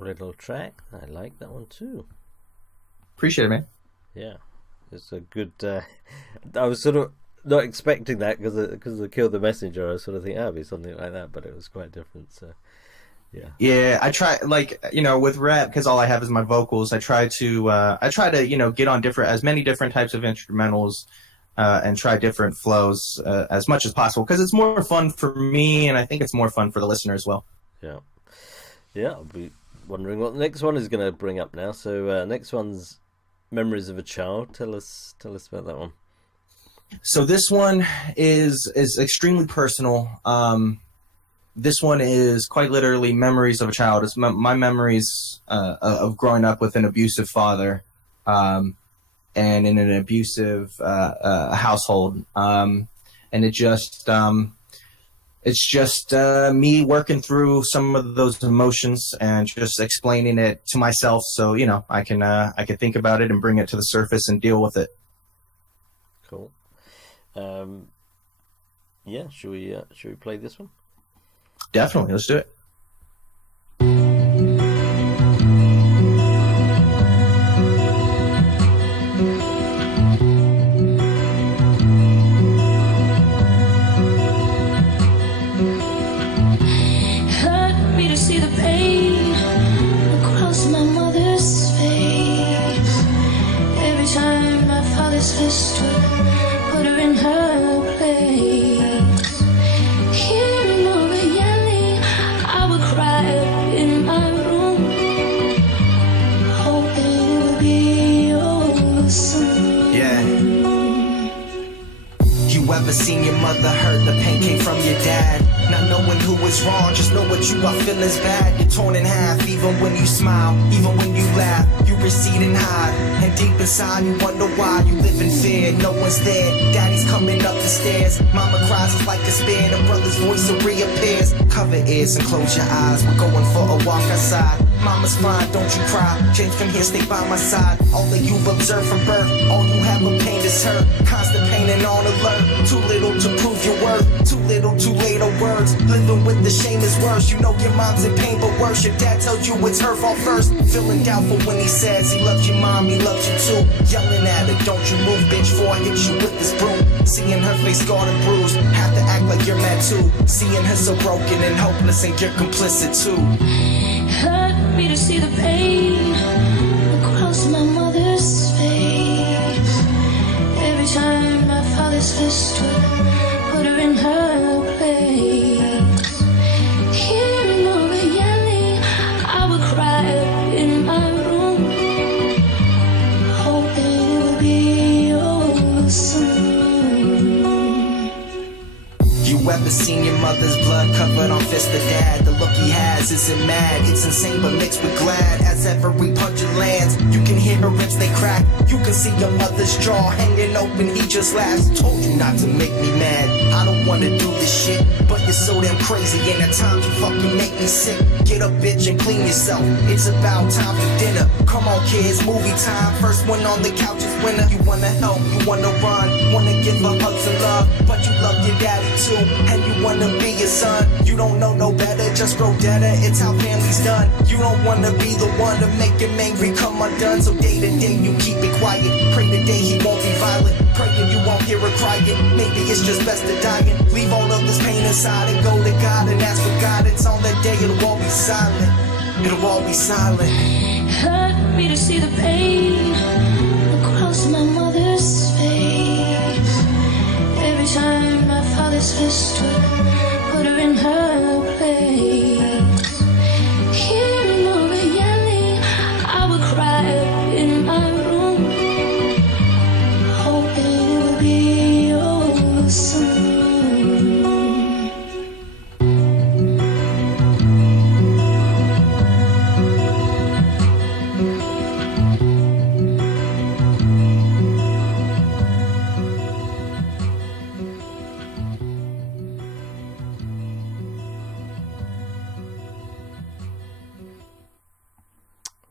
Cool little track. I like that one too. Appreciate it, man. Yeah, it's a good. I was sort of not expecting that because of Kill the Messenger. I was sort of thinking, it'd be something like that, but it was quite different. So, yeah. Yeah, I try, like, with rap, because all I have is my vocals. I try to get on as many different types of instrumentals, and try different flows as much as possible, because it's more fun for me, and I think it's more fun for the listener as well. Yeah. Yeah, I'll be wondering what the next one is going to bring up now. So, next one's Memories of a Child. Tell us about that one. So this one is extremely personal. This one is quite literally memories of a child. It's my memories of growing up with an abusive father, and in an abusive household. And it's just me working through some of those emotions and just explaining it to myself, so I can think about it and bring it to the surface and deal with it. Cool. Yeah, should we play this one? Definitely, let's do it. Hurt me to see the pain across my mother's face. Every time my father's fist would put her in her place. Hearing all the yelling, I would cry in my room, hoping it would be over soon. Yeah. You ever seen your mother hurt? The pain came from your dad. Not knowing who was wrong, just know what you are feeling's bad. You're torn in half, even when you smile, even when you laugh. You recede and hide, and deep inside you wonder why. You live in fear, no one's there. Daddy's coming up the stairs. Mama cries, it's like a spear. The brother's voice reappears. Cover ears and close your eyes. We're going for a walk outside. Mama's fine, don't you cry. Change from here, stay by my side. All that you've observed from birth, all you have of pain is hurt. Constant pain and on alert. Too little to prove your worth. Too little, too late of words. Living with the shame is worse. You know your mom's in pain, but worse, your dad tells you it's her fault first. Feeling doubtful when he says he loves your mom, he loves you too. Yelling at her, don't you move, bitch, before I hit you with this broom. Seeing her face scarred and bruised, have to act like you're mad too. Seeing her so broken and hopeless, and you're complicit too. Hurt me to see the pain across my mother's face. Every time my father's fist would put her in her place. Hearing all the yelling, I would cry in my room, hoping it would be over soon. You ever seen your mother's blood covered on fist of dad? The look he has isn't mad, it's insane but mixed with glad. As every punch it lands, you can hear her ribs, they crack. You can see your mother's jaw hanging open, he just laughs. Told you not to make me mad, I don't wanna do this shit, but you're so damn crazy and at times you fucking make me sick. Get up bitch and clean yourself, it's about time for dinner. Come on kids, movie time, first one on the couch is winner. You wanna help, you wanna run, wanna give her hugs and love, but you love your daddy too, and you wanna be your son. You don't know no better, just grow deader, it's how family's done. You don't wanna be the one to make him angry come undone, so day to day you keep it quiet. Pray today he won't be violent, praying you won't hear her crying. Maybe it's just best to die and leave all of this pain inside and go to God and ask for guidance. On that day it'll all be silent, it'll all be silent. Hurt me to see the pain across my mother's face. Every time my father's fist would put her in her place. Hearing all the yelling, I would cry in my room, hoping it would be over soon.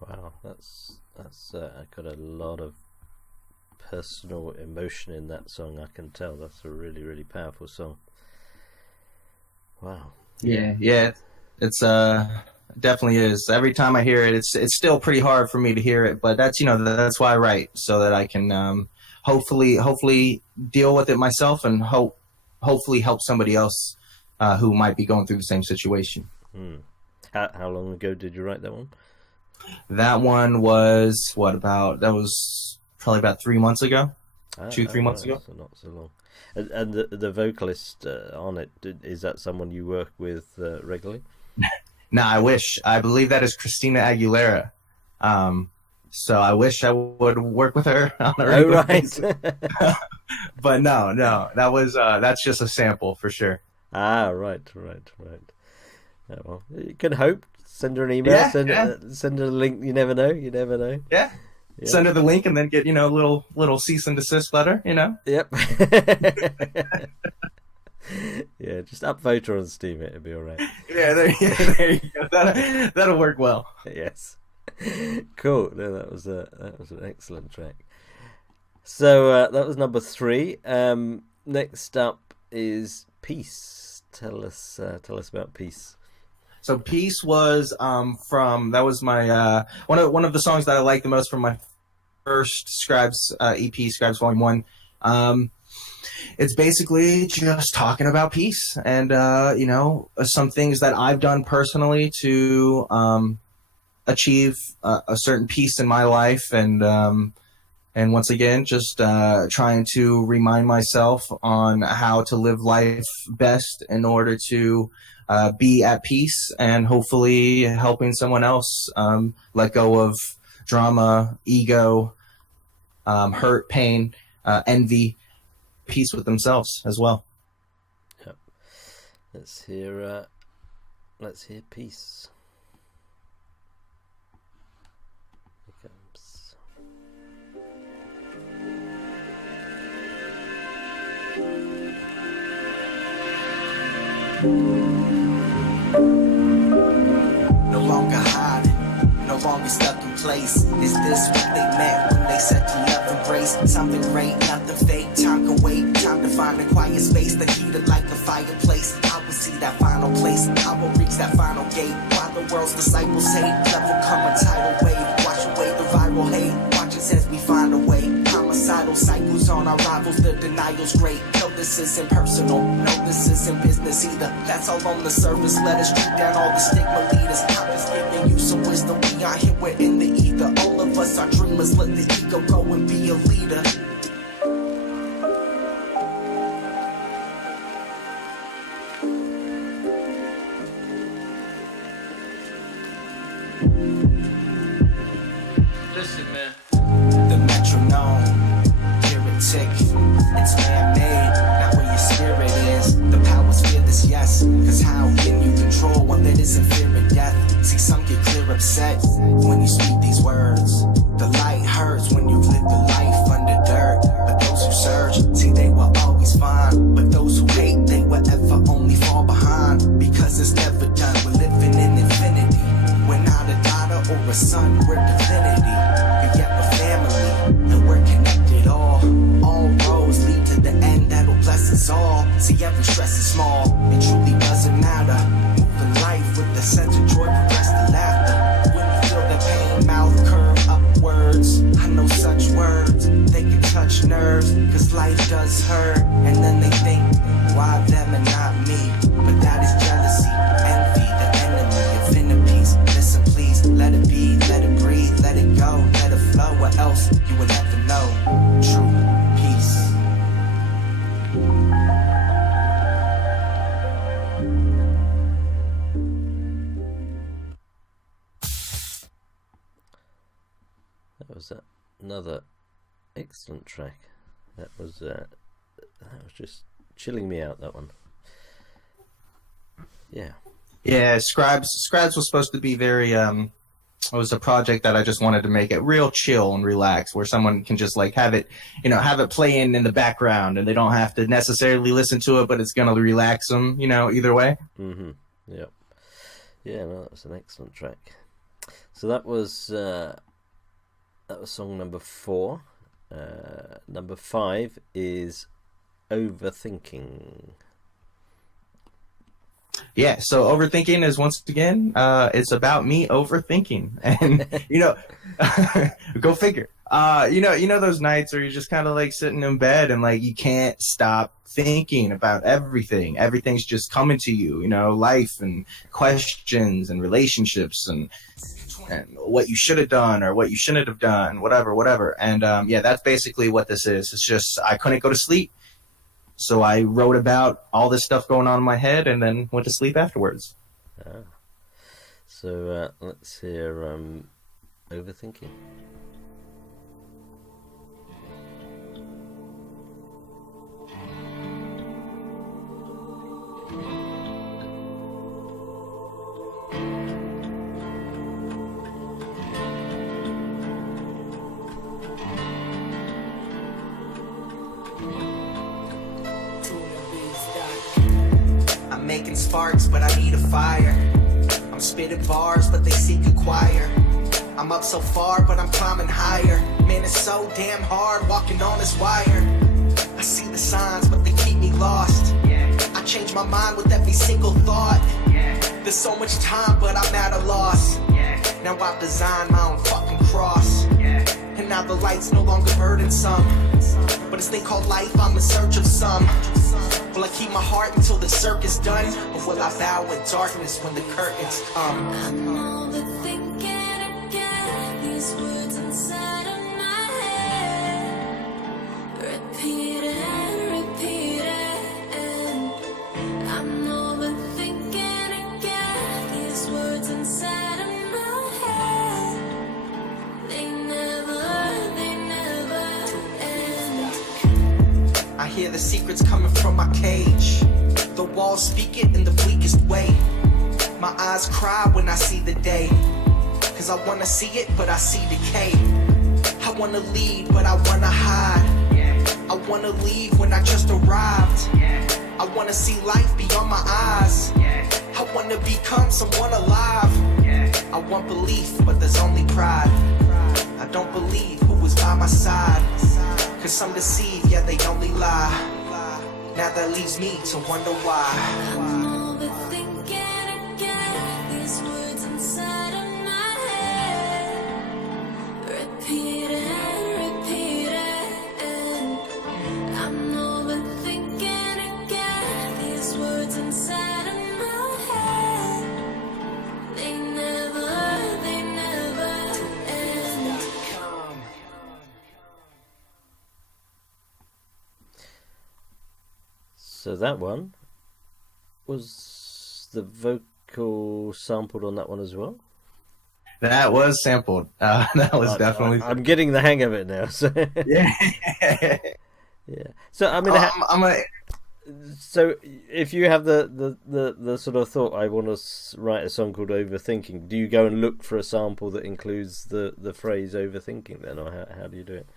Wow, that's got a lot of personal emotion in that song. I can tell that's a really, really powerful song. Wow. Yeah. It's definitely is. Every time I hear it, it's still pretty hard for me to hear it, but that's, that's why I write, so that I can hopefully deal with it myself, and hopefully help somebody else who might be going through the same situation. How long ago did you write that one? That one was that was probably about 3 months ago. 2-3 months ago. So not so long. And the vocalist on it, is that someone you work with regularly? No, I wish. I believe that is Christina Aguilera. So I wish I would work with her on a regular basis. But no, that's just a sample for sure. Right. Yeah, well, you can hope. Send her an email. Send her a link. You never know. Yeah. Send her the link and then get, a little cease and desist letter, Yep. Yeah, just upvote her on Steam. It'll be all right. Yeah, there you go. That'll work well. Yes. Cool. No, that was an excellent track. So that was number 3. Next up is Peace. Tell us about Peace. So Peace was that was my one of the songs that I like the most from my first Scribes EP, Scribes Volume 1. It's basically just talking about peace and some things that I've done personally to achieve a certain peace in my life, and once again just trying to remind myself on how to live life best in order to be at peace, and hopefully helping someone else let go of drama, ego, hurt, pain, envy, peace with themselves as well. Yep. Let's hear Peace. Here comes. No longer hiding, no longer stuck in place. Is this what they meant when they said to love embrace? Something great, nothing fake. Time can wait, time to find a quiet space. The heater like the fireplace. I will see that final place. I will reach that final gate. While the world's disciples say, love will come a tidal wave. Wash away the viral hate. Watch us as we find a way. Homicidal cycles on our rivals, the denial's great. No, this isn't personal. No, this isn't business either. That's all on the surface. Let us treat down all the stigma leaders. I'm just giving you some wisdom. We are here, we're in the ether. All of us are dreamers. Let the ego go and be a leader. Listen, man. The metronome, hear it tick. It's man-made, not where your spirit is. The power's fearless, yes. Cause how can you control one that isn't fearing death? See, some get clear upset when you speak these words. The light hurts when you live the life under dirt. But those who surge, see, they will always find. But those who hate, they will ever only fall behind. Because it's never done, we're living in infinity. We're not a daughter or a son, we're divinity. But yet we're family, and we're connected all. All roads lead to the end that'll bless us all. See, every stress is small, it truly doesn't matter. Moving life with a sense of joy, progress to laughter. When you feel the pain, mouth curve upwards. I know such words, they can touch nerves. Cause life does hurt, and then they think, why them and not me? But that is jealousy, envy, the enemy of inner peace. Listen please, let it be, let it breathe, let it go, let it flow, or else you will never know true peace. That was another excellent track. That was just chilling me out, that one. Yeah. Yeah, Scribes was supposed to be very it was a project that I just wanted to make it real chill and relaxed, where someone can just like have it playing in the background, and they don't have to necessarily listen to it, but it's gonna relax them, either way. Mm-hmm. Yep. Yeah, no, that was an excellent track. So that was song number 4. Number 5 is Overthinking. Yeah, so overthinking is once again, it's about me overthinking, and go figure. You know those nights where you're just kind of like sitting in bed and like you can't stop thinking about everything. Everything's just coming to you, life and questions and relationships and what you should have done or what you shouldn't have done, whatever. And that's basically what this is. It's just I couldn't go to sleep. So I wrote about all this stuff going on in my head and then went to sleep afterwards. So let's hear Overthinking. Making sparks, but I need a fire. I'm spitting bars, but they seek a choir. I'm up so far, but I'm climbing higher. Man, it's so damn hard walking on this wire. I see the signs, but they keep me lost. I change my mind with every single thought. There's so much time, but I'm at a loss. Now I've designed my own fucking cross. And now the light's no longer burdensome. But this thing called life, I'm in search of some. Will I keep my heart until the circus done? Or will I bow in darkness when the curtains come? I'm overthinking again. These words inside of my head. Repeat and repeat it. I'm overthinking again. These words inside of my head. They never end. I hear the secrets coming from my cage. The walls speak it in the bleakest way. My eyes cry when I see the day. Cause I wanna see it, but I see decay. I wanna lead, but I wanna hide. I wanna leave when I just arrived. I wanna see life beyond my eyes. I wanna become someone alive. I want belief, but there's only pride. I don't believe who was by my side. Cause some deceive, yeah, they only lie. Now that leaves me to wonder why. I'm overthinking again. These words inside of my head. Repeat and repeat it. I'm overthinking again. These words inside of my head. They never end. So that one, was the vocal sampled on that one as well? That was sampled. That was definitely. I'm getting the hang of it now. So Yeah. yeah. So I mean, so if you have the sort of thought, I want to write a song called Overthinking, do you go and look for a sample that includes the phrase overthinking then, or how do you do it?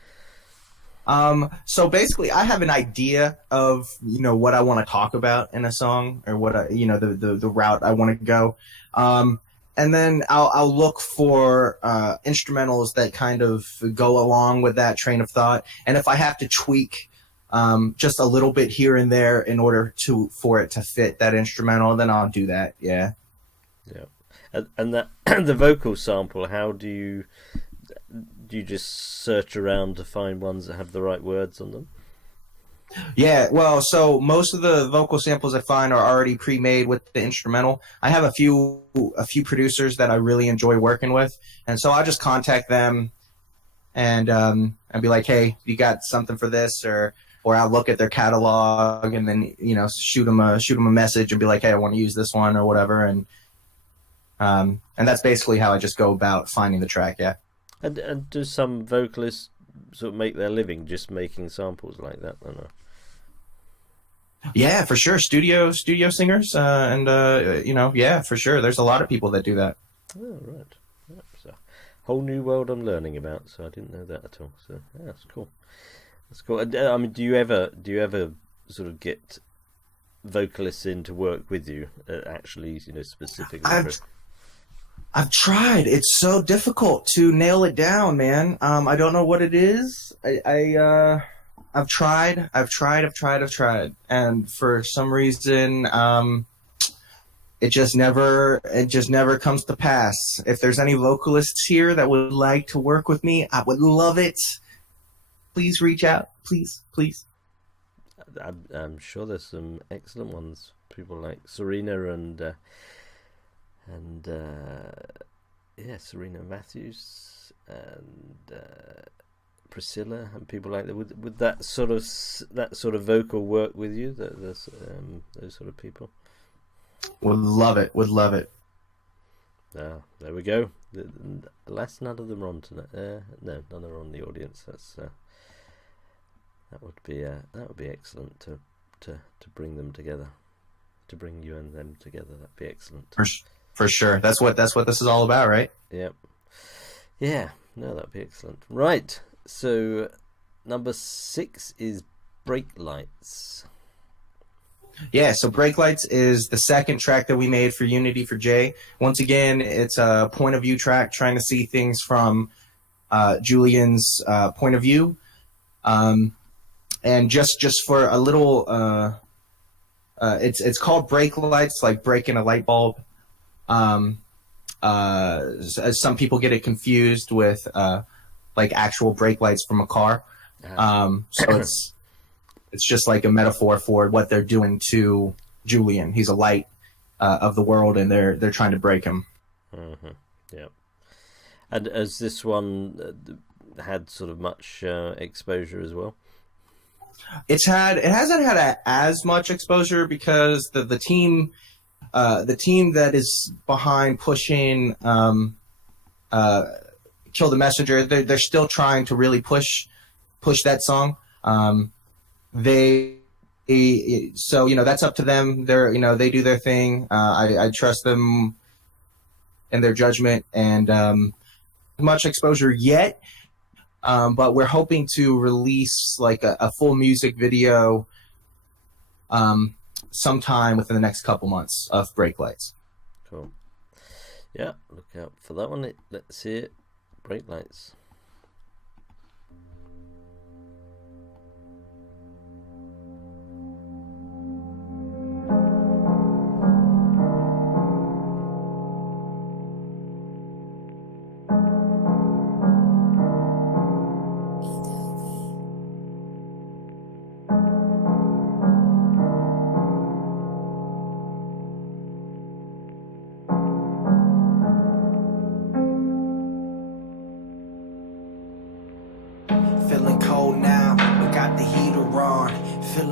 So basically I have an idea of, what I want to talk about in a song, or what the route I want to go. And then I'll look for instrumentals that kind of go along with that train of thought. And if I have to tweak just a little bit here and there in order for it to fit that instrumental, then I'll do that. Yeah. And that the vocal sample, how do you just search around to find ones that have the right words on them? Yeah, well, so most of the vocal samples I find are already pre-made with the instrumental. I have a few producers that I really enjoy working with, and so I just contact them and be like, hey, you got something for this, or I'll look at their catalog and then shoot them a message and be like, hey, I want to use this one or whatever, and that's basically how I just go about finding the track. Yeah. And do some vocalists sort of make their living just making samples like that? I don't know. Yeah, for sure. Studio singers, yeah, for sure. There's a lot of people that do that. Oh, right. That's a whole new world I'm learning about. So I didn't know that at all. So yeah, that's cool. That's cool. I mean, do you ever sort of get vocalists in to work with you? Actually, specifically. I've tried. It's so difficult to nail it down, man. I don't know what it is. I've tried, and for some reason, it just never comes to pass. If there's any vocalists here that would like to work with me, I would love it. Please reach out, please. I'm sure there's some excellent ones. People like Serena and Serena Matthews and Priscilla and people like that. Would that sort of vocal work with you? Those sort of people. Would love it. Ah, there we go. Alas, none of them are on tonight. No, none are on the audience. That would be excellent to bring them together, to bring you and them together. That'd be excellent. For sure. That's what this is all about, right? Yep. Yeah. No, that'd be excellent. Right. So, number 6 is Brake Lights. Yeah, so Brake Lights is the second track that we made for Unity for Jay. Once again, it's a point of view track, trying to see things from Julian's point of view. And just for a little, it's called Brake Lights, like breaking a light bulb. As some people get it confused with like actual brake lights from a car. So it's just like a metaphor for what they're doing to Julian. He's a light of the world, and they're trying to break him. Mm-hmm. Yeah. And has this one had sort of much exposure as well? It hasn't had as much exposure because the team that is behind pushing Kill the Messenger, they're still trying to really push that song. So that's up to them. They do their thing. I trust them in their judgment, and much exposure yet. But we're hoping to release like a full music video sometime within the next couple months of Brake Lights. Cool. Yeah, look out for that one. Let's see it. Brake Lights.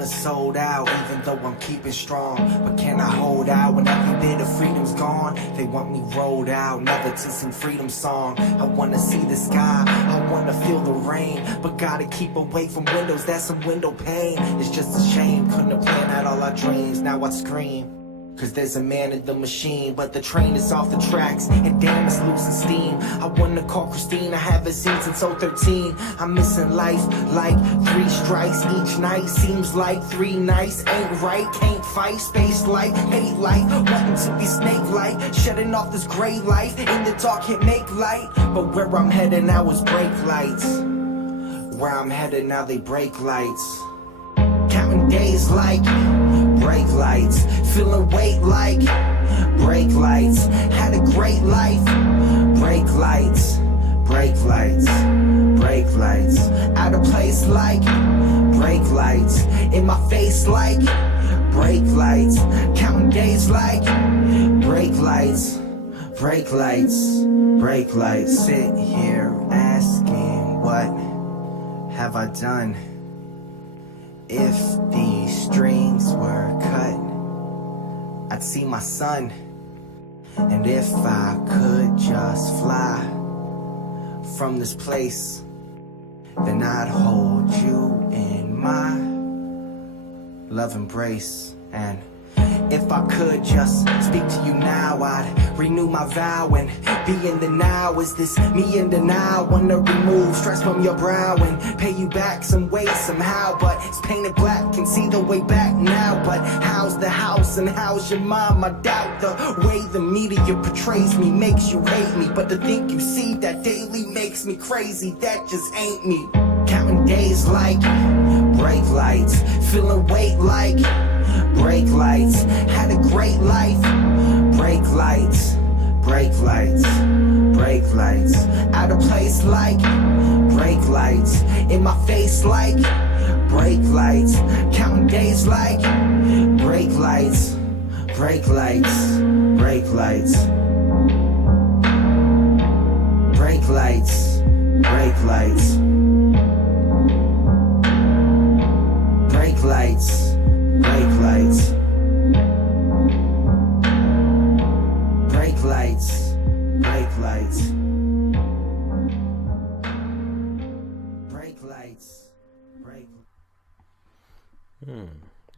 Sold out, even though I'm keeping strong. But can I hold out when every bit of freedom's gone? They want me rolled out, never to sing freedom song. I wanna see the sky, I wanna feel the rain, but gotta keep away from windows, that's some window pane. It's just a shame, couldn't have planned out all our dreams. Now I scream, cause there's a man in the machine, but the train is off the tracks, and damn it's losing steam. I wanna call Christine, I haven't seen since 013. I'm missing life like 3 strikes each night. Seems like 3 nights ain't right. Can't fight, space light, hate life, wanting to be snake-like, shutting off this gray life. In the dark can't make light, but where I'm headed now is brake lights. Where I'm headed now they brake lights. Counting days like brake lights, feeling weight like brake lights. Had a great life, brake lights, brake lights, brake lights. Out of place like brake lights, in my face like brake lights. Counting days like brake lights, brake lights, brake lights. Sit here asking, what have I done? If these strings were cut, I'd see my son. And if I could just fly from this place, then I'd hold you in my love embrace. And if I could just speak to you now, I'd renew my vow and be in the now. Is this me in the now? Wanna remove stress from your brow and pay you back some way somehow, but it's painted black, can see the way back now. But how's the house and how's your mom? I doubt the way the media portrays me makes you hate me, but to think you see that daily makes me crazy. That just ain't me. Counting days like brake lights, feeling weight like brake lights. Had a great life. Brake lights, brake lights, brake lights. Out of place like brake lights. In my face like brake lights. Counting days like brake lights, brake lights, brake lights. Brake lights, brake lights. Brake lights, brake lights. Brake lights, brake lights. Brake lights, brake.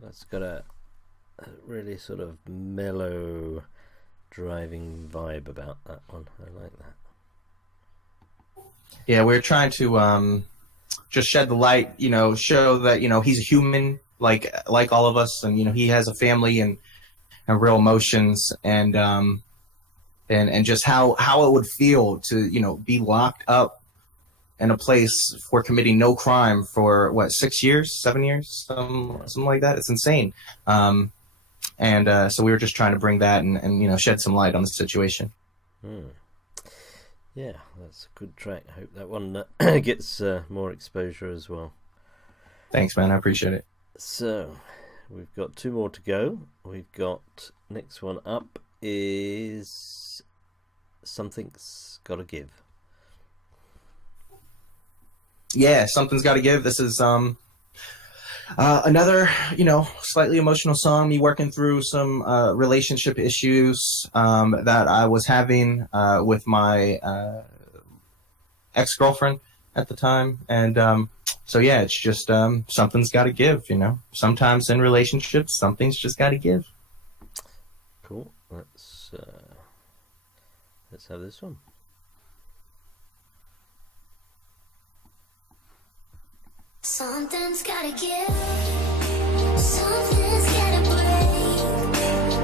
That's got a really sort of mellow driving vibe about that one. I like that. Yeah, we're trying to just shed the light, show that, he's a human like all of us, and, he has a family and real emotions, and just how it would feel to, be locked up in a place for committing no crime for 6 years, 7 years, something like that. It's insane. So we were just trying to bring that and shed some light on the situation. Yeah, that's a good track. I hope that one gets more exposure as well. Thanks, man. I appreciate it. So, we've got 2 more to go. We've got, next one up is Something's Gotta Give. Yeah, Something's Gotta Give. This is another, slightly emotional song, me working through some relationship issues that I was having with my ex-girlfriend at the time. And so, yeah, it's just something's got to give, Sometimes in relationships, something's just got to give. Cool. Let's have this one. Something's gotta give, something's gotta break,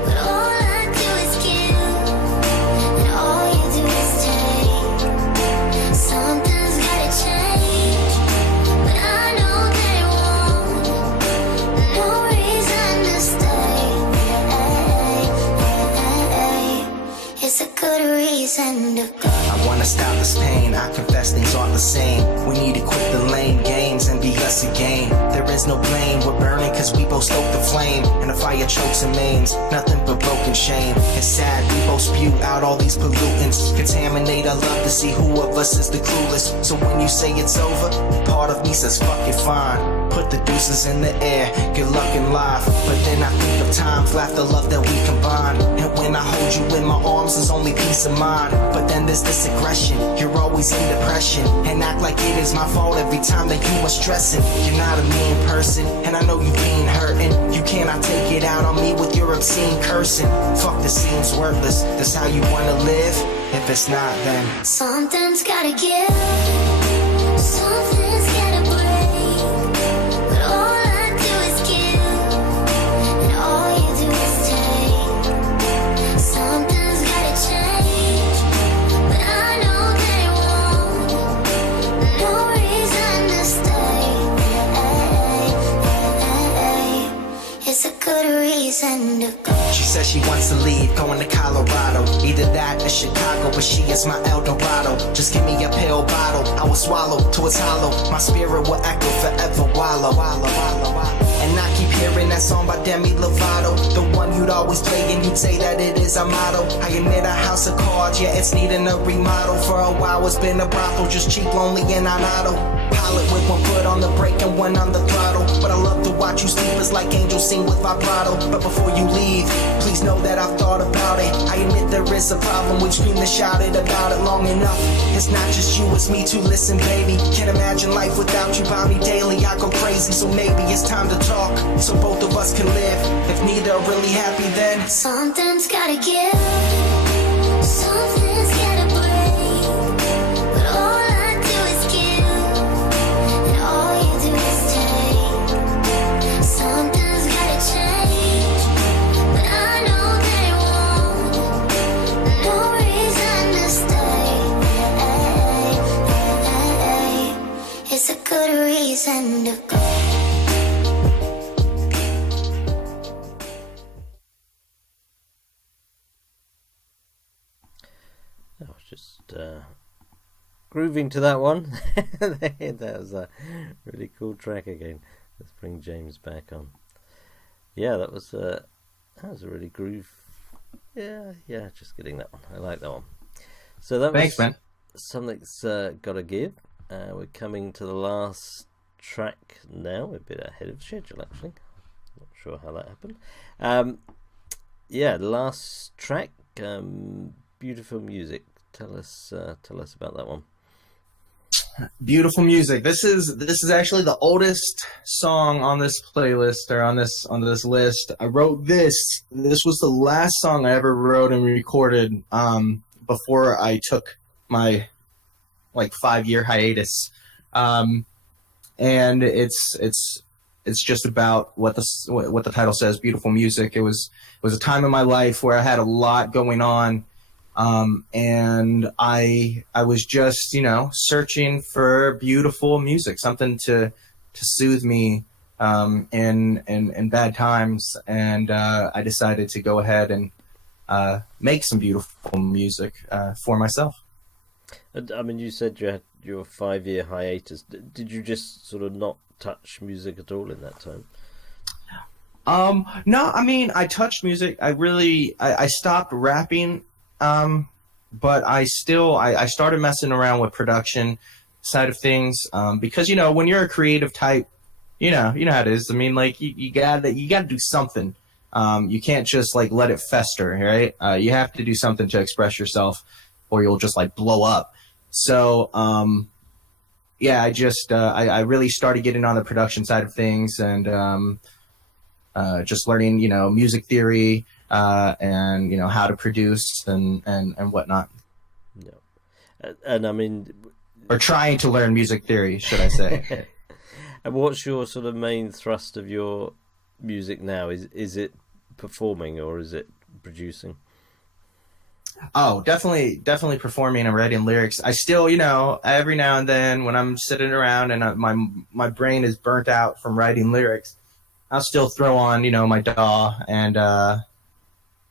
but all I do is give, and all you do is take. Something's gotta change, but I know that it won't, no reason to stay. It's a good reason to go. I wanna stop this pain, I confess things aren't the same. We need to quit the lame games and be us again. There is no blame, we're burning cause we both stoke the flame. And the fire chokes and mains, nothing but broken shame. It's sad, we both spew out all these pollutants. Contaminate our love to see who of us is the cruelest. So when you say it's over, part of me says fuck it, fine. Put the deuces in the air, good luck in life. But then I think of times, laughter, love that we combine. And when I hold you in my arms, there's only peace of mind. But then there's this aggression, you're always in depression, and act like it is my fault every time that you are stressing. You're not a mean person, and I know you've been hurting. You cannot take it out on me with your obscene cursing. Fuck, this seems worthless, that's how you wanna live? If it's not, then something's gotta give, something's gotta break, but all I do is give, and all you do is take. Something's gotta change, but I know that it won't, no reason to stay. It's a good reason to go. she says she wants to leave, going to Colorado. Either that or Chicago, but she is my El Dorado. Just give me a pill bottle, I will swallow till it's hollow. My spirit will echo forever, wallow. And I keep hearing that song by Demi Lovato, the one you'd always play and you'd say that it is our motto. I admit a house of cards, yeah, it's needing a remodel. For a while it's been a brothel, just cheap, lonely, and on auto. Pilot with one foot on the brake and one on the throttle. But I love to watch you sleep, it's like angels sing with vibrato. But before you leave, please know that I've thought about it. I admit there is a problem, we've screamed and shouted about it long enough. It's not just you, it's me too, listen baby. Can't imagine life without you by me daily, I go crazy. So maybe it's time to talk, so both of us can live. If neither are really happy, then something's gotta give, something's gotta break, but all I do is give, and all you do is take. Something's gotta change, but I know that it won't, no reason to stay. It's a good reason to go. grooving to that one. That was a really cool track again. Let's bring James back on. Yeah, that was a really groove. Yeah, just getting that one. I like that one. So that Thanks, was man. Something's Gotta Give. We're coming to the last track now. We're a bit ahead of schedule, actually. Not sure how that happened. The last track, Beautiful Music. Tell us about that one. Beautiful Music. This is actually the oldest song on this playlist, or on this list. I wrote this. This was the last song I ever wrote and recorded before I took my 5-year hiatus. And it's just about what the title says, Beautiful Music. It was a time in my life where I had a lot going on. And I was just, searching for beautiful music, something to soothe me in bad times. And I decided to go ahead and make some beautiful music for myself. I mean, you said you had your 5-year hiatus. Did you just sort of not touch music at all in that time? No, I mean, I touched music. I stopped rapping. But I started messing around with production side of things, because, when you're a creative type, you know how it is. I mean, you gotta do something. You can't just let it fester, right? You have to do something to express yourself, or you'll just blow up. So, I really started getting on the production side of things, and, just learning, music theory, and how to produce and whatnot. Yeah, and I mean, or trying to learn music theory, should I say? And what's your sort of main thrust of your music now? Is it performing, or is it producing? Oh, definitely performing and writing lyrics. I still, every now and then when I'm sitting around and my brain is burnt out from writing lyrics, I'll still throw on, my DAW and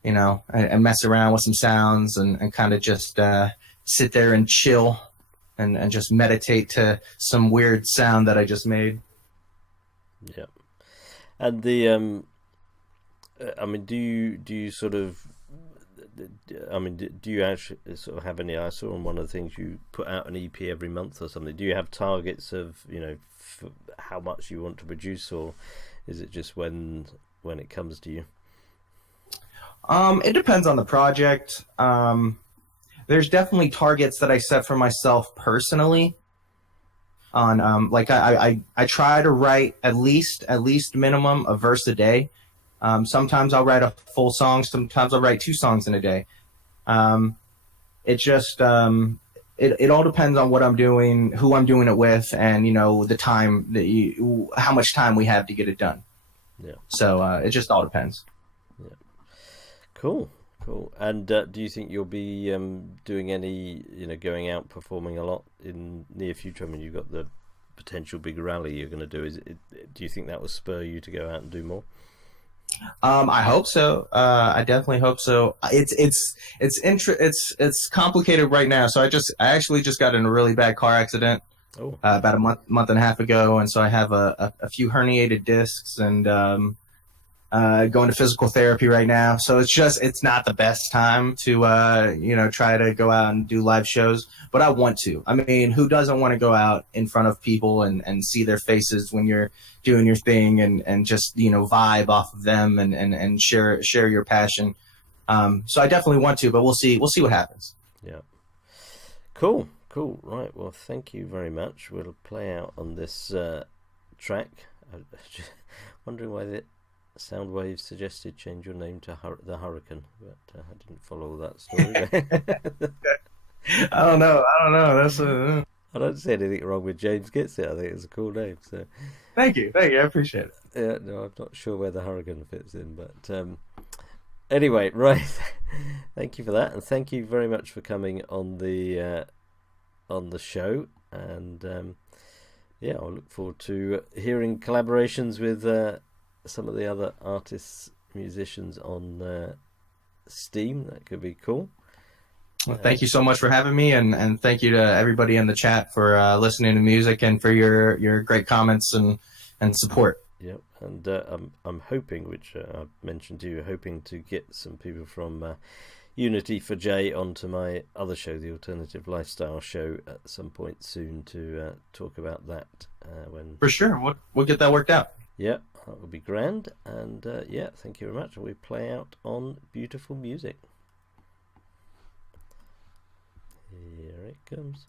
and mess around with some sounds and kind of just sit there and chill and just meditate to some weird sound that I just made. Yeah. And the I mean, do you sort of, I mean, do you actually sort of have any, I saw on one of the things you put out an EP every month or something. Do you have targets of, for how much you want to produce, or is it just when it comes to you? It depends on the project. There's definitely targets that I set for myself personally. On I try to write at least minimum a verse a day. Sometimes I'll write a full song. Sometimes I'll write 2 songs in a day. It just it all depends on what I'm doing, who I'm doing it with, and the time how much time we have to get it done. Yeah. So it just all depends. Yeah. Cool. And do you think you'll be doing any, going out performing a lot in near future? I mean, you've got the potential big rally you're going to do. Do you think that will spur you to go out and do more? I hope so. I definitely hope so. It's complicated right now. So I actually just got in a really bad car accident about a month and a half ago, and so I have a few herniated discs and going to physical therapy right now. So it's not the best time to try to go out and do live shows, but I want to. I mean, who doesn't want to go out in front of people and see their faces when you're doing your thing and just vibe off of them and share your passion. So I definitely want to, but we'll see what happens. Yeah. Cool. Right. Well, thank you very much. We'll play out on this track. I'm just wondering why the Soundwave suggested change your name to the Hurricane, but I didn't follow that story. I don't know. That's I don't see anything wrong with James Gets It. I think it's a cool name. So thank you. I appreciate it. Yeah, no, I'm not sure where the Hurricane fits in, but anyway, right. Thank you for that, and thank you very much for coming on the show. And I'll look forward to hearing collaborations with some of the other artists, musicians on Steam. That could be cool. Well, thank you so much for having me, and thank you to everybody in the chat for listening to music and for your great comments and support. Yep, and I'm hoping, which I've mentioned to you, hoping to get some people from Unity for J onto my other show, the Alternative Lifestyle Show, at some point soon to talk about that. When For sure, we'll get that worked out. Yeah, that would be grand. And yeah, thank you very much. We play out on beautiful music. Here it comes.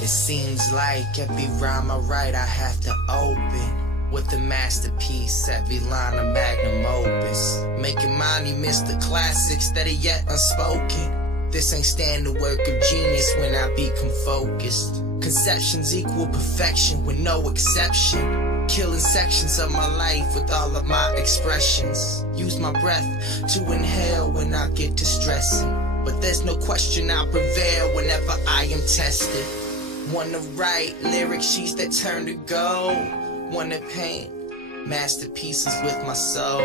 It seems like every rhyme I write I have to open with a masterpiece, every line a magnum opus, making monuments to classics that are yet unspoken. This ain't standard work of genius when I become focused. Conceptions equal perfection with no exception, killing sections of my life with all of my expressions. Use my breath to inhale when I get to stressing, but there's no question I'll prevail whenever I am tested. Wanna write lyric sheets that turn to gold, wanna paint masterpieces with my soul.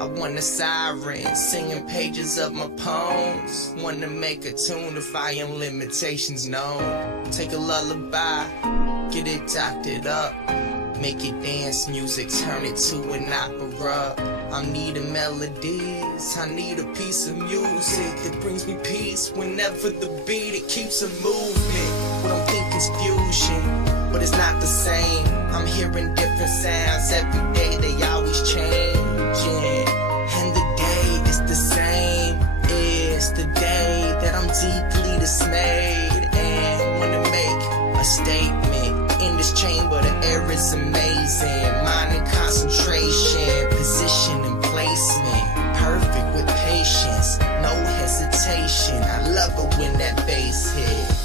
I want a siren singing pages of my poems, wanna make a tune defying limitations known. Take a lullaby, get it doctored up, make it dance music, turn it to an opera. I'm needing melodies, I need a piece of music that brings me peace whenever the beat, it keeps a movement. What I'm thinking's fusion, but it's not the same. I'm hearing different sounds every day, they always changing. And the day is the same, it's the day that I'm deeply dismayed and wanna make a statement. In this chamber, the air is amazing. Mind and concentration, position and placement, perfect with patience, no hesitation. I love it when that bass hit.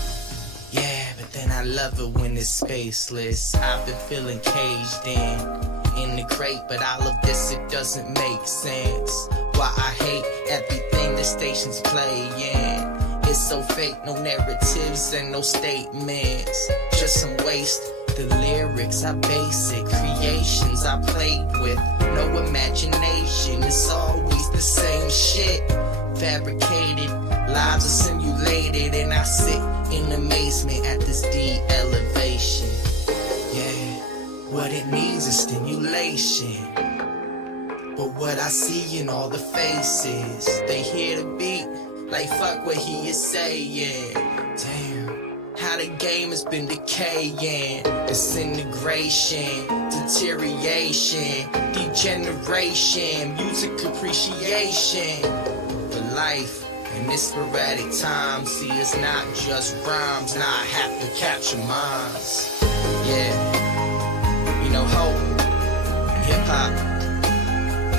Yeah, but then I love it when it's spaceless. I've been feeling caged in the crate, but all of this, it doesn't make sense. Why I hate everything the stations playing. It's so fake, no narratives and no statements, just some waste. The lyrics are basic creations I played with, no imagination. It's always the same shit, fabricated, lives are simulated, and I sit in amazement at this de-elevation. Yeah, what it needs is stimulation, but what I see in all the faces, they hear the beat like fuck what he is saying. Damn, how the game has been decaying, disintegration, deterioration, degeneration, music appreciation. But life in this sporadic time, see it's not just rhymes, now I have to capture minds. Yeah, you know, hope and hip hop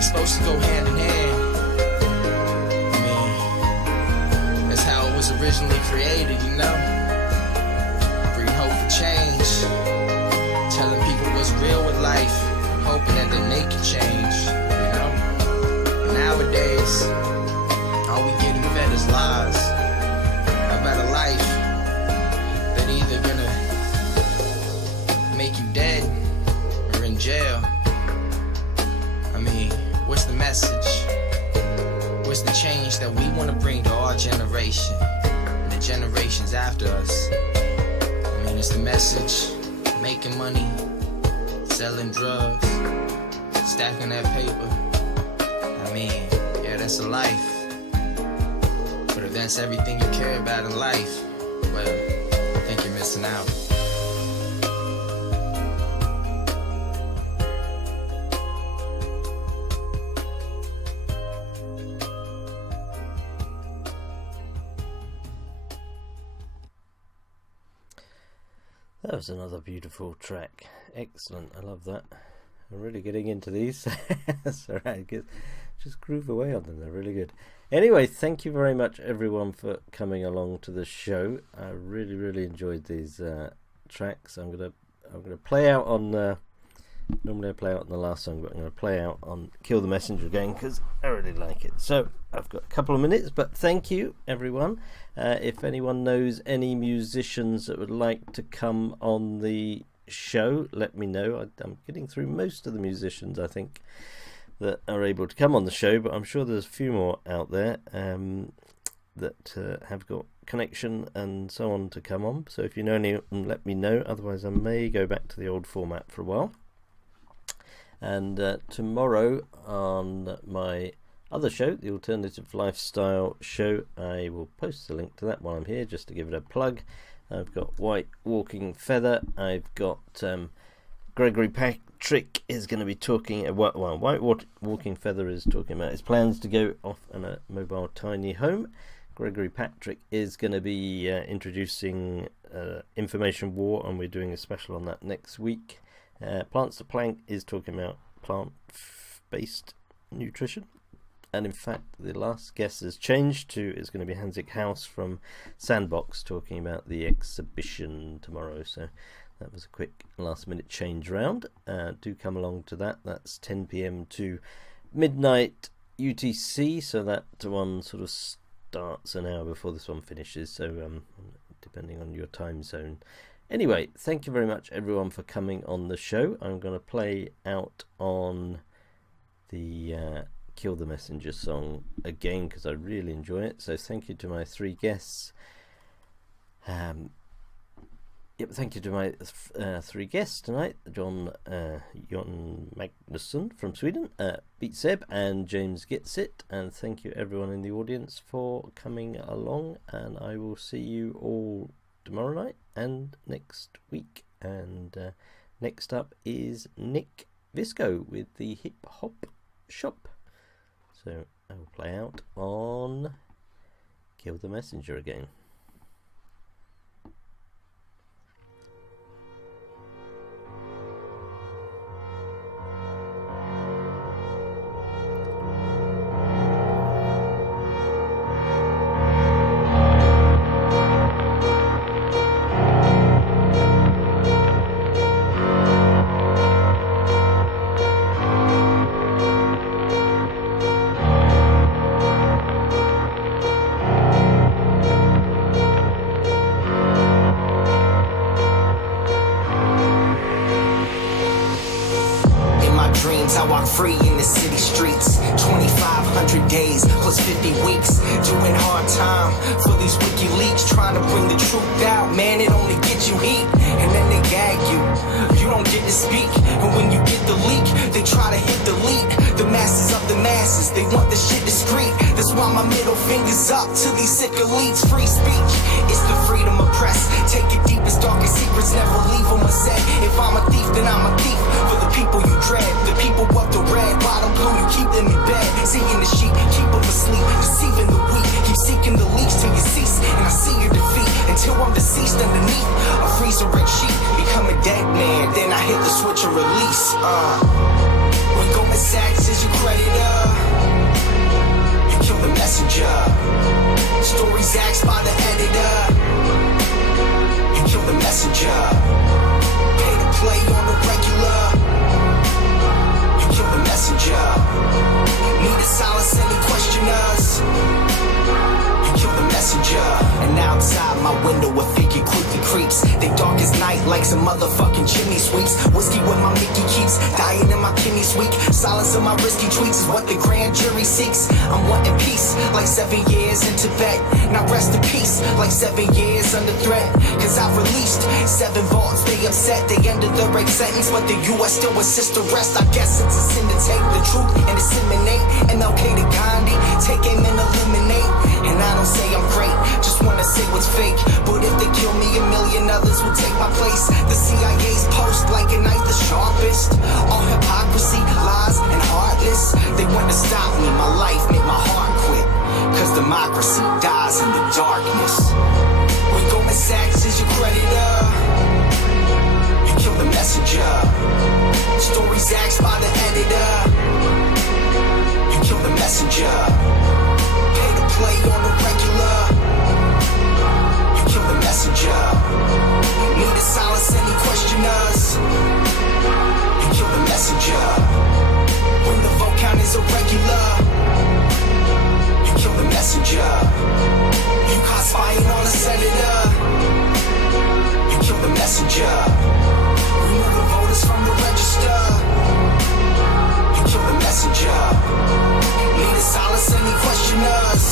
supposed to go hand in hand. That's how it was originally created, you know? Bring hope for change, telling people what's real with life, hoping that they make it change, you know? Nowadays, all we getting fed is lies about a life that either gonna make you dead or in jail. I mean, what's the message? What's the change that we want to bring to our generation and the generations after us? I mean, it's the message, making money, selling drugs, stacking that paper. I mean, yeah, that's a life. But if that's everything you care about in life, well, I think you're missing out. That was another beautiful track. Excellent. I love that. I'm really getting into these. That's all right. Just groove away on them. They're really good. Anyway, thank you very much, everyone, for coming along to the show. I really enjoyed these tracks. I'm gonna play out on Normally I play out on the last song, but I'm going to play out on Kill the Messenger again because I really like it. So I've got a couple of minutes, but thank you, everyone. If anyone knows any musicians that would like to come on the show, let me know. I'm getting through most of the musicians, I think, that are able to come on the show, but I'm sure there's a few more out there that have got connection and so on to come on. So if you know any, let me know. Otherwise I may go back to the old format for a while. And tomorrow on my other show, the Alternative Lifestyle Show, I will post the link to that while I'm here just to give it a plug. I've got White Walking Feather. I've got Gregory Patrick is going to be talking. White Walking Feather is talking about his plans to go off on a mobile tiny home. Gregory Patrick is going to be introducing Information War, and we're doing a special on that next week. Plants to Plank is talking about plant-based nutrition. And in fact, the last guest has changed to, is going to be Hansik House from Sandbox, talking about the exhibition tomorrow. So that was a quick last-minute change round. Do come along to that. That's 10 p.m. to midnight UTC. So that one sort of starts an hour before this one finishes. So depending on your time zone. Anyway, thank you very much, everyone, for coming on the show. I'm going to play out on the Kill the Messenger song again because I really enjoy it. So thank you to my three guests. Thank you to my three guests tonight: Jon Magnusson from Sweden, Beat Seb, and James Gitsit. And thank you, everyone in the audience, for coming along. And I will see you all tomorrow night and next week. And next up is Nick Visco with the Hip Hop Shop. So I will play out on Kill the Messenger again. I walk free in the city streets. 2,500 days plus 50 weeks. Doing hard time for these WikiLeaks. Trying to bring the truth out. Man, it only gets you heat. And then they gag you. You don't get to speak. And when you get the leak, they try to hit delete. The masses of the masses, they want the shit discreet. That's why my middle finger's up to these sick elites. Free speech, it's the freedom of press. Take your deepest, darkest secrets, never leave them unsaid. If I'm a thief, then I'm a thief. For the people you dread, the people of the red, bottom blue, you keep them in bed. Seeing the sheep, keep them asleep, deceiving the weak. Keep seeking the leaks till you cease, and I see your defeat. Until I'm deceased underneath a freezer red sheet. Become a dead man, then I hit the switch and release. When Goldman Sachs is your creditor, you kill the messenger. Stories axed by the editor, you kill the messenger. Pay to play on the regular, you kill the messenger. Need to silence any questioners, you kill the messenger. And outside my window a figure quickly creeps. They dark as night like some motherfucking chimney sweeps. Whiskey with my Mickey keeps dying in my kidneys weak. Silence of my risky tweets is what the grand jury seeks. I'm wanting peace like 7 years in Tibet. Now rest in peace like 7 years under threat. Cause I've released 7 vaults, they upset. They ended the rape sentence, but the US still insists to rest. I guess it's a sin to take the truth and disseminate. MLK to Gandhi, take aim and eliminate. And I don't say I'm great, just wanna say what's fake. But if they kill me, a million others will take my place. The CIA's post like a knife the sharpest. All hypocrisy, lies, and heartless. They want to stop me, my life make my heart quit. Cause democracy dies in the darkness. When Goldman Sachs is your creditor, you kill the messenger. Stories axed by the editor, you kill the messenger. Pay to play on the regular, you kill the messenger. Need to silence any questioners, you kill the messenger. When the vote count is irregular, you kill the messenger. You caught spying on a senator, you kill the messenger. Remove the voters from the register, you kill the messenger. Lead in silence any questioners,